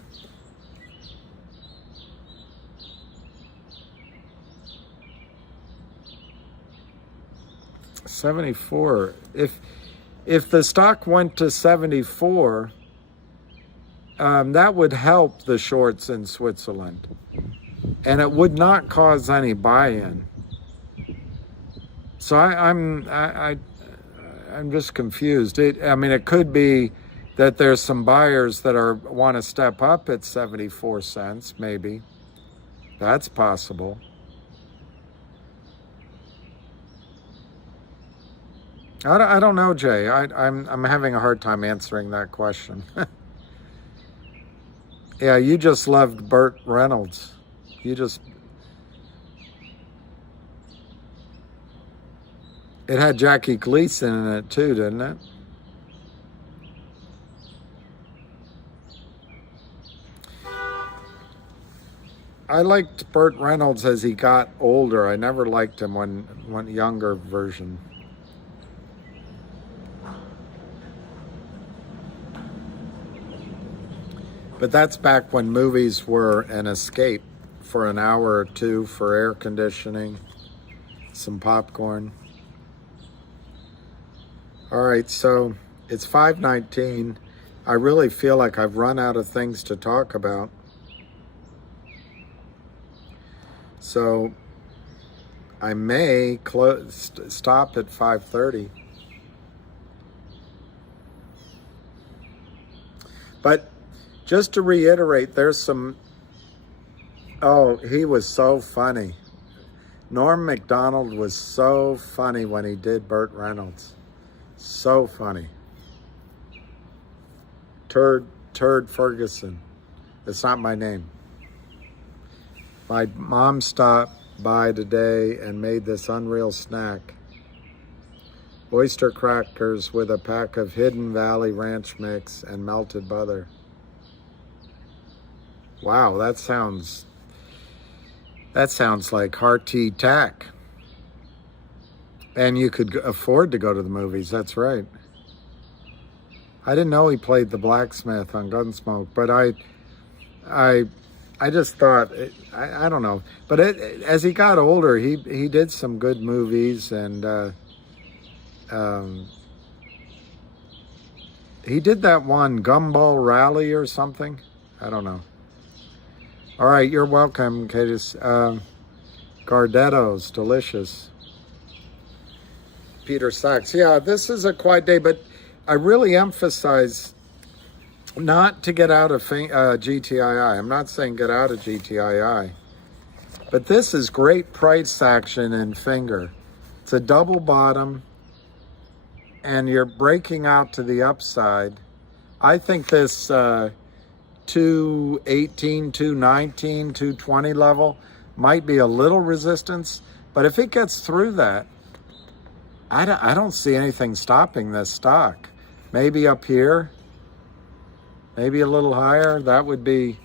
$74. If the stock went to 74, that would help the shorts in Switzerland. and it would not cause any buy-in. So I'm just confused. I mean, it could be that there's some buyers that want to step up at 74 cents, maybe. That's possible. I don't know, Jay. I'm having a hard time answering that question. Yeah, you just loved Burt Reynolds. It had Jackie Gleason in it too, didn't it? I liked Burt Reynolds as he got older. I never liked him when younger version. But that's back when movies were an escape for an hour or two for air conditioning, some popcorn. All right, so it's 5:19. I really feel like I've run out of things to talk about. So I may stop at 5:30. But just to reiterate, there's some, oh, he was so funny. Norm Macdonald was so funny when he did Burt Reynolds. So funny. Turd Ferguson. It's not my name. My mom stopped by today and made this unreal snack. Oyster crackers with a pack of Hidden Valley Ranch mix and melted butter. Wow, that sounds like hearty tack. And you could afford to go to the movies, that's right. I didn't know he played the blacksmith on Gunsmoke, but I just thought, I don't know. But as he got older, he did some good movies, and he did that one, Gumball Rally or something. I don't know. All right, you're welcome, Katis. Gardetto's, delicious. Peter Sachs. Yeah, this is a quiet day, but I really emphasize not to get out of GTII. I'm not saying get out of GTII. But this is great price action in finger. It's a double bottom, and you're breaking out to the upside. I think this 218, 219, 220 level might be a little resistance, but if it gets through that, I don't see anything stopping this stock. Maybe up here, maybe a little higher. That would be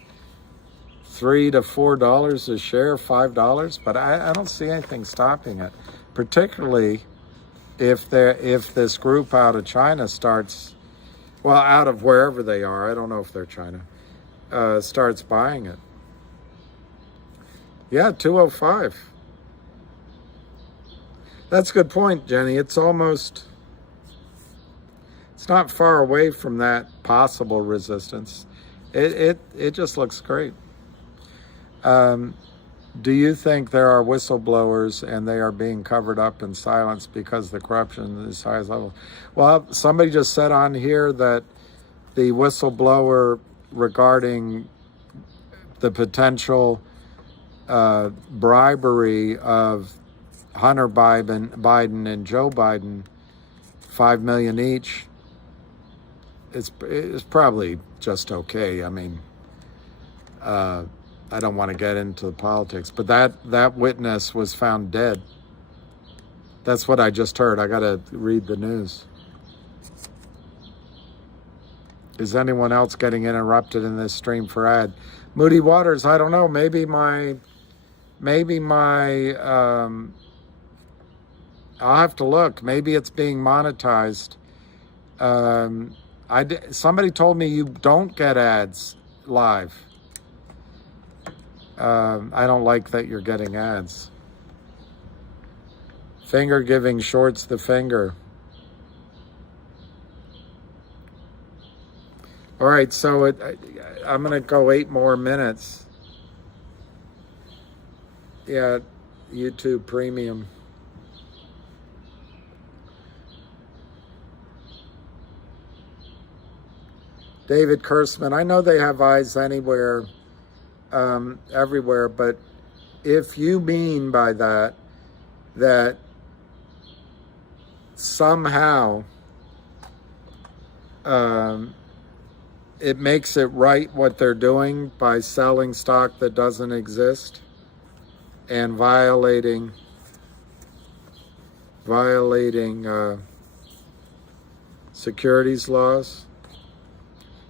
$3 to $4 a share, $5, but I don't see anything stopping it, particularly if this group out of China starts, well, out of wherever they are, I don't know if they're China, starts buying it. Yeah, 205. That's a good point, Jenny. It's not far away from that possible resistance. It just looks great. Do you think there are whistleblowers and they are being covered up and silenced because the corruption is high level? Well, somebody just said on here that the whistleblower regarding the potential bribery of Hunter Biden and Joe Biden, $5 million each, it's probably just okay. I mean, I don't want to get into the politics, but that witness was found dead. That's what I just heard. I got to read the news. Is anyone else getting interrupted in this stream for ad? Moody Waters, I don't know. Maybe my I'll have to look. Maybe it's being monetized. Somebody told me you don't get ads live. I don't like that you're getting ads. Finger giving shorts the finger. All right, so I'm going to go 8 more minutes. Yeah, YouTube Premium. David Kurtzman, I know they have eyes anywhere, everywhere, but if you mean by that, that somehow it makes it right what they're doing by selling stock that doesn't exist and violating securities laws,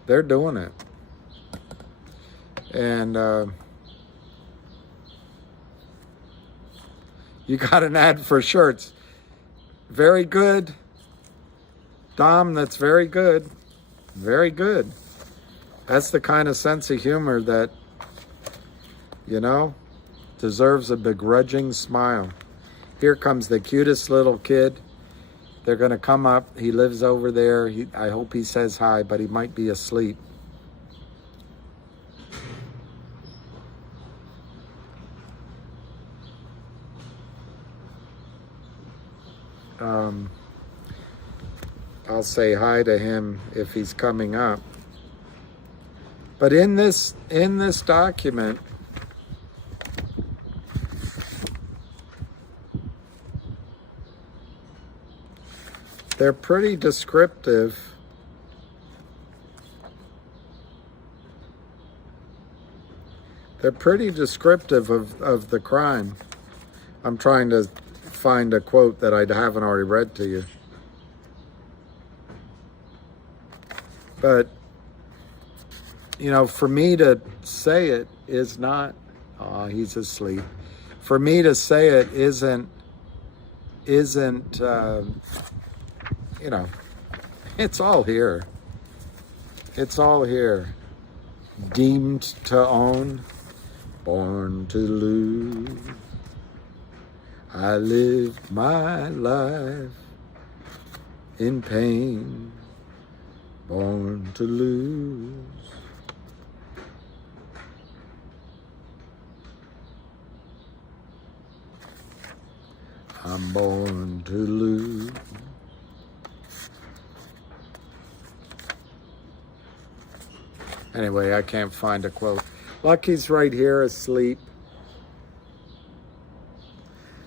they're doing it. And you got an ad for shirts. Very good. Dom, that's very good. Very good. That's the kind of sense of humor that, you know, deserves a begrudging smile. Here comes the cutest little kid. They're going to come up. He lives over there. I hope he says hi, but he might be asleep. I'll say hi to him if he's coming up. But in this document, they're pretty descriptive. They're pretty descriptive of the crime. I'm trying to find a quote that I haven't already read to you. But, you know, for me to say it is not, oh, he's asleep. For me to say it isn't, you know, it's all here. It's all here. Deemed to own, born to lose. I lived my life in pain, born to lose. I'm born to lose. Anyway, I can't find a quote. Lucky's right here asleep.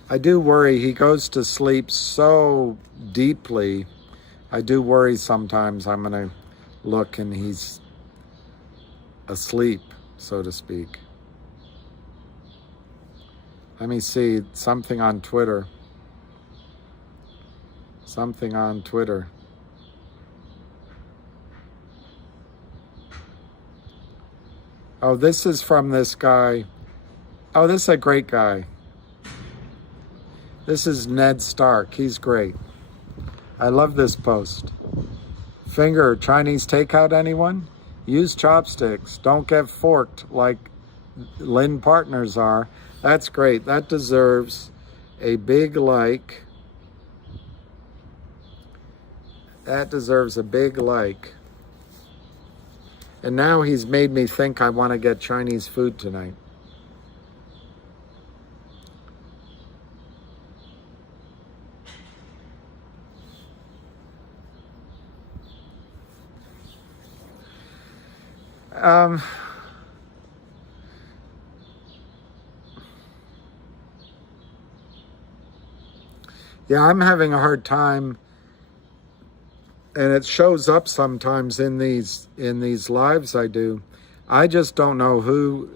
I do worry, he goes to sleep so deeply. I do worry sometimes I'm going to look and he's asleep, so to speak. Let me see, something on Twitter. Something on Twitter. Oh, this is from this guy. Oh, this is a great guy. This is Ned Stark. He's great. I love this post. Finger, Chinese takeout, anyone? Use chopsticks. Don't get forked like Lynn Partners are. That's great. That deserves a big like. That deserves a big like. And now he's made me think I want to get Chinese food tonight. Yeah, I'm having a hard time, and it shows up sometimes in these lives I do. I just don't know who.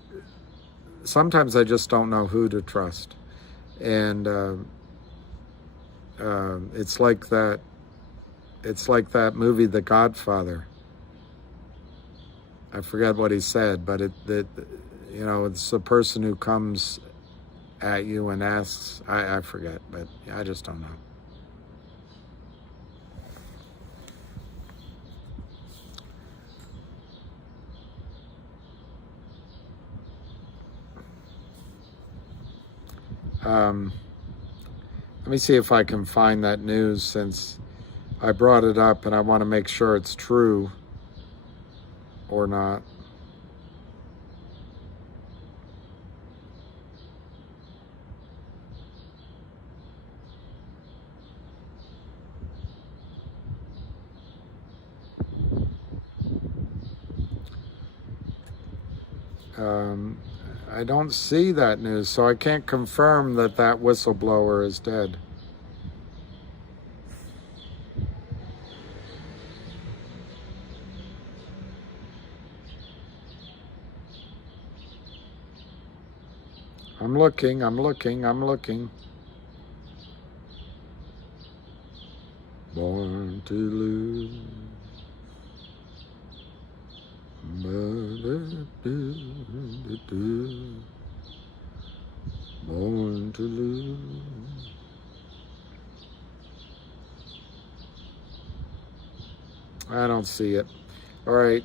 Sometimes I just don't know who to trust, and it's like that. It's like that movie, The Godfather. I forget what he said, but you know, it's the person who comes at you and asks. I forget, but I just don't know. Let me see if I can find that news, since I brought it up and I want to make sure it's true or not. I don't see that news, so I can't confirm that that whistleblower is dead. I'm looking. Born to lose. Born to lose. I don't see it. All right.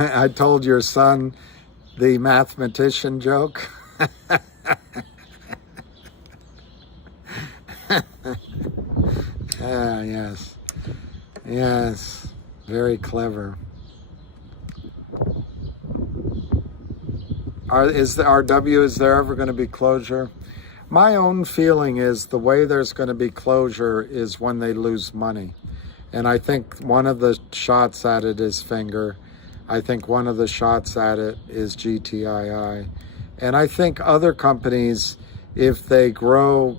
I told your son the mathematician joke. Yes. Yes. Very clever. Is there ever going to be closure? My own feeling is the way there's going to be closure is when they lose money. And I think one of the shots at it is Finger. I think one of the shots at it is GTII. And I think other companies, if they grow,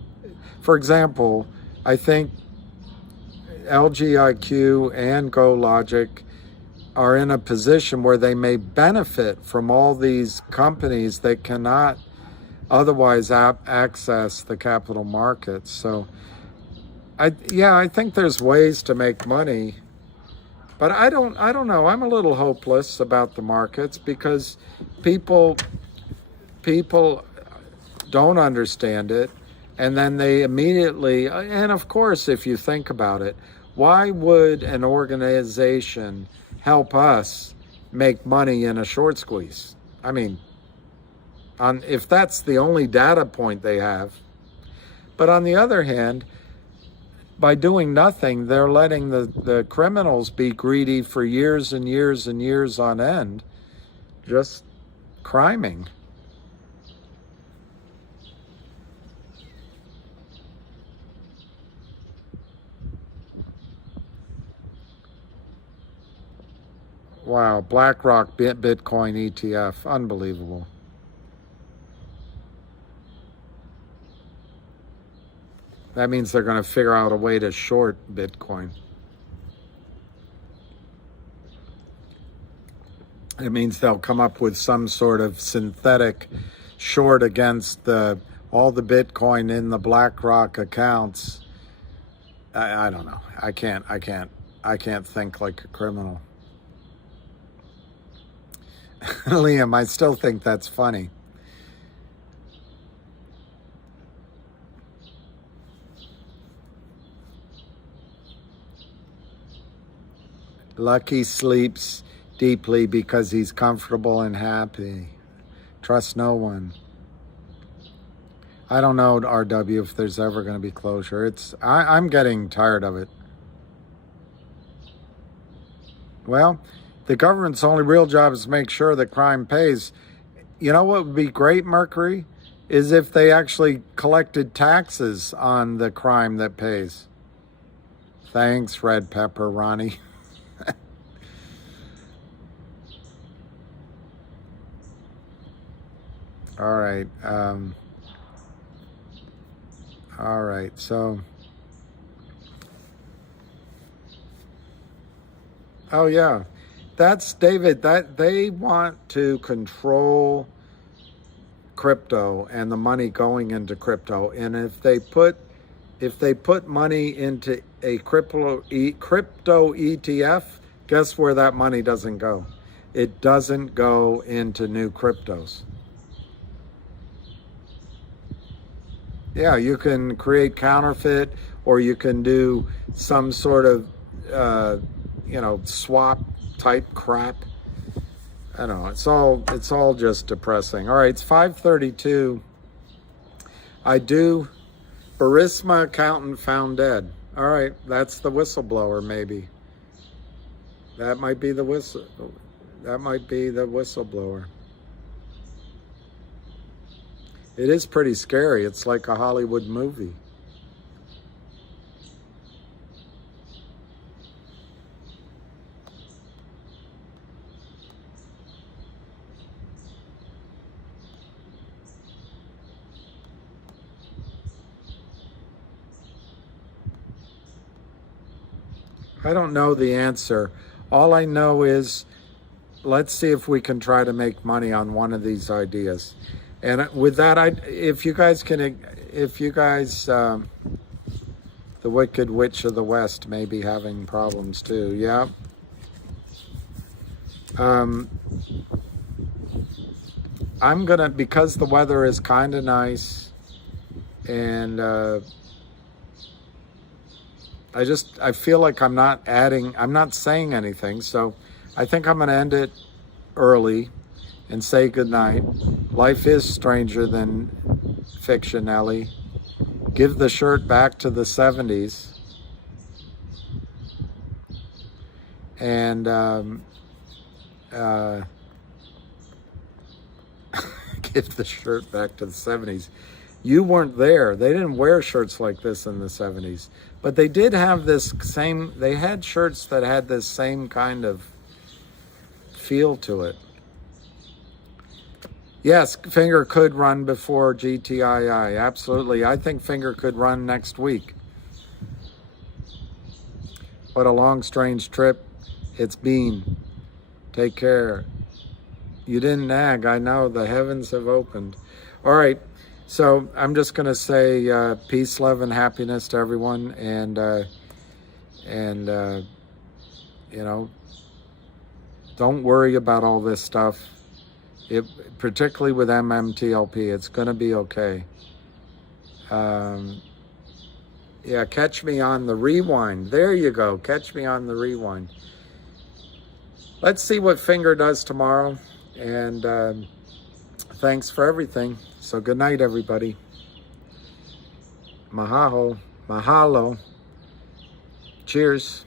for example, I think LGIQ and GoLogic are in a position where they may benefit from all these companies that cannot otherwise access the capital markets. So I think there's ways to make money. But I don't know. I'm a little hopeless about the markets because people don't understand it, and then they immediately, and of course, if you think about it, why would an organization help us make money in a short squeeze? I mean, if that's the only data point they have. But on the other hand, by doing nothing, they're letting the criminals be greedy for years and years and years on end, just criming. Wow, BlackRock Bitcoin ETF, unbelievable. That means they're going to figure out a way to short Bitcoin. It means they'll come up with some sort of synthetic short against all the Bitcoin in the BlackRock accounts. I don't know. I can't think like a criminal. Liam, I still think that's funny. Lucky sleeps deeply because he's comfortable and happy. Trust no one. I don't know, RW, if there's ever going to be closure. I'm getting tired of it. Well, the government's only real job is to make sure that crime pays. You know what would be great, Mercury? Is if they actually collected taxes on the crime that pays. Thanks, Red Pepper, Ronnie. All right. All right. So, oh yeah, that's David. That they want to control crypto and the money going into crypto, and if they put money into a crypto ETF, guess where that money doesn't go? It doesn't go into new cryptos. Yeah, you can create counterfeit, or you can do some sort of, swap type crap. I don't know. It's all just depressing. All right, it's 5:32. Burisma accountant found dead. All right, that's the whistleblower, maybe. That might be the whistleblower. It is pretty scary. It's like a Hollywood movie. I don't know the answer. All I know is, let's see if we can try to make money on one of these ideas. And with that, if you guys, the Wicked Witch of the West may be having problems too, yeah? I'm gonna, because the weather is kind of nice, and I feel like I'm not saying anything, so I think I'm gonna end it early and say goodnight. Life is stranger than fiction, Ellie. Give the shirt back to the 70s. And give the shirt back to the 70s. You weren't there. They didn't wear shirts like this in the 70s. But they did have this same, they had shirts that had this same kind of feel to it. Yes, Finger could run before GTII. Absolutely. I think Finger could run next week. What a long, strange trip it's been. Take care. You didn't nag. I know. The heavens have opened. All right. So I'm just going to say peace, love, and happiness to everyone. And you know, don't worry about all this stuff. Particularly with MMTLP, it's going to be okay. Yeah, catch me on the rewind. There you go. Catch me on the rewind. Let's see what Finger does tomorrow. And thanks for everything. So good night, everybody. Mahalo. Cheers.